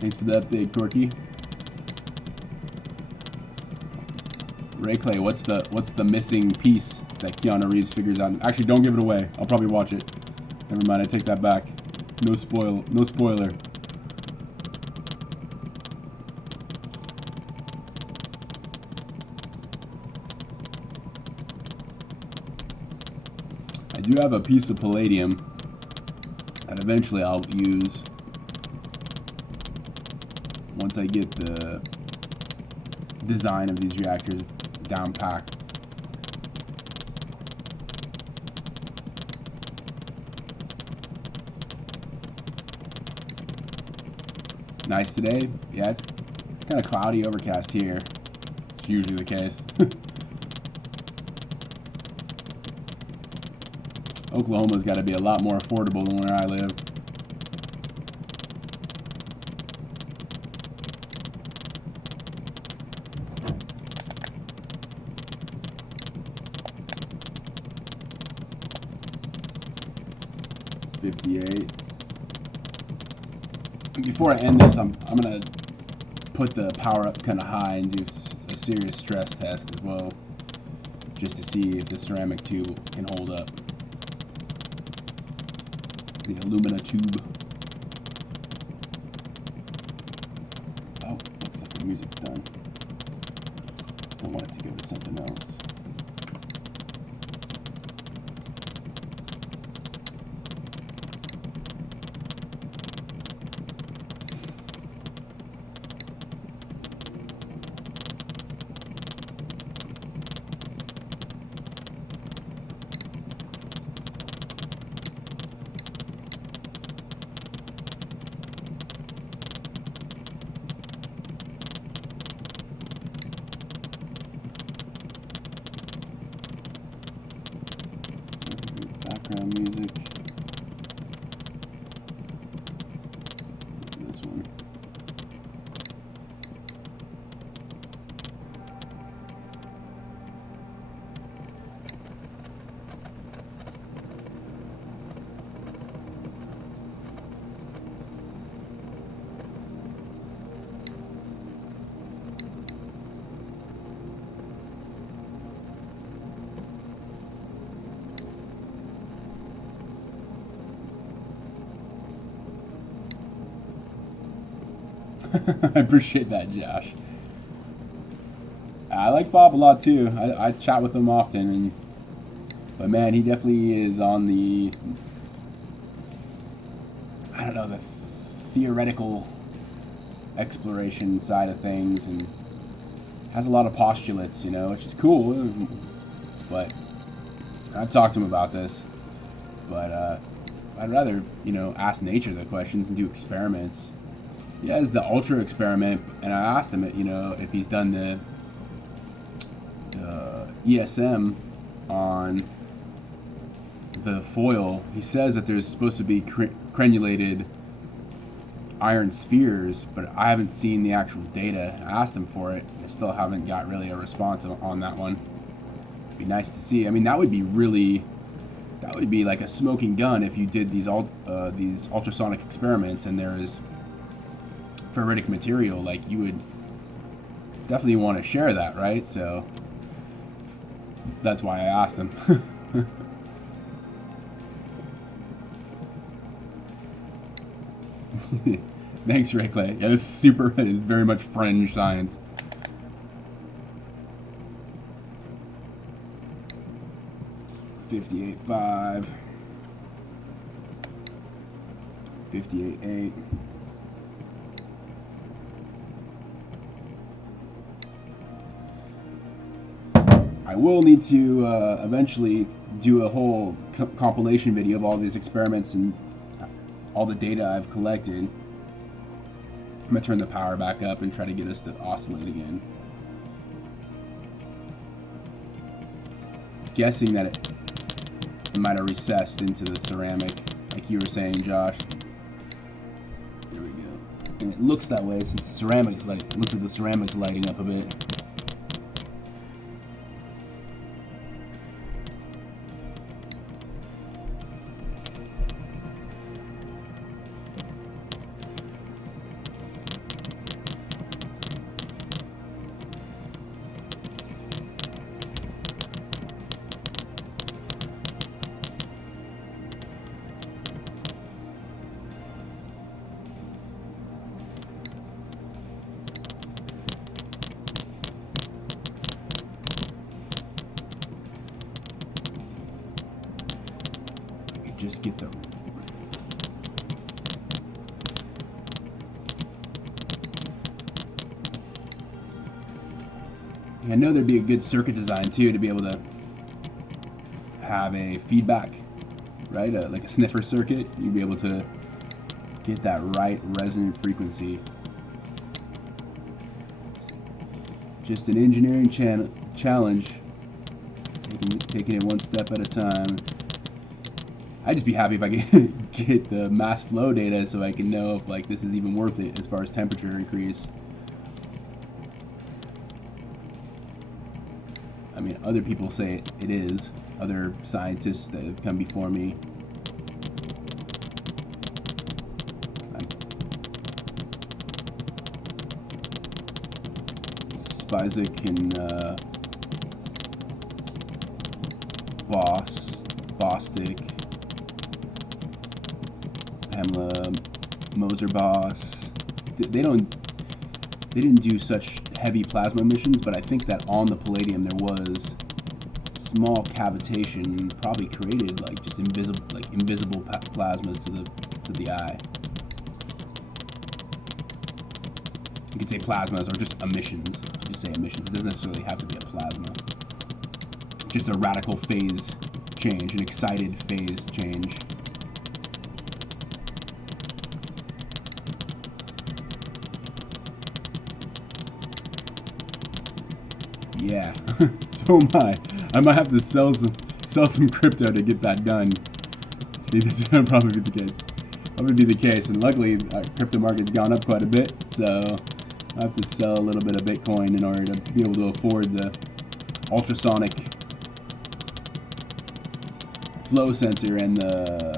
Thanks for the update, Corky. Ray Clay, what's the missing piece that Keanu Reeves figures out? Actually, don't give it away. I'll probably watch it. Never mind, I take that back. No spoiler. I do have a piece of palladium that eventually I'll use once I get the design of these reactors down packed. Nice today. Yeah, it's kind of cloudy, overcast here. It's usually the case. Oklahoma's got to be a lot more affordable than where I live. Before I end this, I'm gonna put the power up kind of high and do a serious stress test as well, just to see if the ceramic tube can hold up. The alumina tube. Oh, looks like the music's done. I want it to go to something else. background music. This one. I appreciate that, Josh. I like Bob a lot too. I chat with him often, but man, he definitely is on the, I don't know, the theoretical exploration side of things, and has a lot of postulates, you know, which is cool. But I've talked to him about this, but I'd rather, you know, ask nature the questions and do experiments. He has the ultra experiment, and I asked him, you know, if he's done the ESM on the foil. He says that there's supposed to be crenulated iron spheres, but I haven't seen the actual data. I asked him for it. I still haven't got really a response on that one. It'd be nice to see. I mean, that would be really, that would be like a smoking gun if you did these ultrasonic experiments and there is ferritic material. Like, you would definitely want to share that, right? So that's why I asked him. Thanks, Rickley. Yeah, this is super, it is very much fringe science. $58.5, $58.8. I will need to eventually do a whole compilation video of all these experiments and all the data I've collected. I'm going to turn the power back up and try to get us to oscillate again. Guessing that it might have recessed into the ceramic, like you were saying, Josh. There we go. And it looks that way since the ceramic's looks like the ceramic's lighting up a bit. Just get the I know there'd be a good circuit design too to be able to have a feedback, right? Like a sniffer circuit. You'd be able to get that right resonant frequency. Just an engineering challenge, taking it one step at a time. I'd just be happy if I could get the mass flow data so I can know if like this is even worth it as far as temperature increase. I mean, other people say it is. Other scientists that have come before me. Spizek and Bostic. Pamela Moser-Boss. They didn't do such heavy plasma emissions, but I think that on the palladium there was small cavitation, probably created like just invisible plasmas to the eye. You could say plasmas or just emissions. Just say emissions. It doesn't necessarily have to be a plasma. Just a radical phase change, an excited phase change. Yeah, so am I. I might have to sell some crypto to get that done. This would probably be the case. That would be the case, and luckily, crypto market's gone up quite a bit, so I have to sell a little bit of Bitcoin in order to be able to afford the ultrasonic flow sensor and the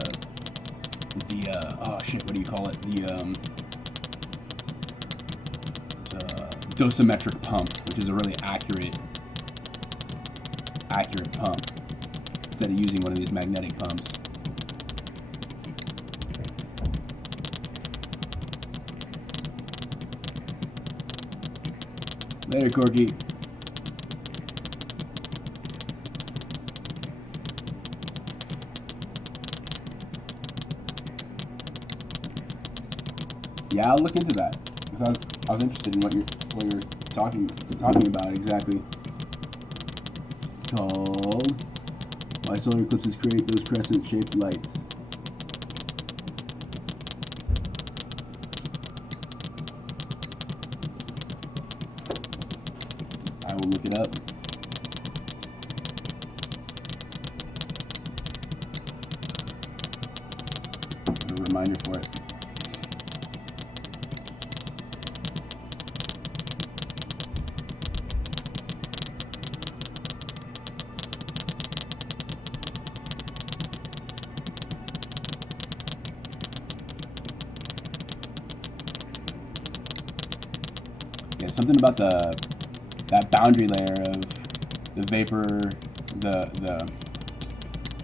oh shit, what do you call it? The dosimetric pump, which is a really accurate pump instead of using one of these magnetic pumps. Later, Corky. Yeah, I'll look into that because I was interested in what you're talking about exactly. It's called Why Solar Eclipses Create Those Crescent-Shaped Lights. I will look it up. Put a reminder for it. Yeah, something about that boundary layer of the vapor, the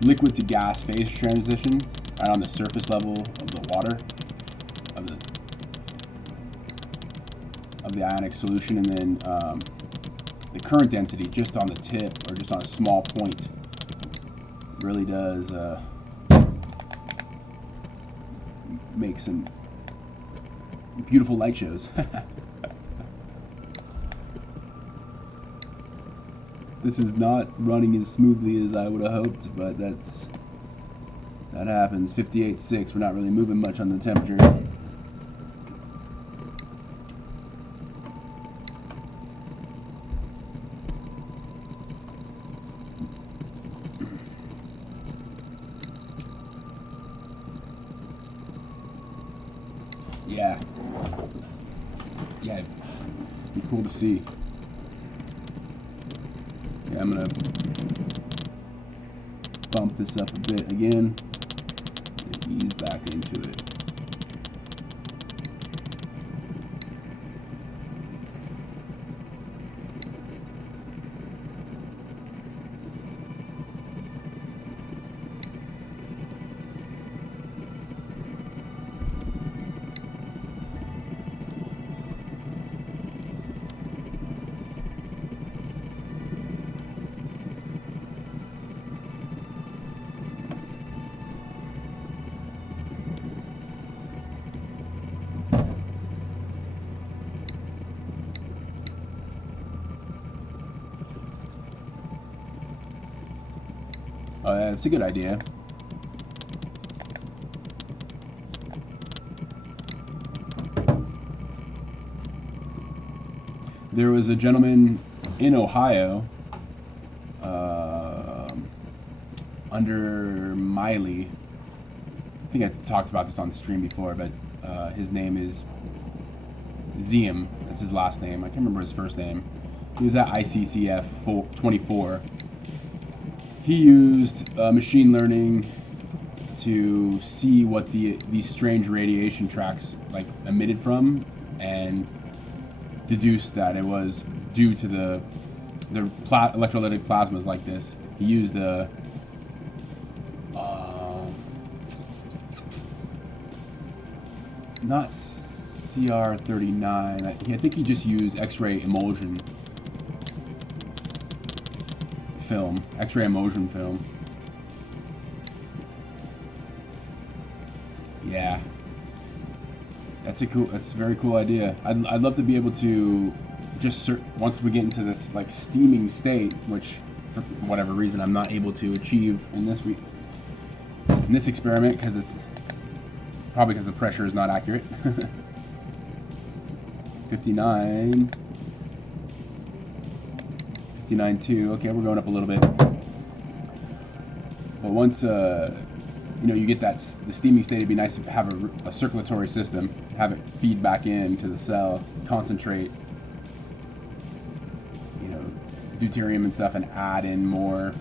liquid to gas phase transition right on the surface level of the water, of the ionic solution, and then the current density just on the tip or just on a small point really does make some beautiful light shows. This is not running as smoothly as I would have hoped, but that happens. 58.6. We're not really moving much on the temperature. Yeah. Yeah. It'd be cool to see. Yeah, I'm gonna bump this up a bit again and ease back into it. Oh, that's a good idea. There was a gentleman in Ohio, under Miley. I think I talked about this on stream before, but his name is Zium. That's his last name. I can't remember his first name. He was at ICCF 24. He used machine learning to see what these strange radiation tracks like emitted from, and deduced that it was due to the electrolytic plasmas like this. He used a not CR39. I think he just used X-ray emulsion film, X-ray emulsion film. Yeah, that's a very cool idea. I'd love to be able to just once we get into this like steaming state, which for whatever reason I'm not able to achieve in this experiment because it's probably because the pressure is not accurate. 59. 59.2. Okay, we're going up a little bit. But once you know, you get that the steaming state. It'd be nice to have a circulatory system, have it feed back into the cell, concentrate, you know, deuterium and stuff, and add in more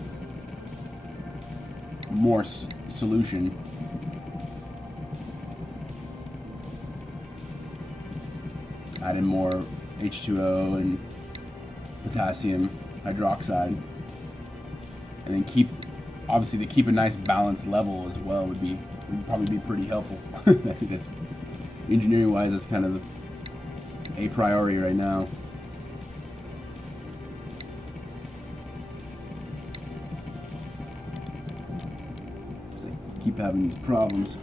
solution. Add in more H2O and potassium hydroxide, and then obviously to keep a nice balanced level as well would probably be pretty helpful. I think that's, engineering wise, that's kind of a priority right now. So keep having these problems.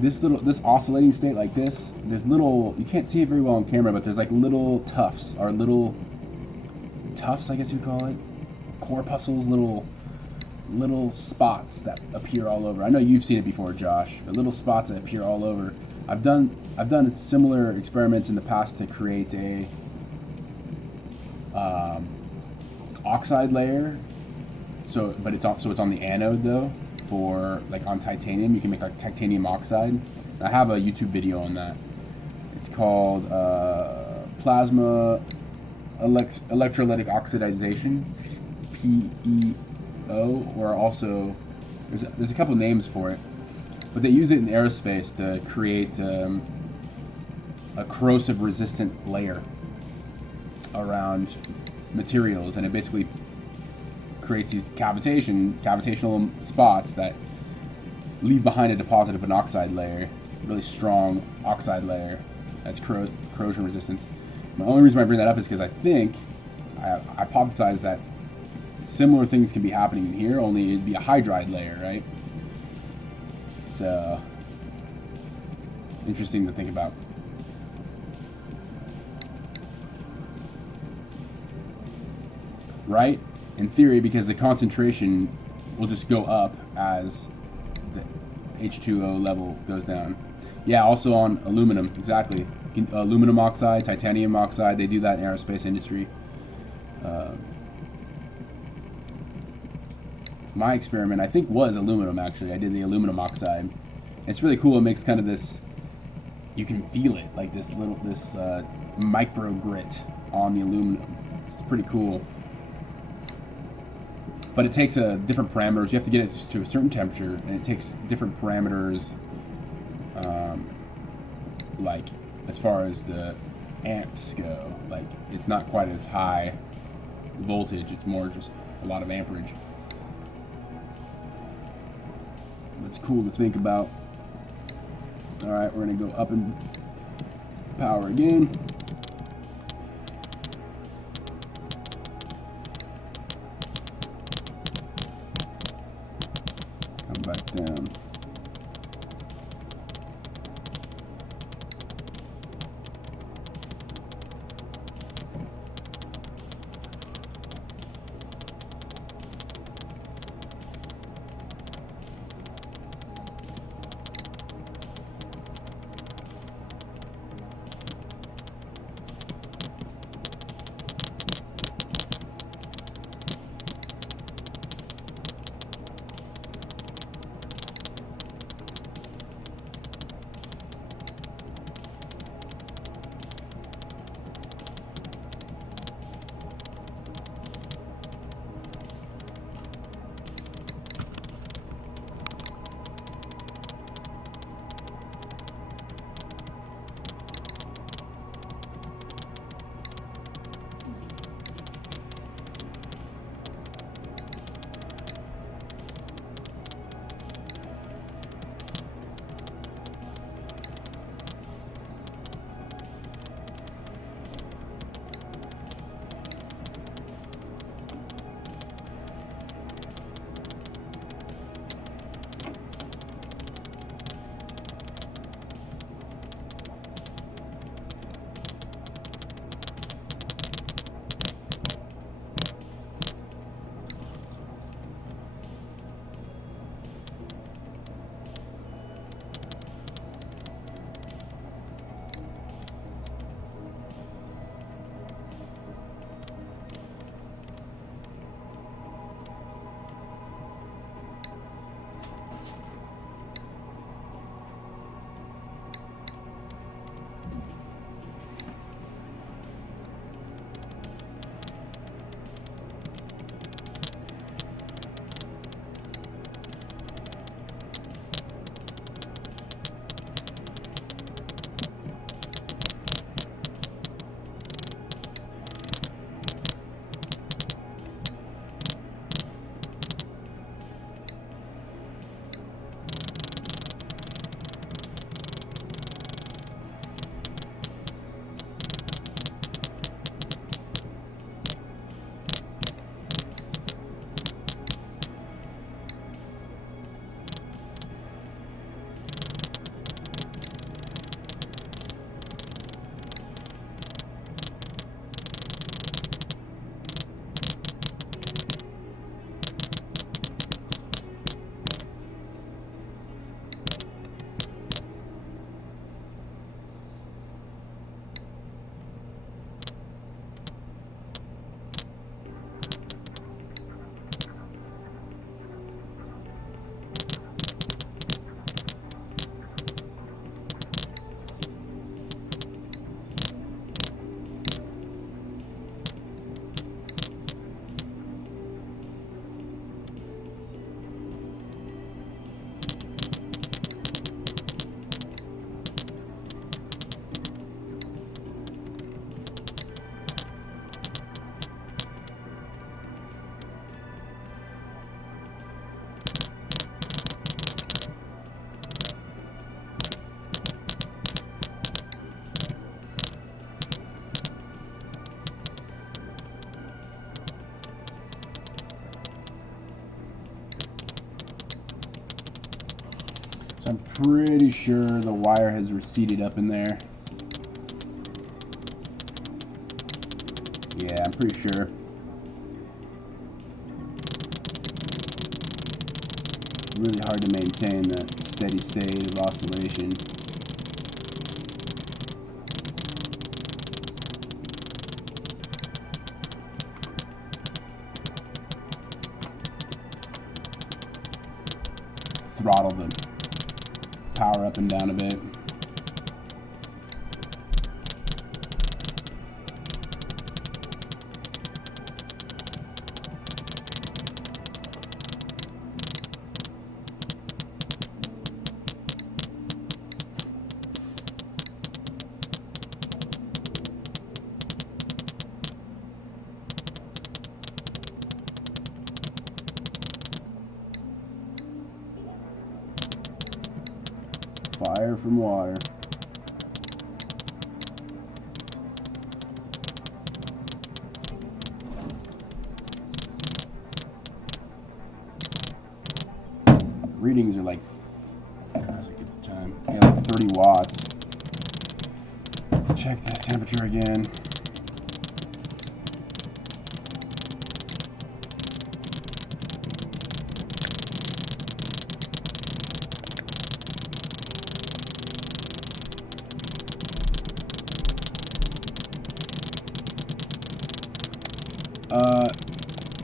This oscillating state like this, there's little, you can't see it very well on camera, but there's like little tufts, I guess you call it, corpuscles, little spots that appear all over. I know you've seen it before, Josh, but little spots that appear all over. I've done similar experiments in the past to create a oxide layer, but it's on the anode though. For like on titanium, you can make like titanium oxide. I have a YouTube video on that. It's called plasma electrolytic oxidization, PEO, or also there's a couple names for it, but they use it in aerospace to create a corrosive resistant layer around materials, and it basically creates these cavitational spots that leave behind a deposit of an oxide layer, really strong oxide layer that's corrosion resistant. The only reason I bring that up is because I hypothesize that similar things can be happening in here, only it'd be a hydride layer, right? So interesting to think about. Right? In theory, because the concentration will just go up as the H2O level goes down. Yeah, also on aluminum, exactly. Aluminum oxide, titanium oxide, they do that in aerospace industry. My experiment, I think, was aluminum, actually. I did the aluminum oxide. It's really cool. It makes kind of this, you can feel it, like this micro grit on the aluminum. It's pretty cool. But it takes different parameters. You have to get it to a certain temperature, and it takes different parameters, like as far as the amps go. Like, it's not quite as high voltage. It's more just a lot of amperage. That's cool to think about. All right, we're gonna go up in power again. Back down. I'm pretty sure the wire has receded up in there. Yeah, I'm pretty sure. Really hard to maintain that steady state of oscillation. Throttle the power up and down a bit. Fire from water. Readings are like, that's a good time. Yeah, like 30 watts. Let's check that temperature again.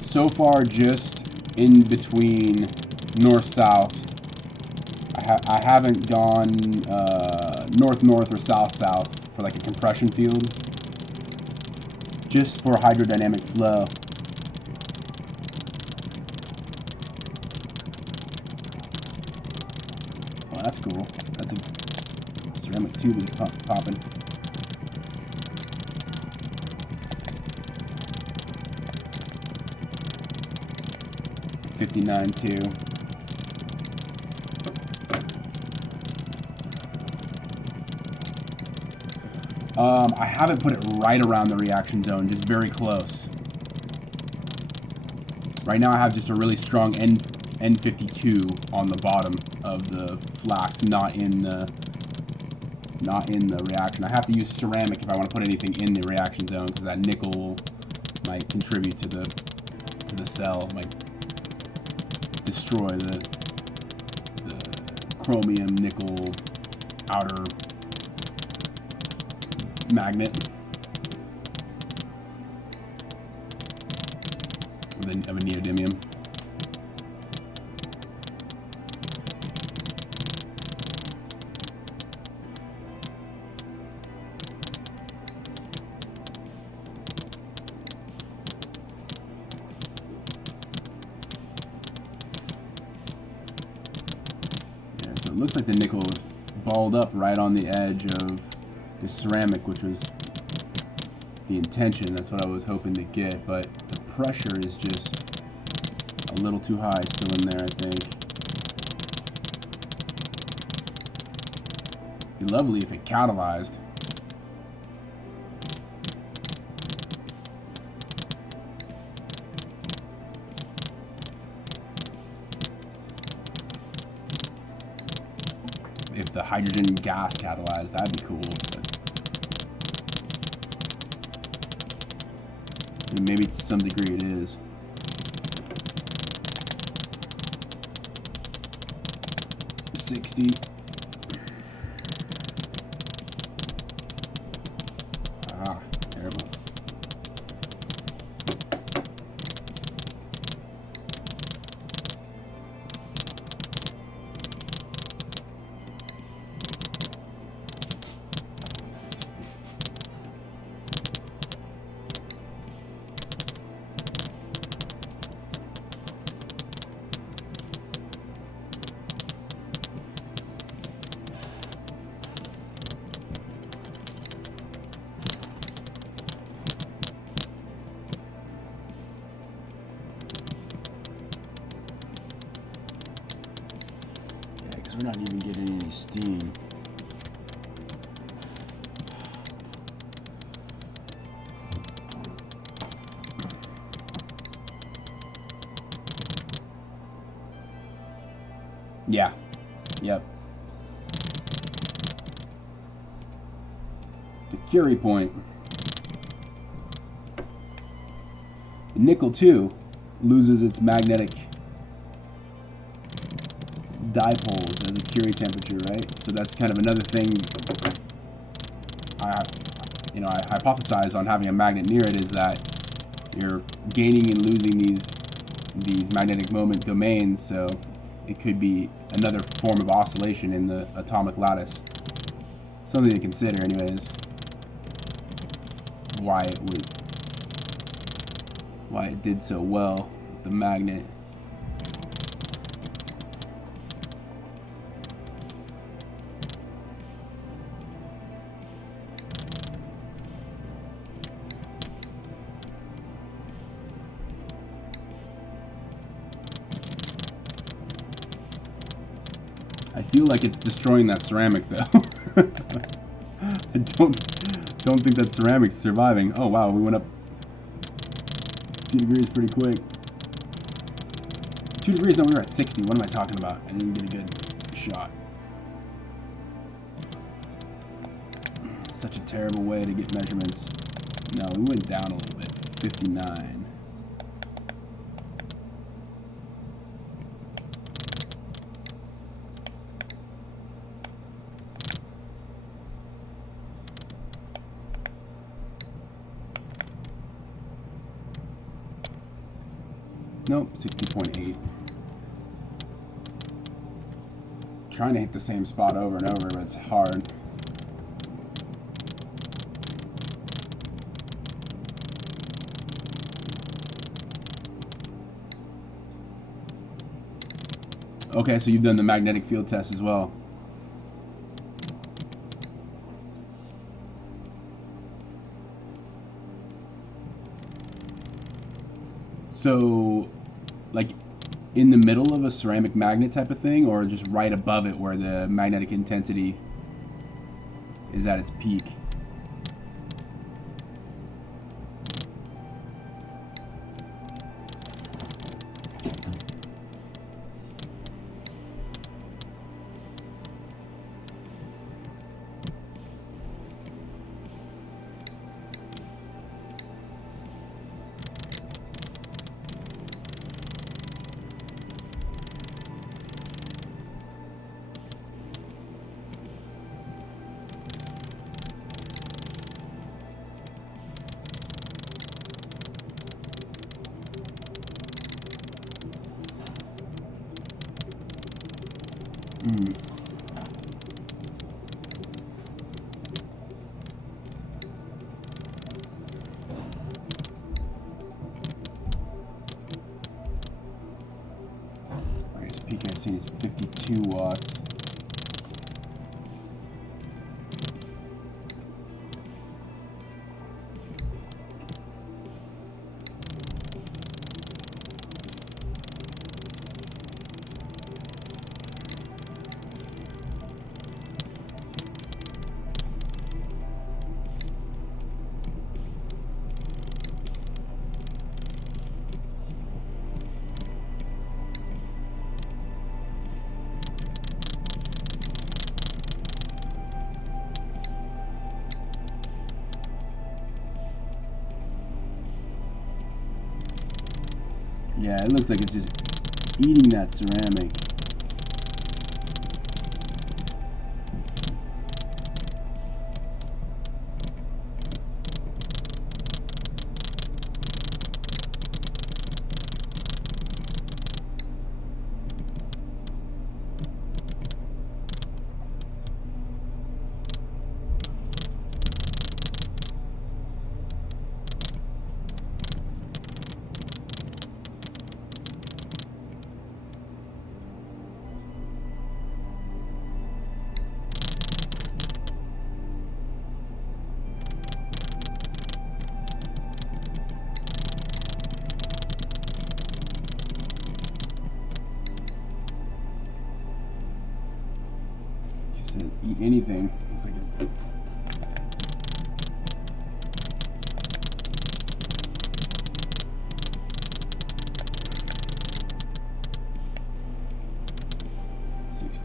So far, just in between north-south. I haven't gone north-north or south-south for like a compression field. Just for hydrodynamic flow. Oh, that's cool. That's a ceramic tube popping. .59.2. I haven't put it right around the reaction zone, just very close. Right now I have just a really strong N52 on the bottom of the flask, not in the reaction. I have to use ceramic if I want to put anything in the reaction zone, because that nickel might contribute to the cell, might destroy the chromium nickel outer magnet of a neodymium. It looks like the nickel was balled up right on the edge of the ceramic, which was the intention. That's what I was hoping to get, but the pressure is just a little too high still in there, I think. It'd be lovely if it catalyzed. If the hydrogen gas catalyzed, that'd be cool. But maybe to some degree it is. $60. Ah, terrible. We're not even getting any steam. Yeah. Yep. Curie point. Nickel too loses its magnetic dipoles as a Curie temperature, right? So that's kind of another thing I hypothesize on having a magnet near it, is that you're gaining and losing these magnetic moment domains, so it could be another form of oscillation in the atomic lattice. Something to consider, anyways. Why it did so well with the magnet. I feel like it's destroying that ceramic though. I don't think that ceramic's surviving. Oh wow, we went up 2 degrees pretty quick. 2 degrees? No, we were at 60. What am I talking about? I didn't get a good shot. Such a terrible way to get measurements. No, we went down a little bit. 59. Nope, 60.8. Trying to hit the same spot over and over, but it's hard. Okay, so you've done the magnetic field test as well. So, like, in the middle of a ceramic magnet type of thing, or just right above it where the magnetic intensity is at its peak? Peak I've seen is 52 watts. Yeah, it looks like it's just eating that ceramic. Eat anything. It's like it's...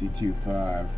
$62.5.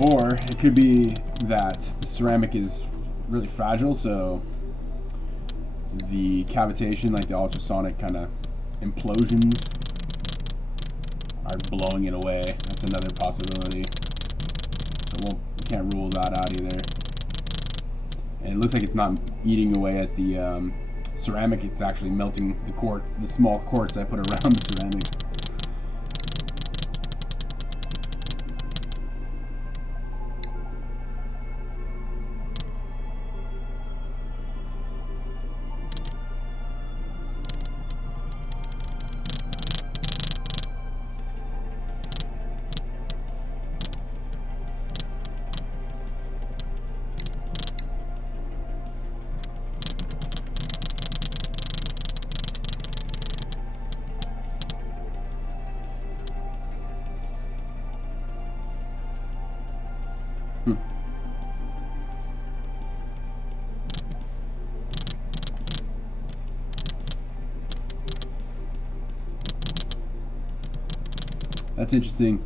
Or it could be that the ceramic is really fragile, so the cavitation, like the ultrasonic kind of implosions, are blowing it away. That's another possibility. So we can't rule that out either. And it looks like it's not eating away at the ceramic. It's actually melting the small quartz I put around the ceramic. That's interesting.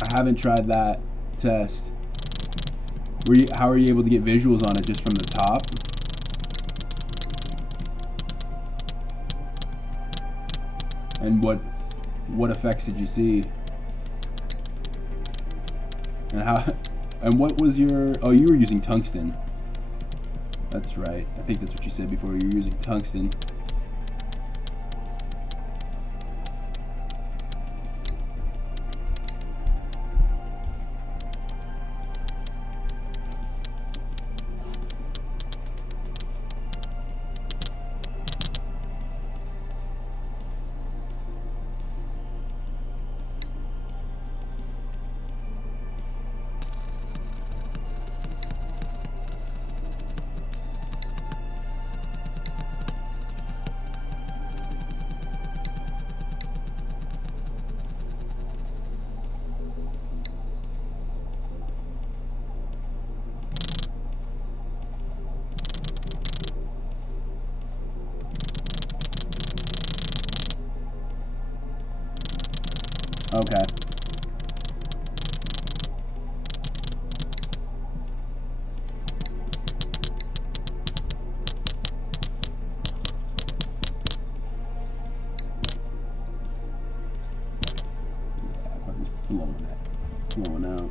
I haven't tried that test. How are you able to get visuals on it just from the top? And what effects did you see? And what was your, oh, you were using tungsten. That's right. I think that's what you said before. You were using tungsten. Okay. Blowing out.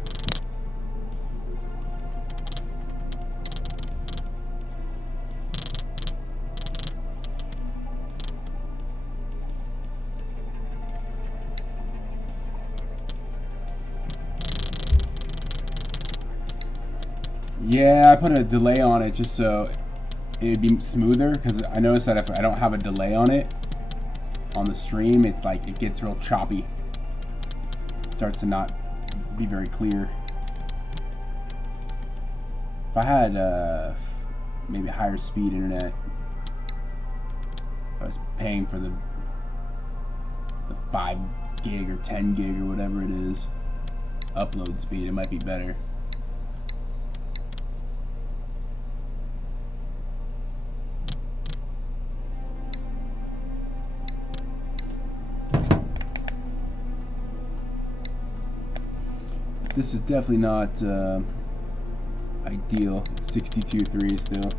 Yeah, I put a delay on it just so it would be smoother, because I noticed that if I don't have a delay on it on the stream, it's like it gets real choppy. It starts to not be very clear. If I had maybe higher speed internet, if I was paying for the 5 gig or 10 gig or whatever it is upload speed, it might be better. This is definitely not ideal. 62.3 still.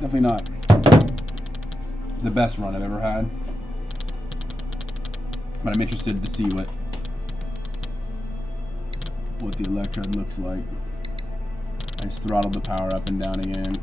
Definitely not the best run I've ever had. But I'm interested to see what the electrode looks like. I just throttled the power up and down again.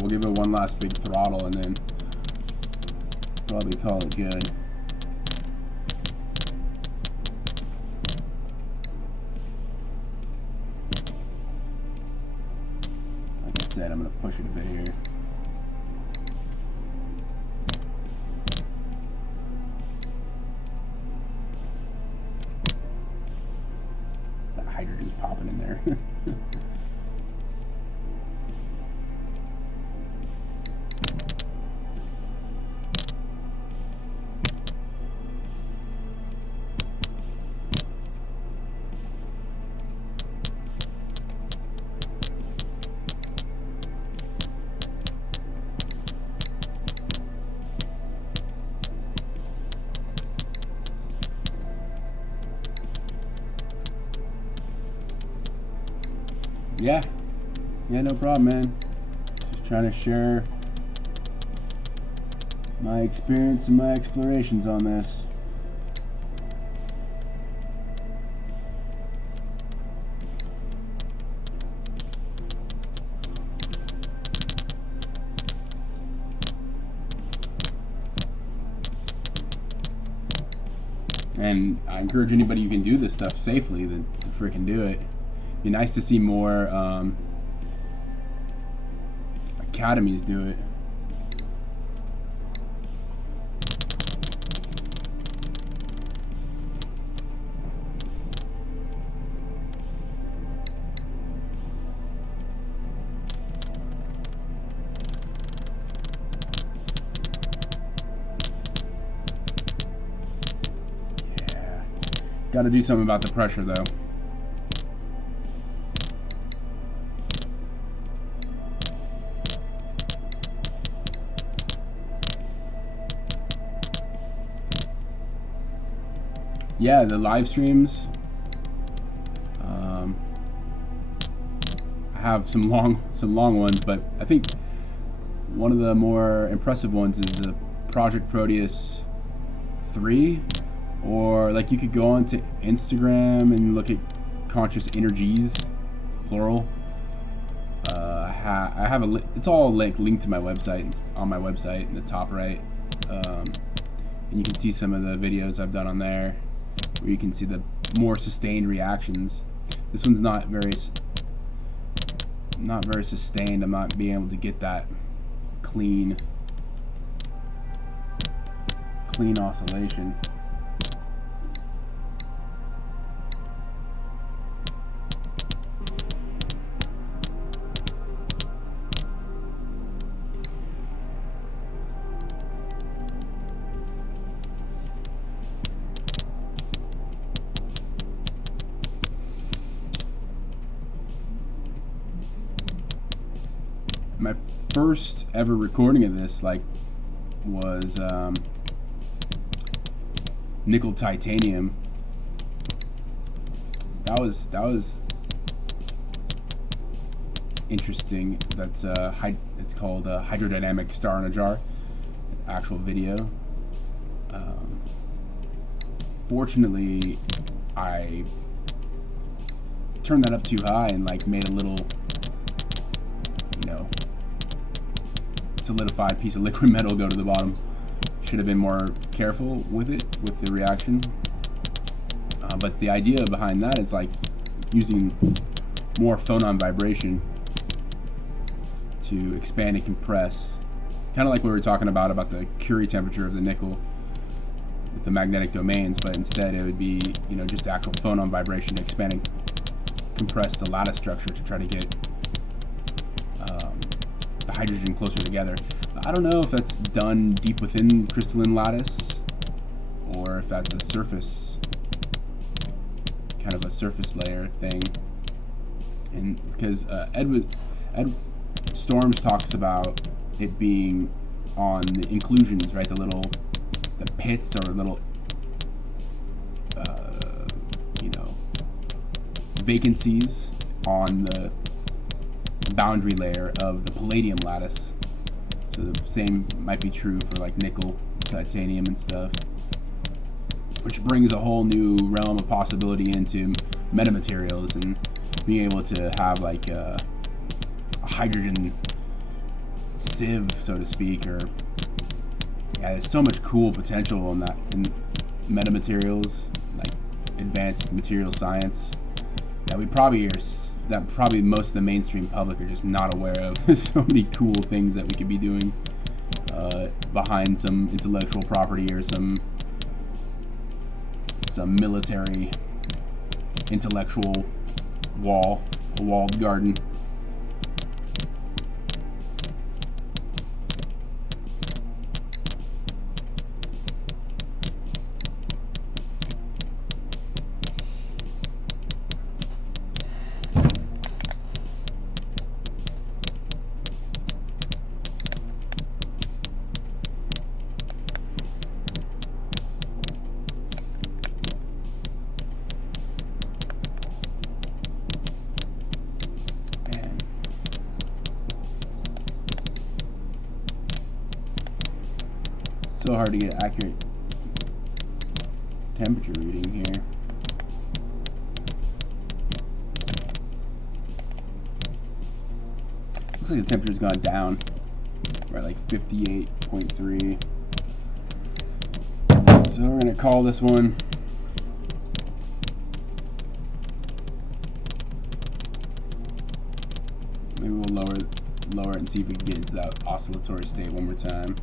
we'll give it one last big throttle and then probably call it good. Like I said, I'm going to push it a bit here. That hydrogen's popping in there. Yeah, no problem, man. Just trying to share my experience and my explorations on this. And I encourage anybody who can do this stuff safely to freaking do it. Be nice to see more academies do it. Yeah, got to do something about the pressure though. Yeah, the live streams. I have some long ones, but I think one of the more impressive ones is the Project Proteus 3, or like you could go onto Instagram and look at Conscious Energies, plural. I have a it's all linked to my website. It's on my website in the top right, and you can see some of the videos I've done on there, where you can see the more sustained reactions. This one's not very sustained. I'm not being able to get that clean oscillation. My first ever recording of this was nickel titanium. That was interesting. That's it's called hydrodynamic star in a jar. Actual video. Fortunately, I turned that up too high and made a little, solidified piece of liquid metal go to the bottom. Should have been more careful with it, with the reaction. But the idea behind that is using more phonon vibration to expand and compress, kind of like we were talking about the Curie temperature of the nickel with the magnetic domains, but instead it would be just actual phonon vibration to expand and compress the lattice structure to try to get the hydrogen closer together. I don't know if that's done deep within crystalline lattice or if that's a surface, kind of a surface layer thing. And because Ed Storms talks about it being on the inclusions, right? The pits or little vacancies on the boundary layer of the palladium lattice. So the same might be true for nickel, titanium, and stuff, which brings a whole new realm of possibility into metamaterials and being able to have a hydrogen sieve, so to speak, or yeah, there's so much cool potential in that, in metamaterials, like advanced material science, that we probably are, that probably most of the mainstream public are just not aware of. There's so many cool things that we could be doing behind some intellectual property or some military intellectual wall, a walled garden. So hard to get accurate temperature reading here. Looks like the temperature's gone down. We're at like 58.3. So we're gonna call this one maybe we'll lower it and see if we can get into that oscillatory state one more time.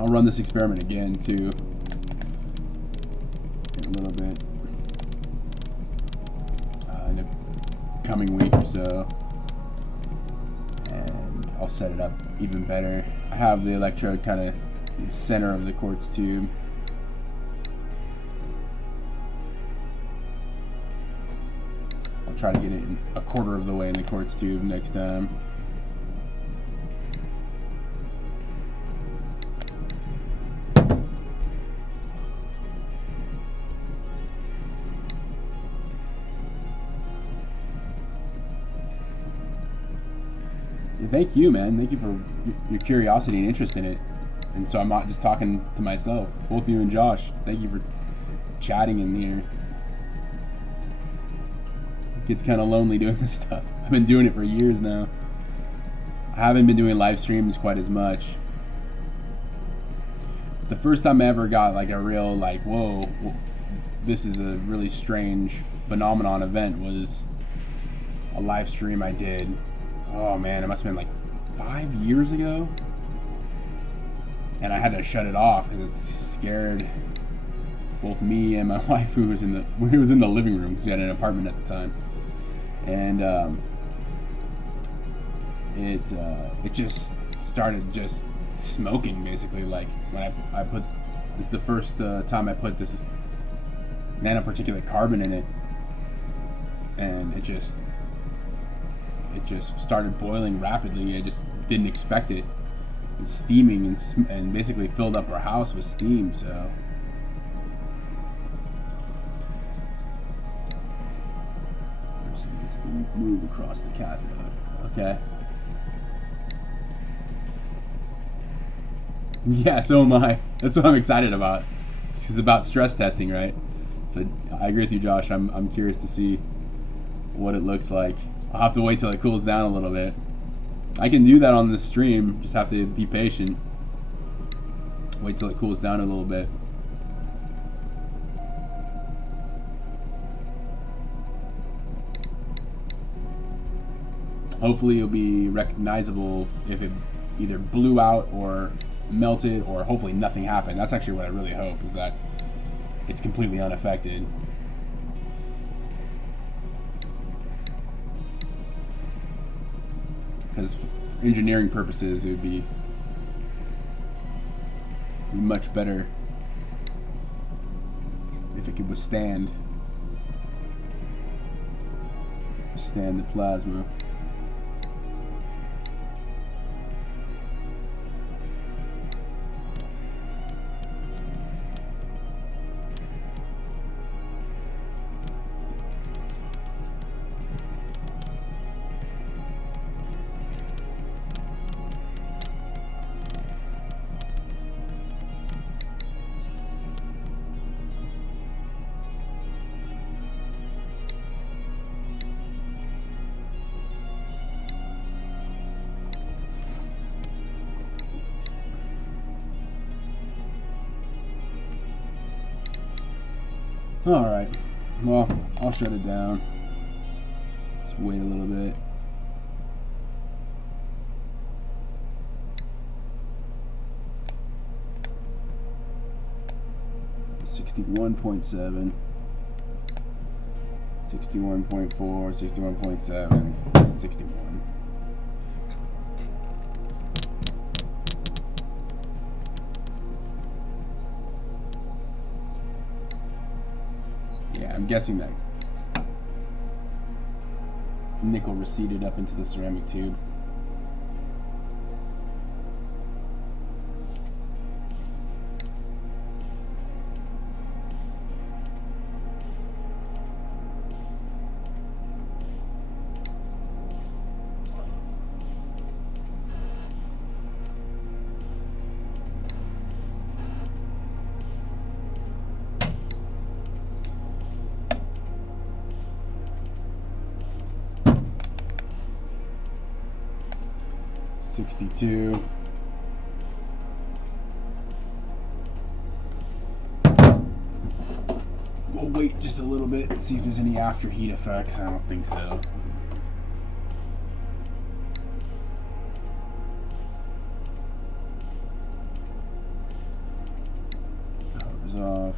I'll run this experiment again too in a little bit in the coming week or so, and I'll set it up even better. I have the electrode kind of in the center of the quartz tube. I'll try to get it a quarter of the way in the quartz tube next time. Thank you, man. Thank you for your curiosity and interest in it. And so I'm not just talking to myself. Both you and Josh, thank you for chatting in here. It gets kind of lonely doing this stuff. I've been doing it for years now. I haven't been doing live streams quite as much. The first time I ever got like a real like, whoa, this is a really strange phenomenon event was a live stream I did. Oh man, it must have been like 5 years ago, and I had to shut it off because it scared both me and my wife, who was in the living room because we had an apartment at the time, and it just started just smoking basically. Like when I put the first time I put this nanoparticulate carbon in it, and it just started boiling rapidly. I just didn't expect it. And steaming and basically filled up our house with steam. So just move across the cathode. Okay. Yeah, so am I. That's what I'm excited about. This is about stress testing, right? So I agree with you, Josh. I'm curious to see what it looks like. I'll have to wait till it cools down a little bit. I can do that on this stream, just have to be patient. Wait till it cools down a little bit. Hopefully it'll be recognizable if it either blew out or melted, or hopefully nothing happened. That's actually what I really hope, is that it's completely unaffected. Because for engineering purposes, it would be much better if it could withstand withstand the plasma. Alright, well, I'll shut it down. Just wait a little bit. .7, 61.4, 61.7, 61. Yeah, I'm guessing that nickel receded up into the ceramic tube. .62. We'll wait just a little bit and see if there's any after heat effects. I don't think so. Power's off.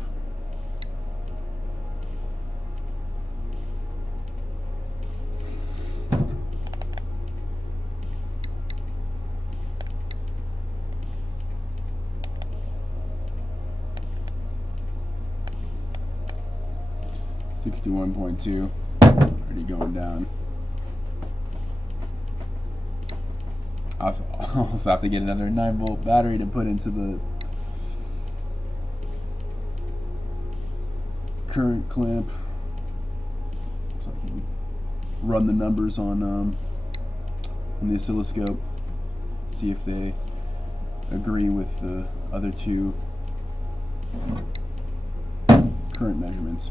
.2, already going down. I'll also have to get another 9-volt battery to put into the current clamp, so I can run the numbers on the oscilloscope, see if they agree with the other two current measurements.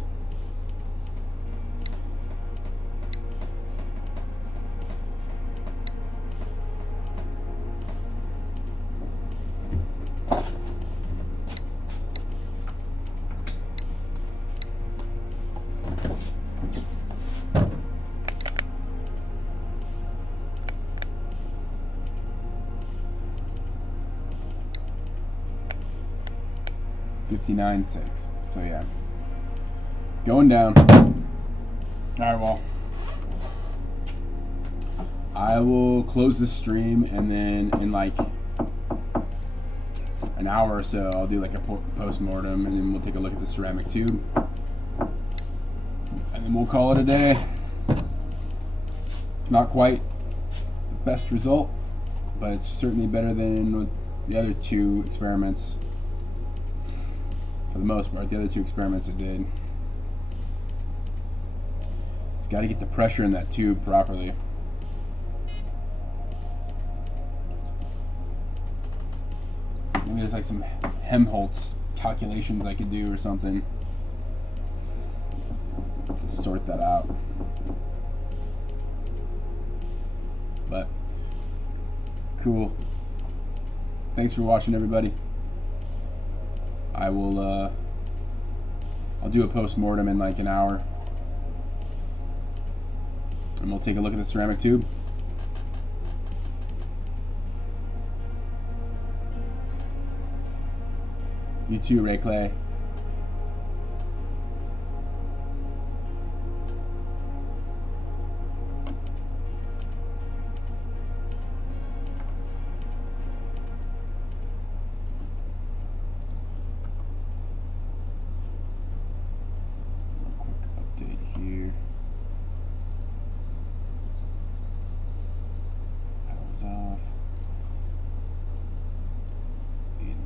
.6. So yeah, going down. Alright, well, I will close this stream, and then in like an hour or so I'll do like a post-mortem, and then we'll take a look at the ceramic tube, and then we'll call it a day. Not quite the best result, but it's certainly better than with the other two experiments. For the most part, the other two experiments I did. It's got to get the pressure in that tube properly. Maybe there's like some Helmholtz calculations I could do or something to sort that out. But cool. Thanks for watching, everybody. I will I'll do a post-mortem in like an hour, and we'll take a look at the ceramic tube. You too, Ray Clay.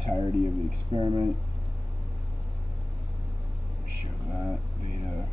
entirety of the experiment. Show that data.